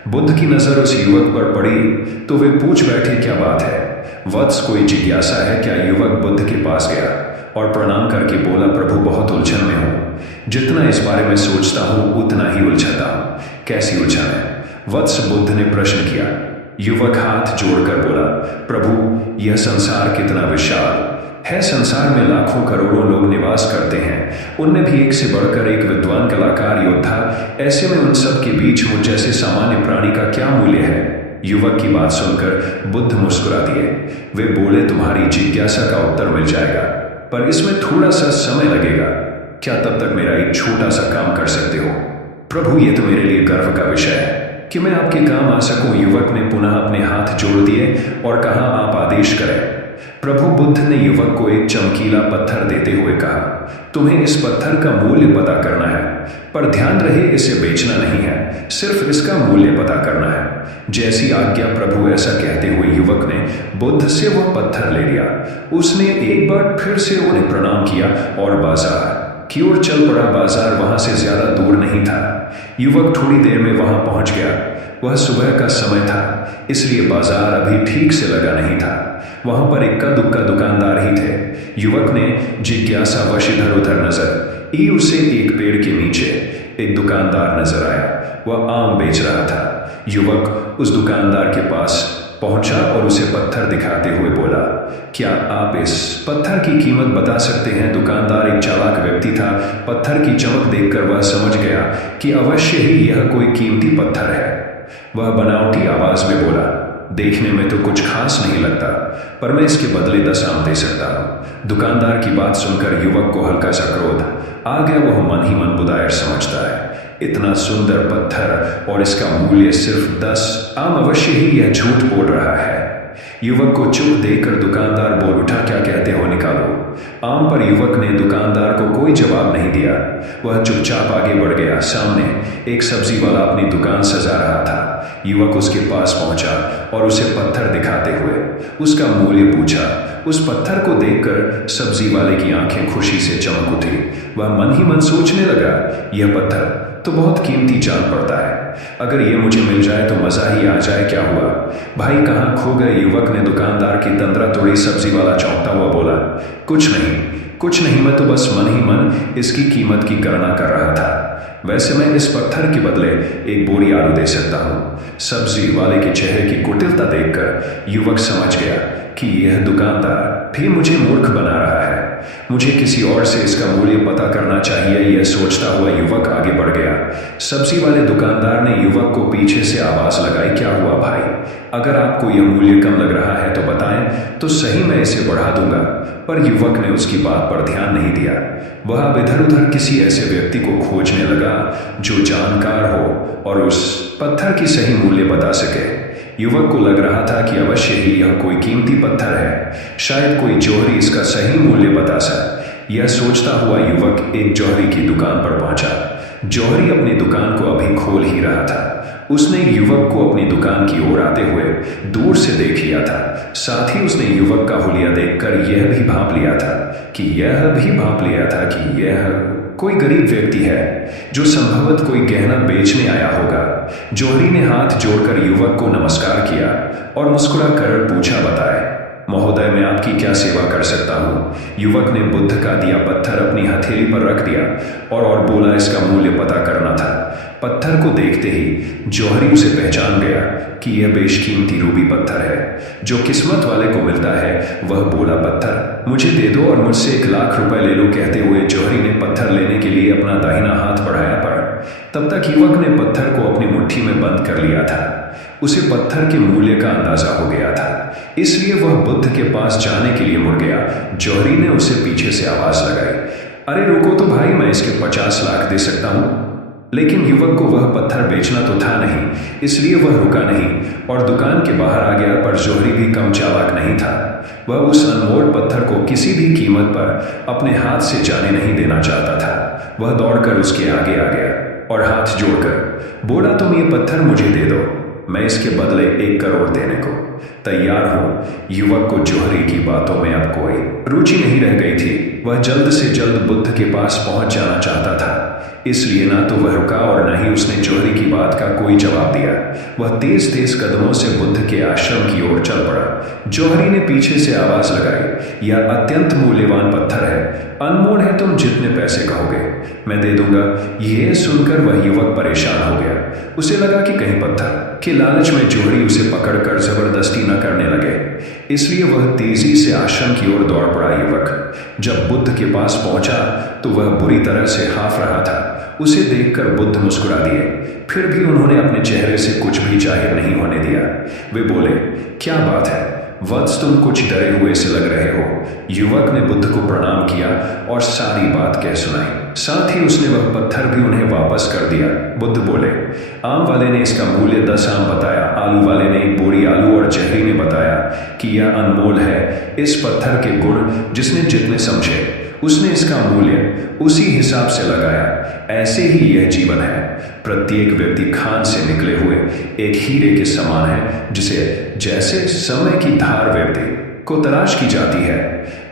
बुद्ध की नजर उस युवक पर पड़ी तो वे पूछ बैठे, क्या बात है वत्स, कोई जिज्ञासा है क्या? युवक बुद्ध के पास गया और प्रणाम करके बोला, प्रभु बहुत उलझन में हूं। जितना इस बारे में सोचता हूं उतना ही उलझता हूं। कैसी उलझन है वत्स? बुद्ध ने प्रश्न किया। युवक हाथ जोड़कर बोला, प्रभु यह संसार कितना विशाल है। संसार में लाखों करोड़ों लोग निवास करते हैं, उनमें भी एक से बढ़कर एक विद्वान, कलाकार, योद्धा। ऐसे में उन सब के बीच मुझ जैसे सामान्य प्राणी का क्या मूल्य है? युवक की बात सुनकर बुद्ध मुस्कुरा दिए। वे बोले, तुम्हारी जिज्ञासा का उत्तर मिल जाएगा, पर इसमें थोड़ा सा समय लगेगा। क्या तब तक मेरा एक छोटा सा काम कर सकते हो? प्रभु, ये तो मेरे लिए गर्व का विषय है कि मैं आपके काम आ सकूं। युवक ने पुनः अपने हाथ जोड़ दिए और कहा, आप आदेश करें। प्रभु बुद्ध ने युवक को एक चमकीला पत्थर देते हुए कहा, तुम्हें इस पत्थर का मूल्य पता करना है, पर ध्यान रहे इसे बेचना नहीं है, सिर्फ इसका मूल्य पता करना है। जैसी आज्ञा प्रभु। ऐसा कहते हुए युवक ने बुद्ध से वह पत्थर ले लिया। उसने एक बार फिर से उन्हें प्रणाम किया और बाजार की ओर चल पड़ा। बाजार वहां से ज्यादा दूर नहीं था। युवक थोड़ी देर में वहां पहुंच गया। वह सुबह का समय था, इसलिए बाजार अभी ठीक से लगा नहीं था। वहां पर इक्का दुक्का दुकानदार ही थे। युवक ने जिज्ञासावश इधर उधर नजर ई। उसे एक पेड़ के नीचे एक दुकानदार नजर आया। वह आम बेच रहा था। युवक उस दुकानदार के पास पहुंचा और उसे पत्थर दिखाते हुए बोला, क्या आप इस पत्थर की कीमत बता सकते हैं? दुकानदार एक चालाक व्यक्ति था। पत्थर की चमक देखकर वह समझ गया कि अवश्य ही यह कोई कीमती पत्थर है। वह बनावटी आवाज में बोला, देखने में तो कुछ खास नहीं लगता, पर मैं इसके बदले 10 आम दे सकता हूं। दुकानदार की बात सुनकर युवक को हल्का सा क्रोध आ गया। वह मन ही मन बुदायर समझता है, इतना सुंदर पत्थर और इसका मूल्य सिर्फ 10 आम, अवश्य ही यह झूठ बोल रहा है। युवक को चुप देखकर दुकानदार बोल उठा, क्या कहते हो, निकालो आम। पर युवक ने दुकानदार को कोई जवाब नहीं दिया। वह चुपचाप आगे बढ़ गया। सामने एक सब्जी वाला अपनी दुकान सजा रहा था। युवक उसके पास पहुंचा और उसे पत्थर दिखाते हुए उसका मूल्य पूछा। उस पत्थर को देखकर सब्जी वाले की आंखें खुशी से चमक उठी। वह मन ही मन सोचने लगा, यह पत्थर तो बहुत कीमती जान पड़ता है, अगर ये मुझे मिल जाए तो मजा ही आ जाए। क्या हुआ भाई, कहाँ खो गए? युवक ने दुकानदार की तंद्रा तोड़ी। सब्जी वाला चौंकता हुआ बोला, कुछ नहीं, मैं तो बस मन ही मन इसकी कीमत की गणना कर रहा था। वैसे मैं इस पत्थर के बदले एक बोरी आलू दे सकता हूँ। सब्जी वाले के चेहरे की कुटिलता देखकर युवक समझ गया कि यह दुकानदार भी मुझे मूर्ख बना रहा है। मुझे किसी और से इसका मूल्य पता करना चाहिए। यह सोचता हुआ युवक आगे बढ़ गया। सब्जी वाले दुकानदार ने युवक को पीछे से आवाज लगाई, क्या हुआ भाई, अगर आपको यह मूल्य कम लग रहा है तो बताएं तो सही, मैं इसे बढ़ा दूंगा। पर युवक ने उसकी बात पर ध्यान नहीं दिया। वह अब इधर उधर किसी ऐसे व्यक्ति को खोजने लगा जो जानकार हो और उस पत्थर की सही मूल्य बता सके। युवक को लग रहा था कि अवश्य ही यह कोई कीमती पत्थर है, शायद कोई जौहरी इसका सही मूल्य बता सके। यह सोचता हुआ युवक एक जौहरी की दुकान पर पहुंचा। जौहरी अपनी दुकान को अभी खोल ही रहा था। उसने युवक को अपनी दुकान की ओर आते हुए दूर से देख लिया था। साथ ही उसने युवक का हुलिया देखकर यह भी भांप लिया था कि यह कोई गरीब व्यक्ति है जो संभवतः कोई गहना बेचने आया होगा। जौहरी ने हाथ जोड़कर युवक को नमस्कार किया और मुस्कुरा कर पूछा, बताए महोदय, मैं आपकी क्या सेवा कर सकता हूँ? युवक ने बुद्ध का दिया पत्थर अपनी हथेली पर रख दिया और बोला, इसका मूल्य पता करना था। पत्थर को देखते ही जौहरी उसे पहचान गया कि यह बेशकीमती रूबी पत्थर है जो किस्मत वाले को मिलता है। वह बोला, पत्थर मुझे दे दो और मुझसे 1 लाख रुपए ले लो। कहते हुए जौहरी ने पत्थर लेने के लिए अपना दाहिना हाथ बढ़ाया, पर तब तक युवक ने पत्थर को अपनी मुट्ठी में बंद कर लिया था। उसे पत्थर के मूल्य का अंदाजा हो गया था, इसलिए वह बुद्ध के पास जाने के लिए मुड़ गया। जौहरी ने उसे पीछे से आवाज लगाई, अरे रुको तो भाई, मैं इसके 50 लाख दे सकता हूं। लेकिन युवक को वह पत्थर बेचना तो था नहीं, इसलिए वह रुका नहीं और दुकान के बाहर आ गया। पर जौहरी भी कम चालाक नहीं था। वह उस अनमोल पत्थर को किसी भी कीमत पर अपने हाथ से जाने नहीं देना चाहता था। वह दौड़कर उसके आगे आ गया और हाथ जोड़कर बोला, तुम ये पत्थर मुझे दे दो, मैं इसके बदले 1 करोड़ देने को तैयार हूं। युवक को जौहरी की बातों में अब कोई रुचि नहीं रह गई थी। वह जल्द से जल्द बुद्ध के पास पहुंच जाना चाहता था, इसलिए ना तो वह रुका और न ही उसने जौहरी की बात का कोई जवाब दिया। वह तेज तेज कदमों से बुद्ध के आश्रम की ओर चल पड़ा। जौहरी ने पीछे से आवाज लगाई, यह अत्यंत मूल्यवान पत्थर है, अनमोल है, तुम जितने पैसे कहोगे मैं दे दूंगा। यह सुनकर वह युवक परेशान हो गया। उसे लगा कि कहीं पत्थर के लालच में जौहरी उसे पकड़कर जबरदस्ती न करने लगे, इसलिए वह तेजी से आश्रम की ओर दौड़ पड़ा। युवक जब बुद्ध के पास पहुंचा तो वह बुरी तरह से हाफ रहा था। उसे देखकर बुद्ध मुस्कुरा दिए, फिर भी उन्होंने अपने चेहरे से कुछ भी जाहिर नहीं होने दिया। वे बोले, क्या बात है वत्स, तुम कुछ डरे हुए से लग रहे हो। युवक ने बुद्ध को प्रणाम किया और सारी बात कह सुनाई। साथ ही उसने वह पत्थर भी उन्हें वापस कर दिया। बुद्ध बोले, आम वाले ने इसका मूल्य 10 आम बताया, आलू वाले ने 1 बोरी आलू और जहरी ने बताया कि यह अनमोल है। इस पत्थर के गुण जिसने जितने समझे उसने इसका मूल्य उसी हिसाब से लगाया। ऐसे ही यह जीवन है। प्रत्येक व्यक्ति खान से निकले हुए एक हीरे के समान है, जिसे जैसे समय की धार व्यक्ति को तलाश की जाती है,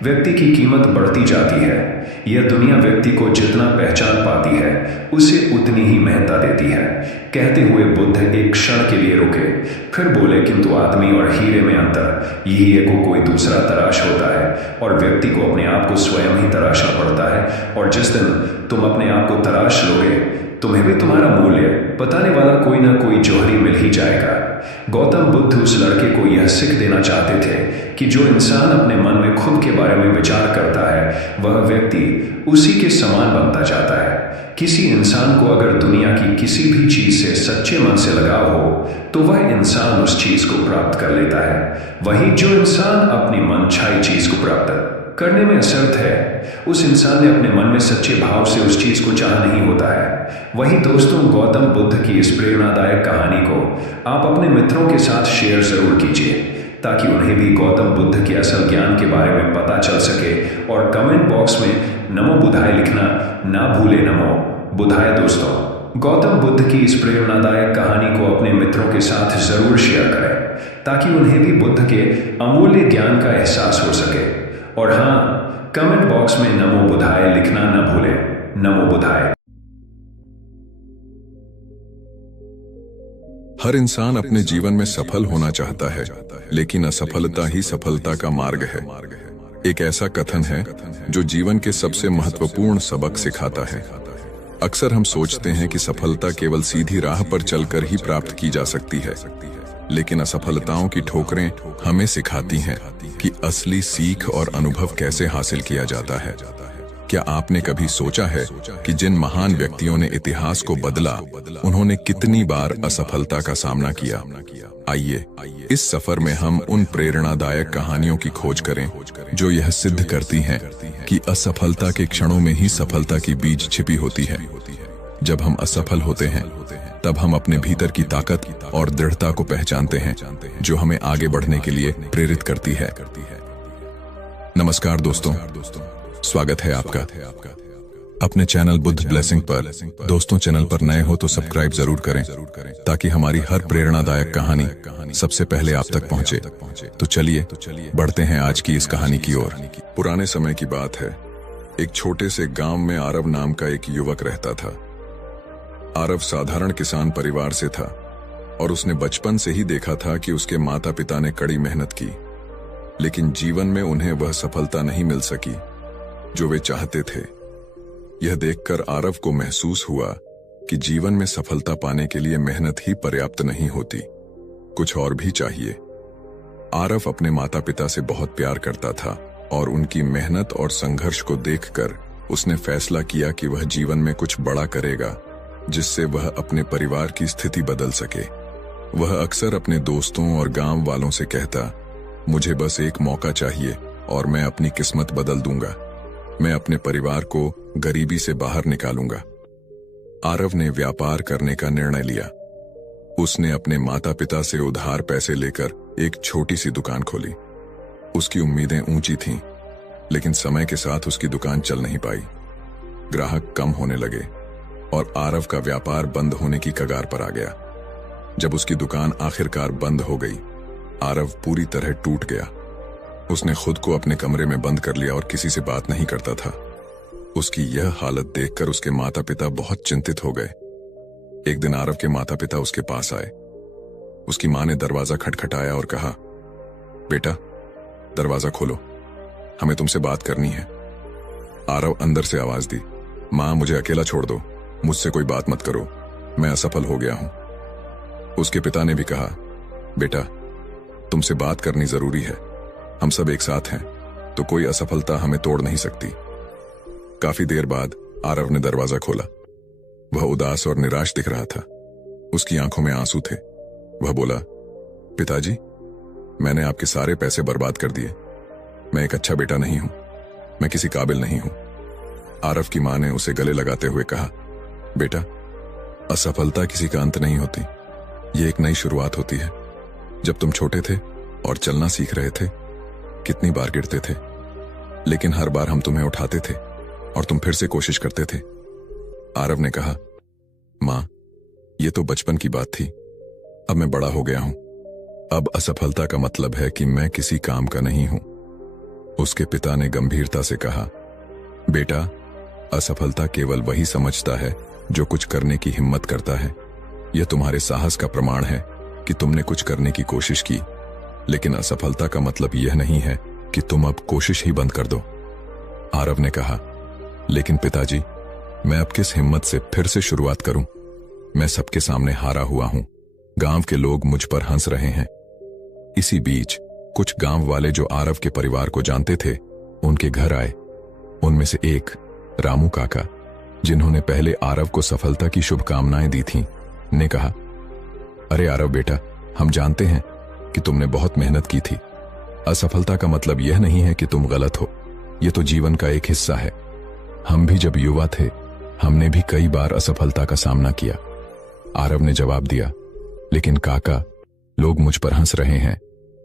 व्यक्ति की कीमत बढ़ती जाती है। यह दुनिया व्यक्ति को जितना पहचान पाती है उसे उतनी ही महत्ता देती है। कहते हुए बुद्ध एक क्षण के लिए रुके, फिर बोले, किंतु आदमी और हीरे में अंतर यही है को कोई दूसरा तलाश होता है और व्यक्ति को अपने आप को स्वयं ही तलाशना पड़ता है। और जिस दिन तुम अपने आप को तलाश लोगे, तुम्हें भी तुम्हारा मूल्य बताने वाला कोई ना कोई जौहरी मिल ही जाएगा। गौतम बुद्ध उस लड़के को यह सीख देना चाहते थे कि जो इंसान अपने मन में खुद के बारे में विचार करता है वह व्यक्ति उसी के समान बनता जाता है। किसी इंसान को अगर दुनिया की किसी भी चीज से सच्चे मन से लगाव हो तो वह इंसान उस चीज को प्राप्त कर लेता है। वहीं जो इंसान अपनी मनचाही चीज को प्राप्त करने में असमर्थ है, उस इंसान ने अपने मन में सच्चे भाव से उस चीज को चाह नहीं होता है। वही दोस्तों, गौतम बुद्ध की इस प्रेरणादायक कहानी को आप अपने मित्रों के साथ शेयर जरूर कीजिए ताकि उन्हें भी गौतम बुद्ध के असल ज्ञान के बारे में पता चल सके। और कमेंट बॉक्स में नमो बुधाय लिखना ना भूले। नमो बुधाय दोस्तों। गौतम बुद्ध की इस प्रेरणादायक कहानी को अपने मित्रों के साथ जरूर शेयर करें ताकि उन्हें भी बुद्ध के अमूल्य ज्ञान का एहसास हो सके। और हाँ, कमेंट बॉक्स में नमो बुद्धाय लिखना न भूलें। नमो बुद्धाय। हर इंसान अपने जीवन में सफल होना चाहता है, लेकिन असफलता ही सफलता का मार्ग है। एक ऐसा कथन है जो जीवन के सबसे महत्वपूर्ण सबक सिखाता है। अक्सर हम सोचते हैं कि सफलता केवल सीधी राह पर चलकर ही प्राप्त की जा सकती है, लेकिन असफलताओं की ठोकरें हमें सिखाती हैं कि असली सीख और अनुभव कैसे हासिल किया जाता है। क्या आपने कभी सोचा है कि जिन महान व्यक्तियों ने इतिहास को बदला, उन्होंने कितनी बार असफलता का सामना किया? आइए इस सफर में हम उन प्रेरणादायक कहानियों की खोज करें जो यह सिद्ध करती हैं कि असफलता के क्षणों में ही सफलता की बीज छिपी होती है। जब हम असफल होते हैं, तब हम अपने भीतर की ताकत और दृढ़ता को पहचानते हैं जो हमें आगे बढ़ने के लिए प्रेरित करती है। नमस्कार दोस्तों, स्वागत है आपका अपने चैनल बुद्ध ब्लेसिंग पर। दोस्तों, चैनल पर नए हो तो सब्सक्राइब जरूर करें ताकि हमारी हर प्रेरणादायक कहानी सबसे पहले आप तक पहुंचे। तो चलिए बढ़ते हैं आज की इस कहानी की ओर। पुराने समय की बात है। एक छोटे से गांव में आरव नाम का एक युवक रहता था। आरव साधारण किसान परिवार से था और उसने बचपन से ही देखा था कि उसके माता पिता ने कड़ी मेहनत की, लेकिन जीवन में उन्हें वह सफलता नहीं मिल सकी जो वे चाहते थे। यह देखकर आरव को महसूस हुआ कि जीवन में सफलता पाने के लिए मेहनत ही पर्याप्त नहीं होती, कुछ और भी चाहिए। आरव अपने माता पिता से बहुत प्यार करता था और उनकी मेहनत और संघर्ष को देखकर उसने फैसला किया कि वह जीवन में कुछ बड़ा करेगा जिससे वह अपने परिवार की स्थिति बदल सके। वह अक्सर अपने दोस्तों और गांव वालों से कहता, मुझे बस एक मौका चाहिए और मैं अपनी किस्मत बदल दूंगा। मैं अपने परिवार को गरीबी से बाहर निकालूंगा। आरव ने व्यापार करने का निर्णय लिया। उसने अपने माता पिता से उधार पैसे लेकर एक छोटी सी दुकान खोली। उसकी उम्मीदें ऊंची थीं, लेकिन समय के साथ उसकी दुकान चल नहीं पाई। ग्राहक कम होने लगे और आरव का व्यापार बंद होने की कगार पर आ गया। जब उसकी दुकान आखिरकार बंद हो गई, आरव पूरी तरह टूट गया। उसने खुद को अपने कमरे में बंद कर लिया और किसी से बात नहीं करता था। उसकी यह हालत देखकर उसके माता पिता बहुत चिंतित हो गए। एक दिन आरव के माता पिता उसके पास आए। उसकी मां ने दरवाजा खटखटाया और कहा, बेटा दरवाजा खोलो, हमें तुमसे बात करनी है। आरव अंदर से आवाज दी, मां मुझे अकेला छोड़ दो, मुझसे कोई बात मत करो, मैं असफल हो गया हूं। उसके पिता ने भी कहा, बेटा तुमसे बात करनी जरूरी है, हम सब एक साथ हैं, तो कोई असफलता हमें तोड़ नहीं सकती। काफी देर बाद आरव ने दरवाजा खोला। वह उदास और निराश दिख रहा था। उसकी आंखों में आंसू थे। वह बोला, पिताजी मैंने आपके सारे पैसे बर्बाद कर दिए। मैं एक अच्छा बेटा नहीं हूं, मैं किसी काबिल नहीं हूं। आरव की मां ने उसे गले लगाते हुए कहा, बेटा असफलता किसी का अंत नहीं होती, ये एक नई शुरुआत होती है। जब तुम छोटे थे और चलना सीख रहे थे, कितनी बार गिरते थे, लेकिन हर बार हम तुम्हें उठाते थे और तुम फिर से कोशिश करते थे। आरव ने कहा, मां ये तो बचपन की बात थी, अब मैं बड़ा हो गया हूं। अब असफलता का मतलब है कि मैं किसी काम का नहीं हूं। उसके पिता ने गंभीरता से कहा, बेटा असफलता केवल वही समझता है जो कुछ करने की हिम्मत करता है। यह तुम्हारे साहस का प्रमाण है कि तुमने कुछ करने की कोशिश की, लेकिन असफलता का मतलब यह नहीं है कि तुम अब कोशिश ही बंद कर दो। आरव ने कहा, लेकिन पिताजी मैं अब किस हिम्मत से फिर से शुरुआत करूं? मैं सबके सामने हारा हुआ हूं, गांव के लोग मुझ पर हंस रहे हैं। इसी बीच कुछ गांव वाले जो आरव के परिवार को जानते थे, उनके घर आए। उनमें से एक रामू काका, जिन्होंने पहले आरव को सफलता की शुभकामनाएं दी थीं, ने कहा, अरे आरव बेटा, हम जानते हैं कि तुमने बहुत मेहनत की थी। असफलता का मतलब यह नहीं है कि तुम गलत हो, यह तो जीवन का एक हिस्सा है। हम भी जब युवा थे, हमने भी कई बार असफलता का सामना किया। आरव ने जवाब दिया, लेकिन काका, लोग मुझ पर हंस रहे हैं,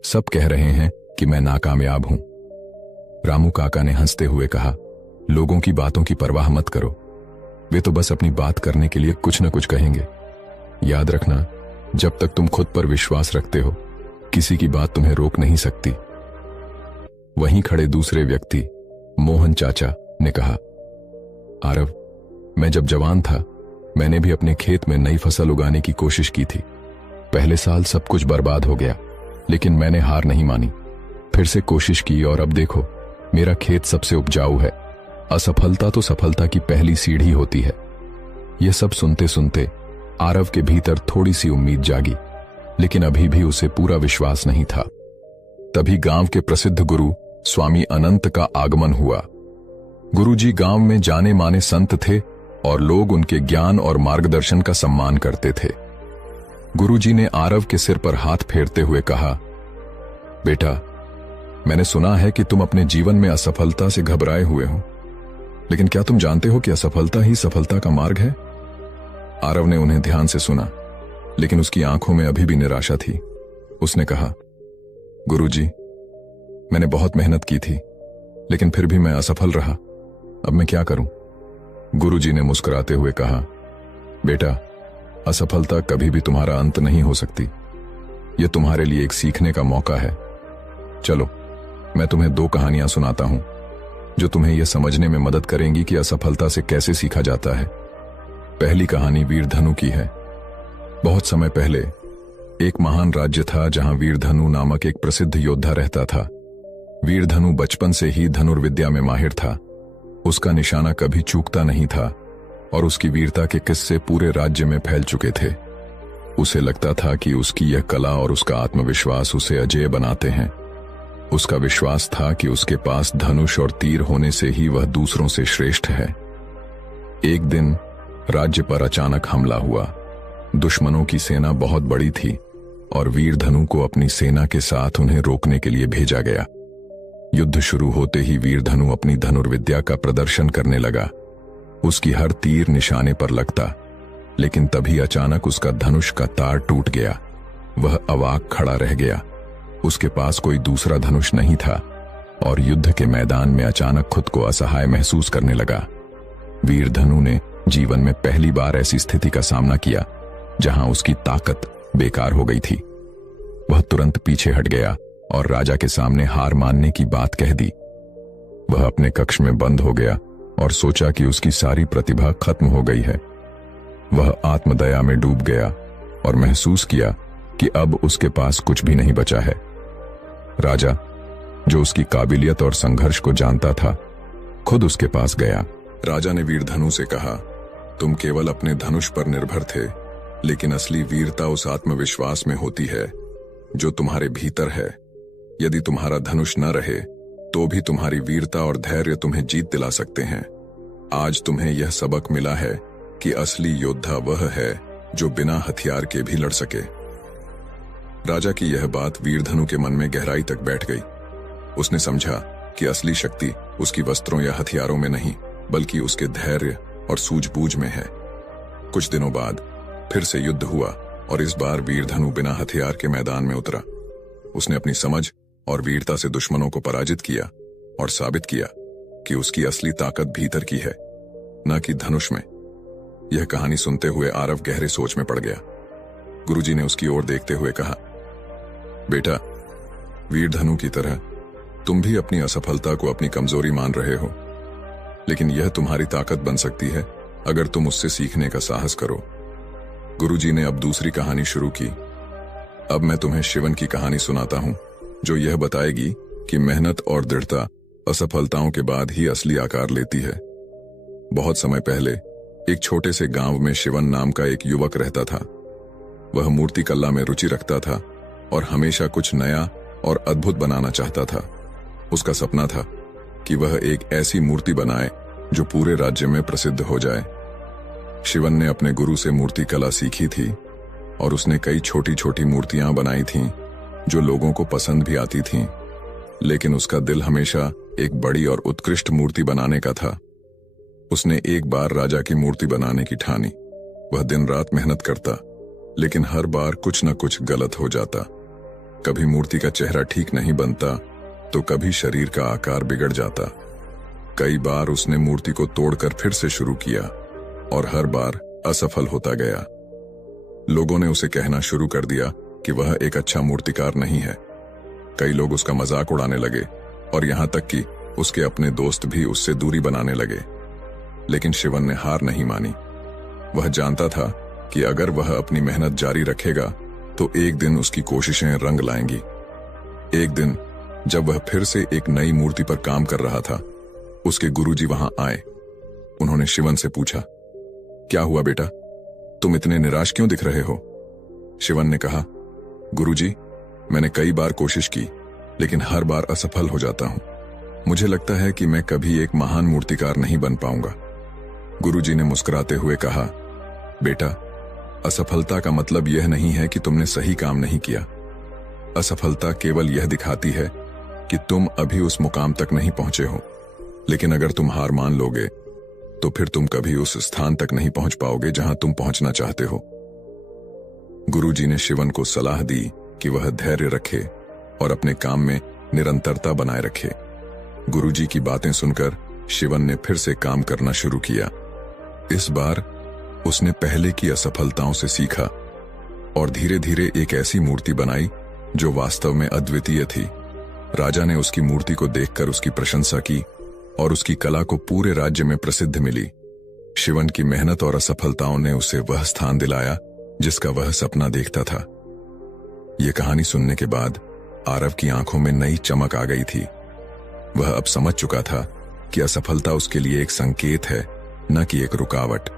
सब कह रहे हैं कि मैं नाकामयाब हूं। रामू काका ने हंसते हुए कहा, लोगों की बातों की परवाह मत करो। वे तो बस अपनी बात करने के लिए कुछ न कुछ कहेंगे। याद रखना, जब तक तुम खुद पर विश्वास रखते हो, किसी की बात तुम्हें रोक नहीं सकती। वहीं खड़े दूसरे व्यक्ति मोहन चाचा ने कहा, आरव, मैं जब जवान था मैंने भी अपने खेत में नई फसल उगाने की कोशिश की थी। पहले साल सब कुछ बर्बाद हो गया, लेकिन मैंने हार नहीं मानी। फिर से कोशिश की और अब देखो, मेरा खेत सबसे उपजाऊ है। असफलता तो सफलता की पहली सीढ़ी होती है। यह सब सुनते सुनते आरव के भीतर थोड़ी सी उम्मीद जागी, लेकिन अभी भी उसे पूरा विश्वास नहीं था। तभी गांव के प्रसिद्ध गुरु स्वामी अनंत का आगमन हुआ। गुरुजी गांव में जाने माने संत थे और लोग उनके ज्ञान और मार्गदर्शन का सम्मान करते थे। गुरुजी ने आरव के सिर पर हाथ फेरते हुए कहा, बेटा, मैंने सुना है कि तुम अपने जीवन में असफलता से घबराए हुए हो, लेकिन क्या तुम जानते हो कि असफलता ही सफलता का मार्ग है? आरव ने उन्हें ध्यान से सुना, लेकिन उसकी आंखों में अभी भी निराशा थी। उसने कहा, गुरुजी, मैंने बहुत मेहनत की थी, लेकिन फिर भी मैं असफल रहा। अब मैं क्या करूं? गुरुजी ने मुस्कुराते हुए कहा, बेटा, असफलता कभी भी तुम्हारा अंत नहीं हो सकती। यह तुम्हारे लिए एक सीखने का मौका है। चलो, मैं तुम्हें 2 कहानियां सुनाता हूं जो तुम्हें यह समझने में मदद करेंगी कि असफलता से कैसे सीखा जाता है। पहली कहानी वीरधनु की है। बहुत समय पहले एक महान राज्य था जहां वीरधनु नामक एक प्रसिद्ध योद्धा रहता था। वीरधनु बचपन से ही धनुर्विद्या में माहिर था। उसका निशाना कभी चूकता नहीं था और उसकी वीरता के किस्से पूरे राज्य में फैल चुके थे। उसे लगता था कि उसकी यह कला और उसका आत्मविश्वास उसे अजेय बनाते हैं। उसका विश्वास था कि उसके पास धनुष और तीर होने से ही वह दूसरों से श्रेष्ठ है। एक दिन राज्य पर अचानक हमला हुआ। दुश्मनों की सेना बहुत बड़ी थी और वीरधनु को अपनी सेना के साथ उन्हें रोकने के लिए भेजा गया। युद्ध शुरू होते ही वीरधनु अपनी धनुर्विद्या का प्रदर्शन करने लगा। उसकी हर तीर निशाने पर लगता, लेकिन तभी अचानक उसका धनुष का तार टूट गया। वह अवाक खड़ा रह गया। उसके पास कोई दूसरा धनुष नहीं था और युद्ध के मैदान में अचानक खुद को असहाय महसूस करने लगा। वीरधनु ने जीवन में पहली बार ऐसी स्थिति का सामना किया जहां उसकी ताकत बेकार हो गई थी। वह तुरंत पीछे हट गया और राजा के सामने हार मानने की बात कह दी। वह अपने कक्ष में बंद हो गया और सोचा कि उसकी सारी प्रतिभा खत्म हो गई है। वह आत्मदया में डूब गया और महसूस किया कि अब उसके पास कुछ भी नहीं बचा है। राजा, जो उसकी काबिलियत और संघर्ष को जानता था, खुद उसके पास गया। राजा ने वीरधनु से कहा, तुम केवल अपने धनुष पर निर्भर थे, लेकिन असली वीरता उस आत्मविश्वास में होती है जो तुम्हारे भीतर है। यदि तुम्हारा धनुष न रहे तो भी तुम्हारी वीरता और धैर्य तुम्हें जीत दिला सकते हैं। आज तुम्हें यह सबक मिला है कि असली योद्धा वह है जो बिना हथियार के भी लड़ सके। राजा की यह बात वीरधनु के मन में गहराई तक बैठ गई। उसने समझा कि असली शक्ति उसकी वस्त्रों या हथियारों में नहीं, बल्कि उसके धैर्य और सूझबूझ में है। कुछ दिनों बाद फिर से युद्ध हुआ और इस बार वीरधनु बिना हथियार के मैदान में उतरा। उसने अपनी समझ और वीरता से दुश्मनों को पराजित किया और साबित किया कि उसकी असली ताकत भीतर की है, न कि धनुष में। यह कहानी सुनते हुए आरव गहरे सोच में पड़ गया। गुरुजी ने उसकी ओर देखते हुए कहा, बेटा, वीरधनु की तरह तुम भी अपनी असफलता को अपनी कमजोरी मान रहे हो, लेकिन यह तुम्हारी ताकत बन सकती है अगर तुम उससे सीखने का साहस करो। गुरुजी ने अब दूसरी कहानी शुरू की। अब मैं तुम्हें शिवन की कहानी सुनाता हूं, जो यह बताएगी कि मेहनत और दृढ़ता असफलताओं के बाद ही असली आकार लेती है। बहुत समय पहले एक छोटे से गांव में शिवन नाम का एक युवक रहता था। वह मूर्ति कला में रुचि रखता था और हमेशा कुछ नया और अद्भुत बनाना चाहता था। उसका सपना था कि वह एक ऐसी मूर्ति बनाए जो पूरे राज्य में प्रसिद्ध हो जाए। शिवन ने अपने गुरु से मूर्ति कला सीखी थी और उसने कई छोटी छोटी मूर्तियां बनाई थीं जो लोगों को पसंद भी आती थीं, लेकिन उसका दिल हमेशा एक बड़ी और उत्कृष्ट मूर्ति बनाने का था। उसने एक बार राजा की मूर्ति बनाने की ठानी। वह दिन रात मेहनत करता, लेकिन हर बार कुछ न कुछ गलत हो जाता। कभी मूर्ति का चेहरा ठीक नहीं बनता तो कभी शरीर का आकार बिगड़ जाता। कई बार उसने मूर्ति को तोड़कर फिर से शुरू किया, और हर बार असफल होता गया। लोगों ने उसे कहना शुरू कर दिया कि वह एक अच्छा मूर्तिकार नहीं है। कई लोग उसका मजाक उड़ाने लगे और यहां तक कि उसके अपने दोस्त भी उससे दूरी बनाने लगे। लेकिन शिवन ने हार नहीं मानी। वह जानता था कि अगर वह अपनी मेहनत जारी रखेगा तो एक दिन उसकी कोशिशें रंग लाएंगी। एक दिन जब वह फिर से एक नई मूर्ति पर काम कर रहा था, उसके गुरुजी वहां आए। उन्होंने शिवन से पूछा, क्या हुआ बेटा, तुम इतने निराश क्यों दिख रहे हो? शिवन ने कहा, गुरुजी, मैंने कई बार कोशिश की लेकिन हर बार असफल हो जाता हूं। मुझे लगता है कि मैं कभी एक महान मूर्तिकार नहीं बन पाऊंगा। गुरुजी ने मुस्कुराते हुए कहा, बेटा, असफलता का मतलब यह नहीं है कि तुमने सही काम नहीं किया। असफलता केवल यह दिखाती है कि तुम अभी उस मुकाम तक नहीं पहुंचे हो। लेकिन अगर तुम हार मान लोगे तो फिर तुम कभी उस स्थान तक नहीं पहुंच पाओगे जहां तुम पहुंचना चाहते हो। गुरुजी ने शिवन को सलाह दी कि वह धैर्य रखे और अपने काम में निरंतरता बनाए रखे। गुरुजी की बातें सुनकर शिवन ने फिर से काम करना शुरू किया। इस बार उसने पहले की असफलताओं से सीखा और धीरे धीरे एक ऐसी मूर्ति बनाई जो वास्तव में अद्वितीय थी। राजा ने उसकी मूर्ति को देखकर उसकी प्रशंसा की और उसकी कला को पूरे राज्य में प्रसिद्ध मिली। शिवन की मेहनत और असफलताओं ने उसे वह स्थान दिलाया जिसका वह सपना देखता था। यह कहानी सुनने के बाद आरव की आंखों में नई चमक आ गई थी। वह अब समझ चुका था कि असफलता उसके लिए एक संकेत है, न कि एक रुकावट।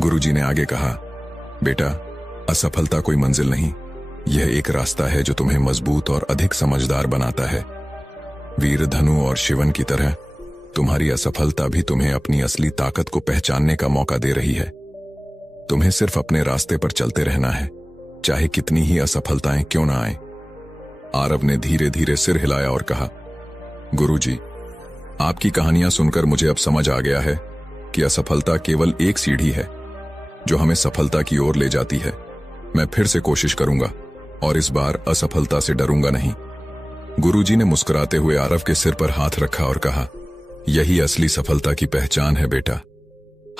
गुरुजी ने आगे कहा, बेटा, असफलता कोई मंजिल नहीं, यह एक रास्ता है जो तुम्हें मजबूत और अधिक समझदार बनाता है। वीर धनु और शिवन की तरह तुम्हारी असफलता भी तुम्हें अपनी असली ताकत को पहचानने का मौका दे रही है। तुम्हें सिर्फ अपने रास्ते पर चलते रहना है, चाहे कितनी ही असफलताएं क्यों ना आए। आरव ने धीरे धीरे सिर हिलाया और कहा, गुरुजी, आपकी कहानियां सुनकर मुझे अब समझ आ गया है कि असफलता केवल एक सीढ़ी है जो हमें सफलता की ओर ले जाती है। मैं फिर से कोशिश करूंगा और इस बार असफलता से डरूंगा नहीं। गुरुजी ने मुस्कुराते हुए आरव के सिर पर हाथ रखा और कहा, यही असली सफलता की पहचान है बेटा।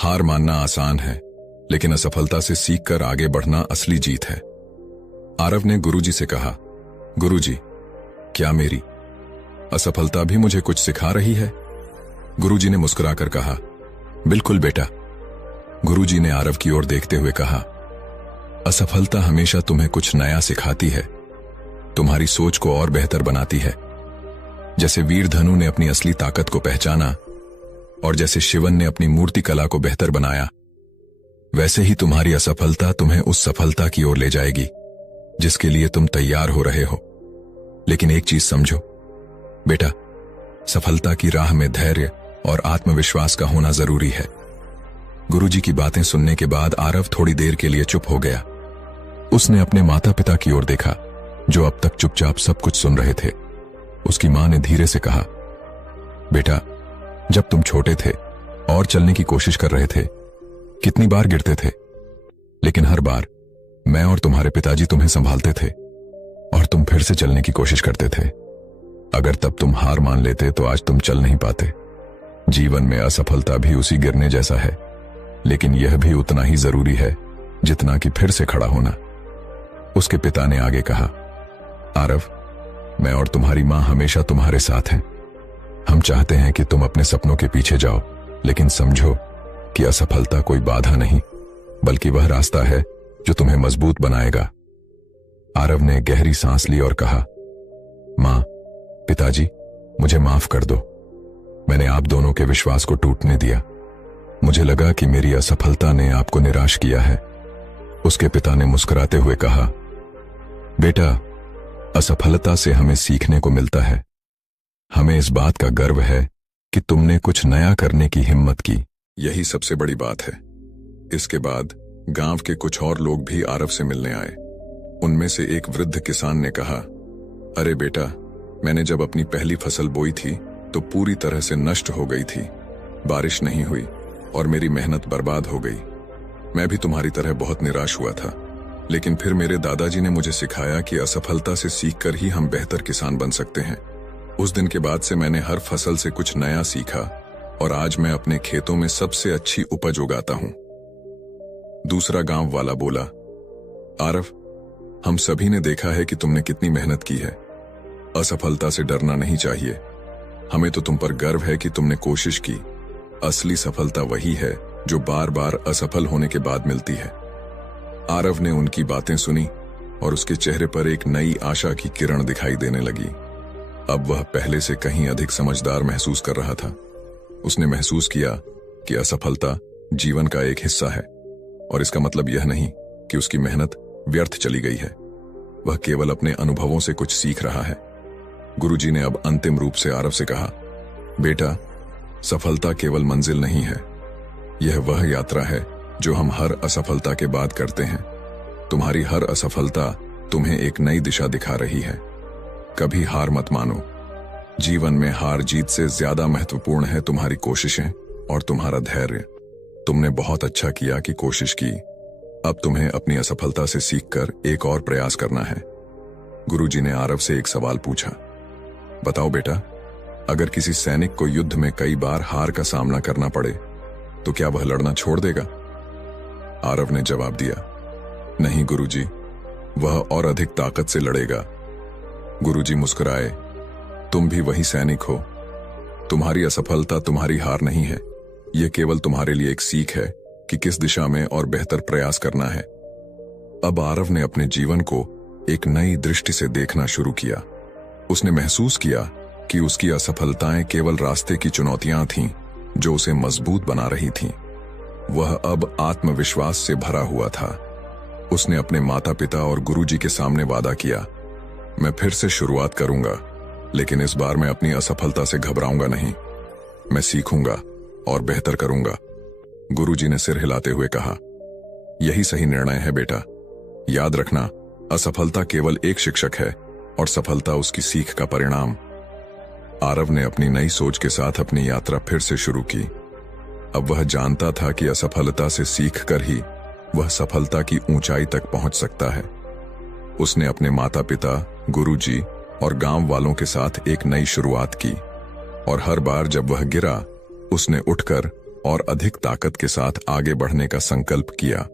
हार मानना आसान है, लेकिन असफलता से सीखकर आगे बढ़ना असली जीत है। आरव ने गुरुजी से कहा, गुरुजी, क्या मेरी असफलता भी मुझे कुछ सिखा रही है? गुरुजी ने मुस्कुराकर कहा, बिल्कुल बेटा। गुरुजी ने आरव की ओर देखते हुए कहा, असफलता हमेशा तुम्हें कुछ नया सिखाती है, तुम्हारी सोच को और बेहतर बनाती है। जैसे वीर धनु ने अपनी असली ताकत को पहचाना और जैसे शिवन ने अपनी मूर्ति कला को बेहतर बनाया, वैसे ही तुम्हारी असफलता तुम्हें उस सफलता की ओर ले जाएगी जिसके लिए तुम तैयार हो रहे हो। लेकिन एक चीज समझो बेटा, सफलता की राह में धैर्य और आत्मविश्वास का होना जरूरी है। गुरुजी की बातें सुनने के बाद आरव थोड़ी देर के लिए चुप हो गया। उसने अपने माता पिता की ओर देखा जो अब तक चुपचाप सब कुछ सुन रहे थे। उसकी मां ने धीरे से कहा, बेटा, जब तुम छोटे थे और चलने की कोशिश कर रहे थे, कितनी बार गिरते थे, लेकिन हर बार मैं और तुम्हारे पिताजी तुम्हें संभालते थे और तुम फिर से चलने की कोशिश करते थे। अगर तब तुम हार मान लेते तो आज तुम चल नहीं पाते। जीवन में असफलता भी उसी गिरने जैसा है, लेकिन यह भी उतना ही जरूरी है जितना कि फिर से खड़ा होना। उसके पिता ने आगे कहा, आरव, मैं और तुम्हारी मां हमेशा तुम्हारे साथ हैं। हम चाहते हैं कि तुम अपने सपनों के पीछे जाओ, लेकिन समझो कि असफलता कोई बाधा नहीं, बल्कि वह रास्ता है जो तुम्हें मजबूत बनाएगा। आरव ने गहरी सांस ली और कहा, मां, पिताजी, मुझे माफ कर दो। मैंने आप दोनों के विश्वास को टूटने दिया। मुझे लगा कि मेरी असफलता ने आपको निराश किया है। उसके पिता ने मुस्कुराते हुए कहा, बेटा, असफलता से हमें सीखने को मिलता है। हमें इस बात का गर्व है कि तुमने कुछ नया करने की हिम्मत की। यही सबसे बड़ी बात है। इसके बाद गांव के कुछ और लोग भी आरव से मिलने आए। उनमें से एक वृद्ध किसान ने कहा, अरे बेटा, मैंने जब अपनी पहली फसल बोई थी तो पूरी तरह से नष्ट हो गई थी। बारिश नहीं हुई और मेरी मेहनत बर्बाद हो गई। मैं भी तुम्हारी तरह बहुत निराश हुआ था, लेकिन फिर मेरे दादाजी ने मुझे सिखाया कि असफलता से सीखकर ही हम बेहतर किसान बन सकते हैं। उस दिन के बाद से मैंने हर फसल से कुछ नया सीखा और आज मैं अपने खेतों में सबसे अच्छी उपज उगाता हूं। दूसरा गांव वाला बोला, आरव, हम सभी ने देखा है कि तुमने कितनी मेहनत की है। असफलता से डरना नहीं चाहिए। हमें तो तुम पर गर्व है कि तुमने कोशिश की। असली सफलता वही है जो बार बार असफल होने के बाद मिलती है। आरव ने उनकी बातें सुनी और उसके चेहरे पर एक नई आशा की किरण दिखाई देने लगी। अब वह पहले से कहीं अधिक समझदार महसूस कर रहा था। उसने महसूस किया कि असफलता जीवन का एक हिस्सा है और इसका मतलब यह नहीं कि उसकी मेहनत व्यर्थ चली गई है। वह केवल अपने अनुभवों से कुछ सीख रहा है। गुरुजी ने अब अंतिम रूप से आरव से कहा, बेटा, सफलता केवल मंजिल नहीं है, यह वह यात्रा है जो हम हर असफलता के बाद करते हैं। तुम्हारी हर असफलता तुम्हें एक नई दिशा दिखा रही है। कभी हार मत मानो। जीवन में हार जीत से ज्यादा महत्वपूर्ण है तुम्हारी कोशिशें और तुम्हारा धैर्य। तुमने बहुत अच्छा किया कि कोशिश की। अब तुम्हें अपनी असफलता से सीखकर एक और प्रयास करना है। गुरुजी ने आरव से एक सवाल पूछा, बताओ बेटा, अगर किसी सैनिक को युद्ध में कई बार हार का सामना करना पड़े तो क्या वह लड़ना छोड़ देगा? आरव ने जवाब दिया, नहीं गुरुजी, वह और अधिक ताकत से लड़ेगा। गुरुजी मुस्कुराए, तुम भी वही सैनिक हो। तुम्हारी असफलता तुम्हारी हार नहीं है, यह केवल तुम्हारे लिए एक सीख है कि किस दिशा में और बेहतर प्रयास करना है। अब आरव ने अपने जीवन को एक नई दृष्टि से देखना शुरू किया। उसने महसूस किया कि उसकी असफलताएं केवल रास्ते की चुनौतियां थीं जो उसे मजबूत बना रही थीं। वह अब आत्मविश्वास से भरा हुआ था। उसने अपने माता पिता और गुरुजी के सामने वादा किया, मैं फिर से शुरुआत करूंगा, लेकिन इस बार मैं अपनी असफलता से घबराऊंगा नहीं। मैं सीखूंगा और बेहतर करूंगा। गुरुजी ने सिर हिलाते हुए कहा, यही सही निर्णय है बेटा। याद रखना, असफलता केवल एक शिक्षक है और सफलता उसकी सीख का परिणाम। आरव ने अपनी नई सोच के साथ अपनी यात्रा फिर से शुरू की। अब वह जानता था कि असफलता से सीखकर ही वह सफलता की ऊंचाई तक पहुंच सकता है। उसने अपने माता पिता, गुरुजी और गांव वालों के साथ एक नई शुरुआत की और हर बार जब वह गिरा, उसने उठकर और अधिक ताकत के साथ आगे बढ़ने का संकल्प किया।